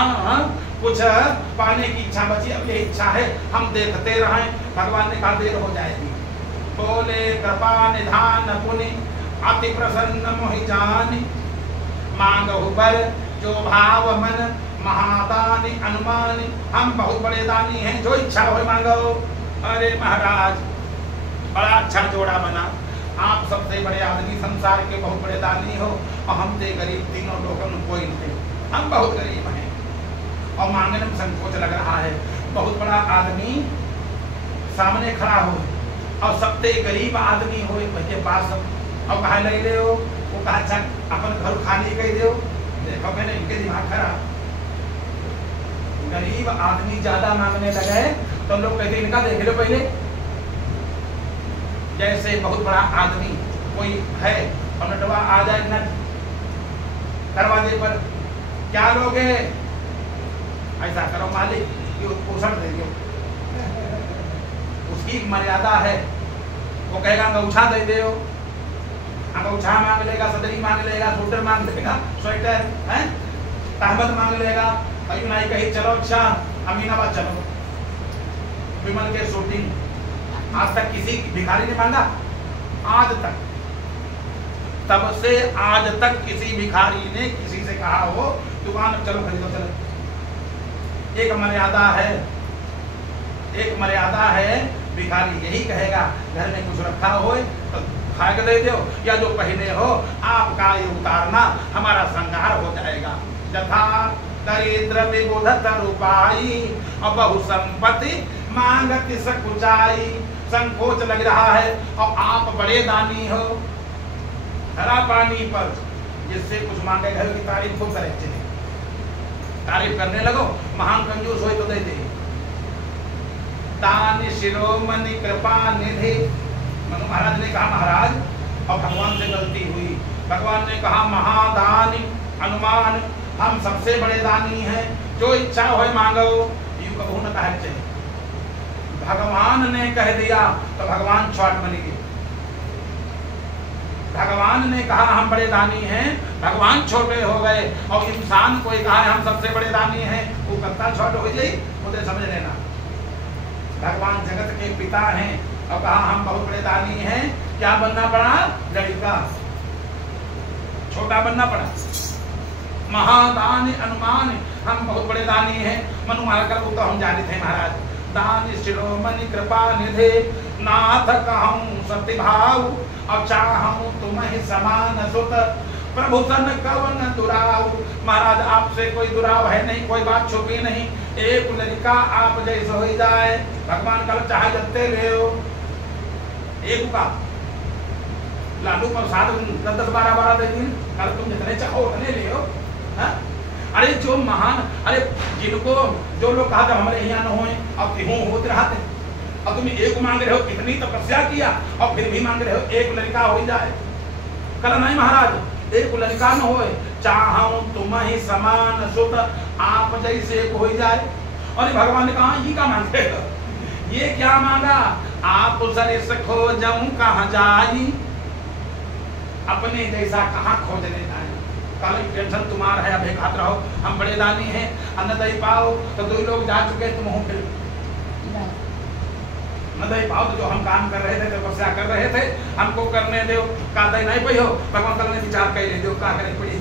कुछ पाने की इच्छा बची। अब ये इच्छा है हम देखते रहें। भगवान ने कहा देर हो जाएगी। बोले कृपा निधान पुनि अति प्रसन्न मोहि जानि मांगहु बर जो भाव मन महादानी अनुमानी। हम बहुत बड़े दानी हैं जो इच्छा हो मांगो। अरे महाराज बड़ा अच्छा जोड़ा बना। आप सबसे बड़े आदमी संसार के बहुत बड़े दानी हो और हम थे गरीब तीनों लोगों में कोई नहीं। हम बहुत गरीब हैं और मांगने में संकोच लग रहा है। बहुत बड़ा आदमी सामने खड़ा हो और सबसे गरीब आदमी हो के पास और कहा ले ले हो वो कहा अच्छा अपन घर खाली कही दो। देखो मैंने इनके दिमाग खराब। गरीब आदमी ज्यादा मांगने लगे तो लोग कहते इनका देख लो पहले। जैसे बहुत बड़ा आदमी कोई है और नटवा आ जाए नट दरवाजे पर क्या लोगे ऐसा करो मालिक कि पोषण दे दो। उसकी मर्यादा है। वो कहेगा अंगूठा दे दो अंगूठा मांग लेगा सदरी मांग लेगा स्वेटर मांग लेगा स्वेटर है तहमत मांग लेगा। अभी नहीं कही चलो अच्छा अमीनाबाद चलो विमल के शूटिंग आज तक किसी भिखारी ने मांगा आज तक। तब से आज तक किसी भिखारी ने किसी से कहा हो दुकान चलो खरीदो चलो। एक मर्यादा है। भिखारी यही कहेगा घर में कुछ रखा हो तो खा के दे दो या जो पहने हो आपका ये उतारना हमारा श्रृंगार हो जाएगा। यथा दरिद्र विबुधत रूपाई और बहु संपत्ति मांगति सकुचाई। संकोच लग रहा है और आप बड़े दानी हो। हरा पानी पर जिससे कुछ मांगे घर की तारीफ खूब करे तारीफ करने लगो महान कंजूस हो तो दे दे। दान शिरोमणि कृपा निधि। मनु महाराज ने कहा महाराज और भगवान से गलती हुई। भगवान ने कहा महादानी अनुमान हम सबसे बड़े दानी हैं जो इच्छा हो मांगो। यू कबू न कहे चाहिए। भगवान ने कह दिया तो भगवान छोट बन गए। भगवान ने कहा हम बड़े दानी हैं भगवान छोटे हो गए और इंसान को कहा हम सबसे बड़े दानी हैं वो कत्ता छोट हो जाए मुझे समझ लेना। भगवान जगत के पिता हैं और कहा हम बहुत बड़े दानी हैं। क्या बनना पड़ा गरीब का छोटा बनना पड़ा। महादान अनुमान हम बहुत बड़े दानी हैं। मनु महाराज को तो हम जाने थे महाराज। दान शिरोमणि कृपा निधे नाथ कहूँ सत्य भाव और चाहूं तुम्हें समान सुत प्रभु सन कवन दुराव। महाराज आपसे कोई दुराव है नहीं, कोई बात छुपी नहीं, एक लड़का आप जैसे हो जाए। भगवान कल चाहे जत्ते ले हो एक का लालू प्रसाद 10-12 दे दिन, कल तुम जितने चाहो उतने ले हो। अरे जो महान, अरे जिनको जो लोग कहा था हमारे यहाँ न होए, अब क्यों होते रहते, अब तुम एक मांग रहे हो, इतनी तपस्या किया और फिर भी मांग रहे हो एक लड़का हो जाए। कल नहीं महाराज एक लड़का न होए, चाहूं तुम्हें समान सुत आप जैसे एक हो जाए। और भगवान ने कहा ये क्या मांगे, ये क्या मांगा, आप सरिस खोजऊं कहाँ जाई, अपने जैसा कहाँ खोजने जाए। कल टेंशन तुम्हारा है, अब एक हाथ रहो, हम बड़े दानी हैं, अन्न दही पाओ, तो 2 लोग जा चुके तुम हो, फिर न दही पाओ तो जो हम काम कर रहे थे, तपस्या कर रहे थे, हमको करने दो, का दही नहीं पई हो। भगवान कल ने विचार कर ले दो, का करे पड़ी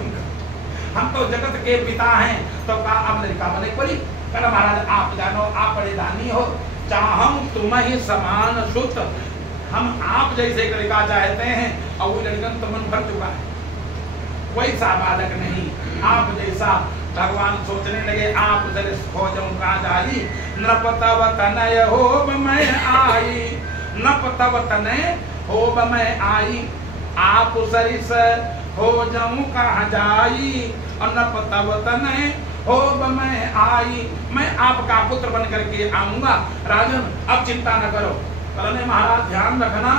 हम तो जगत के पिता हैं, तो का अब लड़का बने पड़ी। कल महाराज आप जानो, आप बड़े दानी हो, चाहूं तुम्हें समान सुत, हम आप जैसे लड़का चाहते हैं, और वो लड़का तो मन भर चुका है, वैसा बालक नहीं, आप जैसा। भगवान सोचने लगे आप सरिस खोजऊं कहाँ जाई, नप तब तनय होब मैं आई, नप तब तनय होब मैं आई, आप सरिस खोजऊं कहाँ जाई, और नप तब तनय होब मैं आई, मैं आपका पुत्र बन करके आऊंगा। राजन अब चिंता न करो। कहने महाराज ध्यान रखना,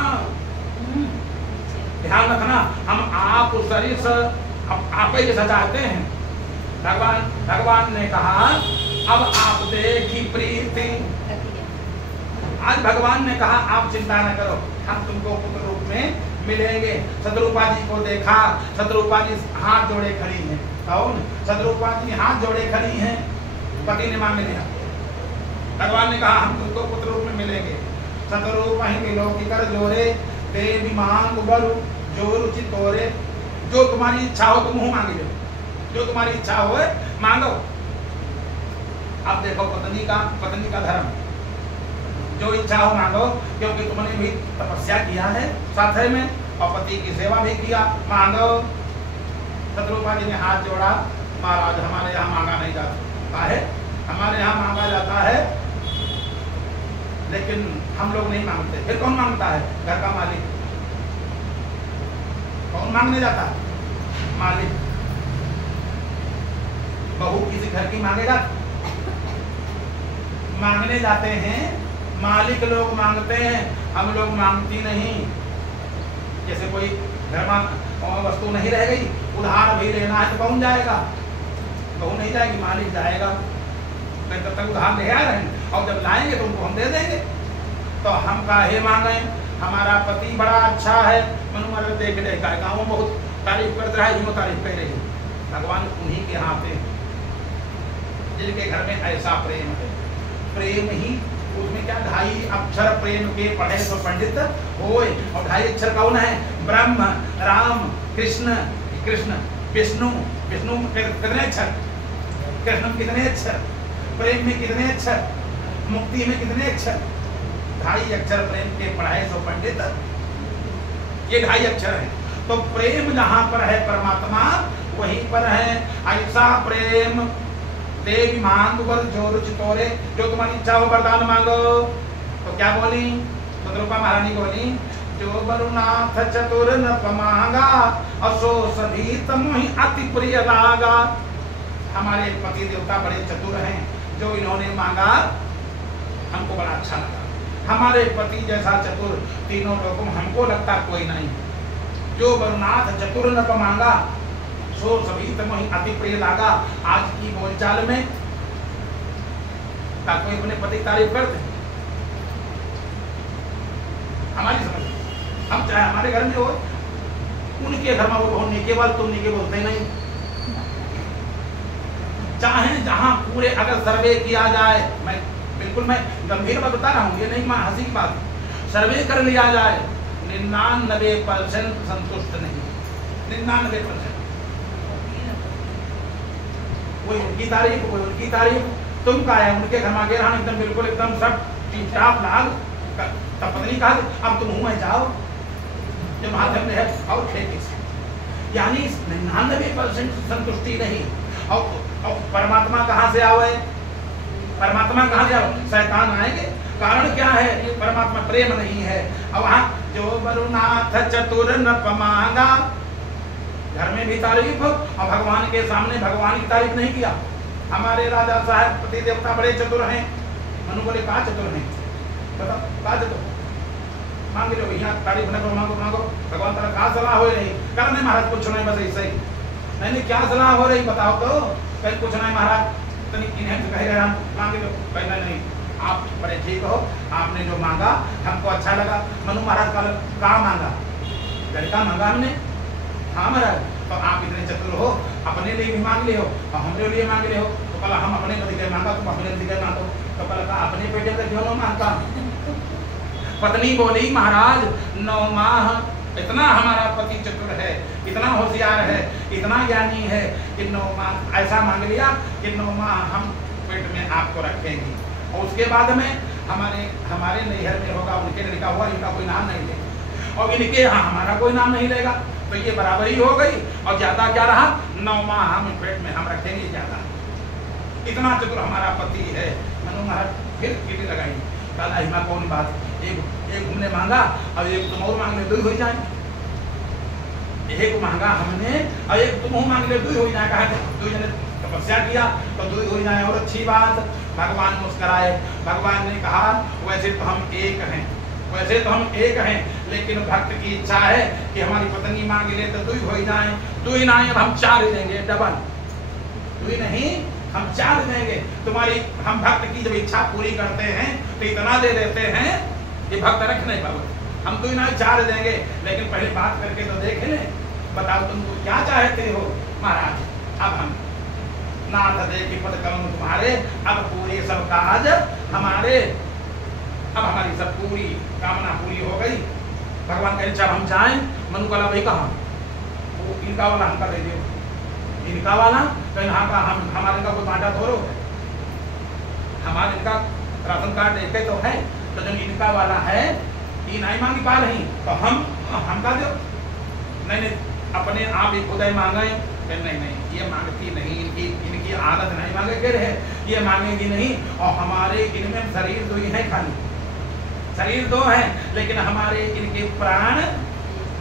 ध्यान रखना, हम आप सरिस आप ही जैसा चाहते हैं। भगवान ने कहा अब आप देखी प्रीति, आज भगवान ने कहा आप चिंता न करो, हम तुमको पुत्र रूप में मिलेंगे। शत्रुपा जी को देखा, शत्रुपा जी हाथ जोड़े खड़ी हैं। कौन? शत्रुपा जी हाथ जोड़े खड़ी हैं, पति ने मांग लिया। भगवान ने कहा हम तुमको पुत्र रूप में मिलेंगे। शत्रुपा ही मिलो की कर जोरे, देवी मांग बरु जो रुचि तोरे, जो तुम्हारी इच्छा हो तुम मांग लो, जो तुम्हारी इच्छा हो मांगो। अब देखो पत्नी का धर्म, जो इच्छा हो मांगो, क्योंकि तुमने भी तपस्या किया है साथ में, और पति की सेवा भी किया, मांगो। शत्रुपा जी ने हाथ जोड़ा, महाराज हमारे यहाँ मांगा नहीं जाता है, हमारे यहाँ मांगा जाता है लेकिन हम लोग नहीं मांगते। फिर कौन मांगता है? घर का मालिक। कौन मांगने जाता है? मालिक। बहू किसी घर की मांगेगा? मांगने जाते हैं, मालिक लोग मांगते हैं, हम लोग मांगती नहीं। जैसे कोई घर में वस्तु नहीं रह गई, उधार भी लेना है तो कौन जाएगा? बहू नहीं जाएगी, मालिक जाएगा। तब तक उधार ले आ रहे हैं, और जब लाएंगे तो उनको हम दे देंगे। तो हम काहे मांगे? हमारा पति बड़ा अच्छा है, मनु देख देखा है, गाँव में बहुत तारीफ करते रहा, यूँ तारीफ कर रही। भगवान उन्हीं के हाथ है जिनके घर में ऐसा प्रेम है। प्रेम ही उसमें क्या 2.5 अक्षर प्रेम के पढ़े तो पंडित होए। और 2.5 अक्षर कौन है? ब्रह्म, राम, कृष्ण, कृष्ण, विष्णु। विष्णु कितने अक्षर? कृष्ण में कितने अक्षर? प्रेम में कितने अक्षर? मुक्ति में कितने अक्षर? 2.5 अक्षर प्रेम के पढ़ाए तो पंडित, ये 2.5 अक्षर है। तो प्रेम जहाँ पर है परमात्मा वहीं पर है। ऐसा प्रेम देवी मांग बर जो रुचि तोरे, जो तुम्हारी इच्छा हो वरदान मांगो। तो क्या बोली? शत्रुपा महारानी बोली, जो बरुनाथ चतुर न मांगा, असो सभी तमोहि अति प्रिय लागा। हमारे पति देवता बड़े चतुर हैं, जो इन्होंने मांगा हमको बड़ा अच्छा लगा। हमारे पति जैसा चतुर तीनों लोगों में हमको लगता कोई नहीं। जो बरुनाथ चतुर न मांगा, सो सभी तमोहि अति प्रिय लागा। आज की बोलचाल में क्या कोई अपने पति की तारीफ करते? हमारी समझ, हम चाहे हमारे घर में हो, उनके घर में वो बहुत नीके वाल, तुम नीके बोलते नहीं। चाहे जहां पूरे अगर सर्वे किया जाए, मैं बिल्कुल मैं गंभीर बात बता रहा हूँ, ये नहीं मैं हंसी की बात, सर्वे कर लिया जाए 99% संतुष्ट नहीं। 99% कोई उनकी तारीफ, कोई उनकी तारीफ। तुम का है उनके घर में गए एकदम बिल्कुल एकदम सब टीप टाप लाल, तब पत्नी कहा अब तुम हुए जाओ, जो माध्यम में है और खेती से, यानी 99% संतुष्टि नहीं। और परमात्मा कहाँ से आवे? परमात्मा कहाँ से आवे? शैतान आएंगे। कारण क्या है? परमात्मा प्रेम नहीं है। अब वहाँ जो वरुनाथ चतुर नप मांगा, घर में भी तारीफ और भगवान के सामने भगवान की तारीफ नहीं किया। हमारे राजा साहब पति देवता बड़े चतुर हैं। मनु बोले कहा चतुर हैं? बताओ कहा चतुर? मांग लो यहाँ तारीफ न करो, मांगो मांगो। भगवान तरह कहा सलाह हो रही? कर नहीं महाराज कुछ नहीं, बस ऐसे ही। नहीं क्या सलाह हो रही बताओ तो? कहीं कुछ नहीं महाराज, इन्हें कह रहे मांगे लो। कहना नहीं, आप बड़े ठीक हो, आपने जो मांगा हमको अच्छा लगा। मनु महाराज कहा मांगा? लड़का मांगा हमने। हाँ महाराज, तो आप इतने चतुर हो, अपने लिए भी मांग ले हो और हमारे लिए मांग ले हो। तो कल हम अपने पति के मांगा, तुम अपने पति के मांगो। तो कल का अपने बेटे का क्यों न मांगता? पत्नी बोली महाराज 9 माह इतना हमारा पति चतुर है, इतना होशियार है, इतना ज्ञानी है कि 9 माह ऐसा मांग लिया कि 9 माह हम पेट में आपको रखेंगे। और उसके बाद में हमारे नैहर में होगा, उनके लड़का हुआ, इनका कोई नाम नहीं लेगा और इनके यहाँ हमारा कोई नाम नहीं लेगा। तो ये बराबरी हो गई। और ज्यादा क्या रहा? 9 माह हम पेट में हम रखेंगे ज्यादा। इतना चतुर हमारा पति है। मनु महाराज फिर कीटी लगाई। कहा हिमा कौन बात, एक हमने मांगा और एक तुम और मांग ले, 2 हो जाए। एक मांगा हमने और एक तुम मांग ले, 2 हो जाए। कहा 2 जने तपस्या किया तो 2 हो जाए। और अच्छी बात, भगवान मुस्कुराए। भगवान ने कहा वैसे तो हम एक हैं, वैसे तो हम एक हैं, लेकिन भक्त की इच्छा है कि हमारी पत्नी मांग ले तो 2 हो जाए। 2 ना अब हम 4 देंगे, डबल। 2 नहीं हम 4 देंगे। तुम्हारी हम भक्त की जब इच्छा पूरी करते हैं तो इतना दे देते हैं कि भक्त रख नहीं पाओगे। हम 2 ना 4 देंगे, लेकिन पहले बात करके तो देख ले। बताओ तुमको क्या चाहते हो महाराज? अब हम नाथ दे की पद कलम तुम्हारे, अब पूरे सब काज हमारे, अब हमारी सब पूरी कामना पूरी हो गई। भगवान कहे जब हम जाएं। मनु वाला भाई कहा वो इनका वाला हमका दे दो, इनका वाला कहीं हाँ का हम हमारे का कोई बांटा थोड़ो, हमारे इनका राशन कार्ड देखे तो है। तो जब इनका वाला है ये नहीं मांगी पा रही तो हमका दो। नहीं अपने आप ही खुद ही मांगे। नहीं ये मांगती नहीं, इनकी आदत नहीं मांगे के रहे, ये मांगेगी नहीं। और हमारे इनमें शरीर 2 ही है, खाली शरीर 2 है, लेकिन हमारे इनके प्राण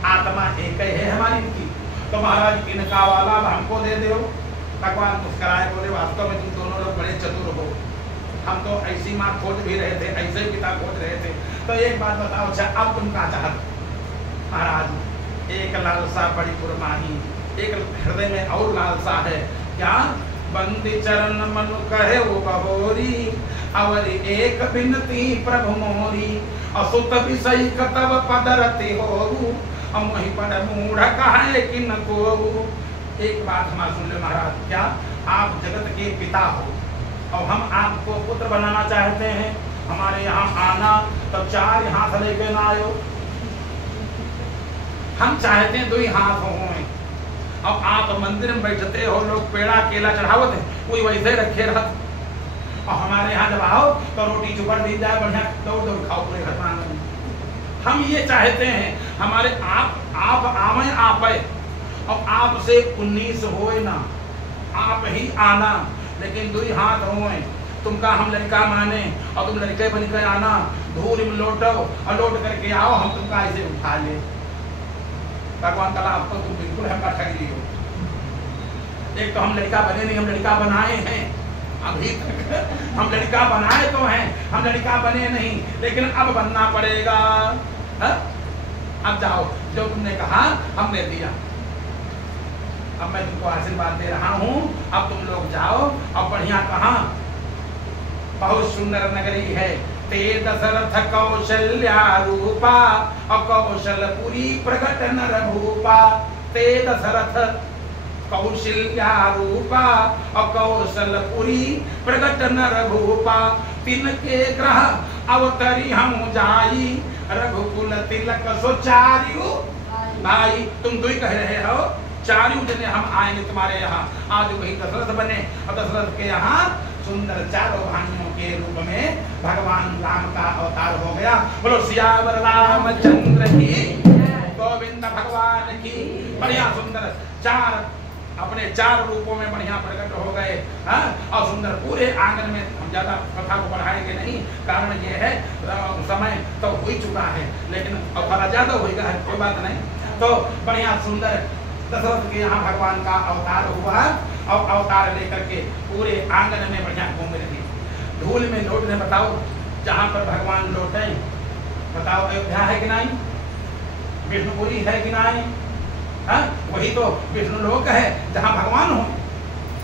आत्मा एक ही है हमारी इनकी। तो महाराज इनका वाला हमको दे दो। भगवान मुस्कुराए बोले वास्तव में तुम दोनों लोग बड़े चतुर हो। हम तो ऐसी माँ खोज भी रहे थे, ऐसे पिता खोज रहे थे। तो एक बात बताओ, अच्छा अब तुम क्या चाहते? महाराज एक लालसा बड़ी पुरमाही, एक हृदय में और लालसा है। क्या? बंदी चरण मनु कहे वो बहोरी, और एक बिनती प्रभु मोरी, असुत विषय कतव पदरति होरु, और वही पर मूढ़ कहे कि न को। एक बात हमारा सुन ले महाराज, क्या आप जगत के पिता हो और हम आपको पुत्र बनाना चाहते हैं? हमारे यहाँ आना तो 4 हाथ लेके ना आयो। हम चाहते हैं 2 हाथ हो। अब आप मंदिर में बैठते हो, लोग पेड़ा केला चढ़ावत है, कोई वैसे रखे रहत। और हमारे यहाँ जब आओ तो रोटी चुपड़ दी जाए, बढ़िया दौड़ दौड़ खाओ पूरे घर में। हम ये चाहते हैं हमारे आप आवे आपे और आपसे 19 होए ना, आप ही आना, लेकिन 2 हाथ होए। तुमका हम लड़का माने और तुम लड़के बनकर आना, धूल में लौटो और लौट करके आओ, हम तुमका ऐसे उठा ले। भगवान कला आपको तुम बिल्कुल हमका ठग ली हो। एक तो हम लड़का बने नहीं, हम लड़का बनाए हैं। अभी तक हम लड़का बनाए तो हैं, हम लड़का बने नहीं, लेकिन अब बनना पड़ेगा। अब जाओ, जो तुमने कहा हमने दिया। अब मैं तुमको आशीर्वाद दे रहा हूँ, अब तुम लोग जाओ। अब बढ़िया कहा, बहुत सुंदर नगरी है। ते दशरथ कौशल्या रूपा और कौशलपुरी प्रगट नर भूपा। ते दशरथ कौशल्या रूपा और कौशलपुरी प्रगट नर भूपा। तिनके ग्रह अवतरी हम जाई, रघुकुल तिलक सो 4 भाई। तुम 2 ही कह रहे हो, 4 जने हम आएंगे तुम्हारे यहाँ। आज वही दशरथ बने और दशरथ के यहाँ सुंदर 4 भाइयों के रूप में भगवान राम का अवतार हो गया। बोलो सियावर रामचंद्र की। गोविंद भगवान की। बढ़िया सुंदर चार अपने चार रूपों में बढ़िया प्रकट हो गए। और सुंदर पूरे आंगन में, हम ज्यादा कथा को बढ़ाएंगे नहीं, कारण ये है समय तो हो ही चुका है, लेकिन अब थोड़ा ज्यादा होगा है, कोई बात नहीं। तो बढ़िया सुंदर दशरथ के यहाँ भगवान का अवतार हुआ और अवतार लेकर के पूरे आंगन में बढ़िया घूम रही। धूल में लौटने, बताओ जहाँ पर भगवान लौटे, बताओ अयोध्या है कि नहीं, विष्णुपुरी है कि नहीं? वही तो विष्णु लोक है जहाँ भगवान हो।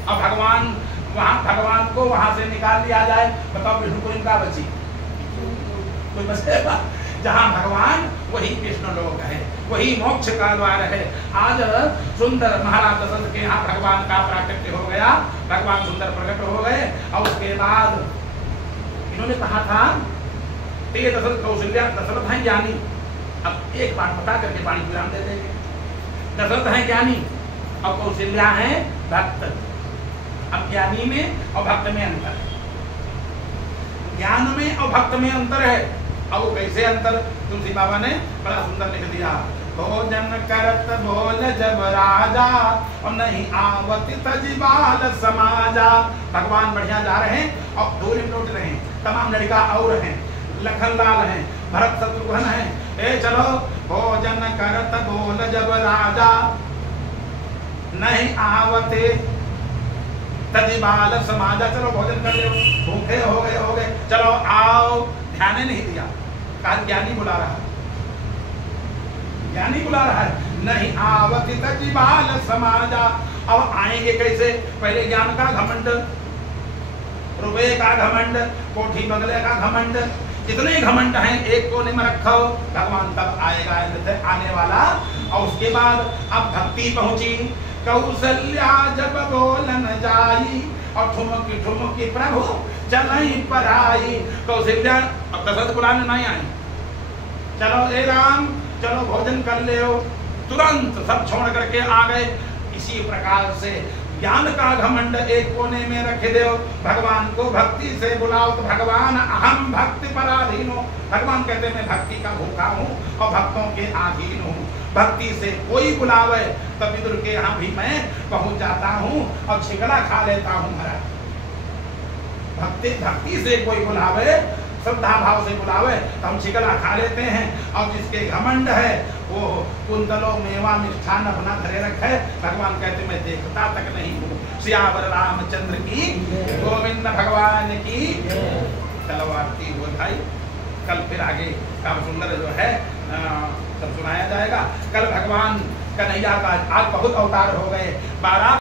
अब भगवान वहाँ, भगवान को वहां से निकाल दिया जाए, बताओ विष्णुपुरी का बची कोई बचेगा? जहाँ भगवान वही विष्णु लोक है, वही मोक्ष का द्वार है। आज सुंदर महाराज दशरथ के यहाँ भगवान का प्राकट्य हो गया, भगवान सुंदर प्रकट हो गए। और उसके बाद इन्होंने कहा था ते दशरथ कौशल्या, दशरथ है ज्ञानी। अब एक बात बता करके पानी विराम दे देंगे। दशरथ है ज्ञानी और कौशल्या है भक्त। अब ज्ञानी में और भक्त में अंतर है, ज्ञान में और भक्त में अंतर है। अब वो कैसे अंतर, तुलसी बाबा ने बड़ा सुंदर लिख दिया। भोजन करत बोल जब राजा और नहीं आवत तजिबाल समाजा। भगवान बढ़िया जा रहे हैं और धूल लौट रहे हैं, तमाम लड़का और हैं, लखन लाल हैं, भरत शत्रुघ्न हैं। ए चलो भोजन करत बोल जब राजा नहीं आवते तजिबाल समाजा। चलो भोजन कर लो, भूखे हो गए, चलो आओ। ध्यान नहीं दिया, कहा ज्ञानी बुला रहा है, ज्ञानी बुला रहा है। नहीं आवती तजिबाल समाजा। अब आएंगे कैसे? पहले ज्ञान का घमंड, रुपये का घमंड, कोठी बंगले का घमंड, कितने घमंड हैं एक कोने में रखो। भगवान तब आएगा आने वाला। और उसके बाद अब भक्ति पहुंची। कौशल्या जब बोलन जाई और ठुमकी ठुमकी प्रभु चलई पर आई। कौशल्या अब दशरथ बुलाने नहीं आई, चलो ए राम चलो भोजन कर ले, तुरंत सब छोड़ करके आ गए। इसी प्रकार से ज्ञान का घमंड एक कोने में रख दो, भगवान को भक्ति से बुलाओ तो भगवान अहम भक्ति पराधीन हो। भगवान कहते मैं भक्ति का भूखा हूँ और भक्तों के अधीन हूँ। भक्ति से कोई बुलावे तो विदुर के यहाँ भी मैं पहुंच जाता हूँ और छिगड़ा खा लेता हूँ महाराज। भक्ति से कोई बुलावे, श्रद्धा भाव से बुलावे तो हम छिगड़ा खा लेते हैं। और जिसके घमंड है वो कुंदलो मेवा मिष्ठान अपना धरे रखे। भगवान कहते मैं देखता तक नहीं हूँ। सियावर रामचंद्र की, गोविंद भगवान की। चलो आरती हो भाई, कल फिर आगे काम सुंदर जो है सब सुनाया जाएगा। कल भगवान कन्हैया का आज बहुत अवतार हो गए, 12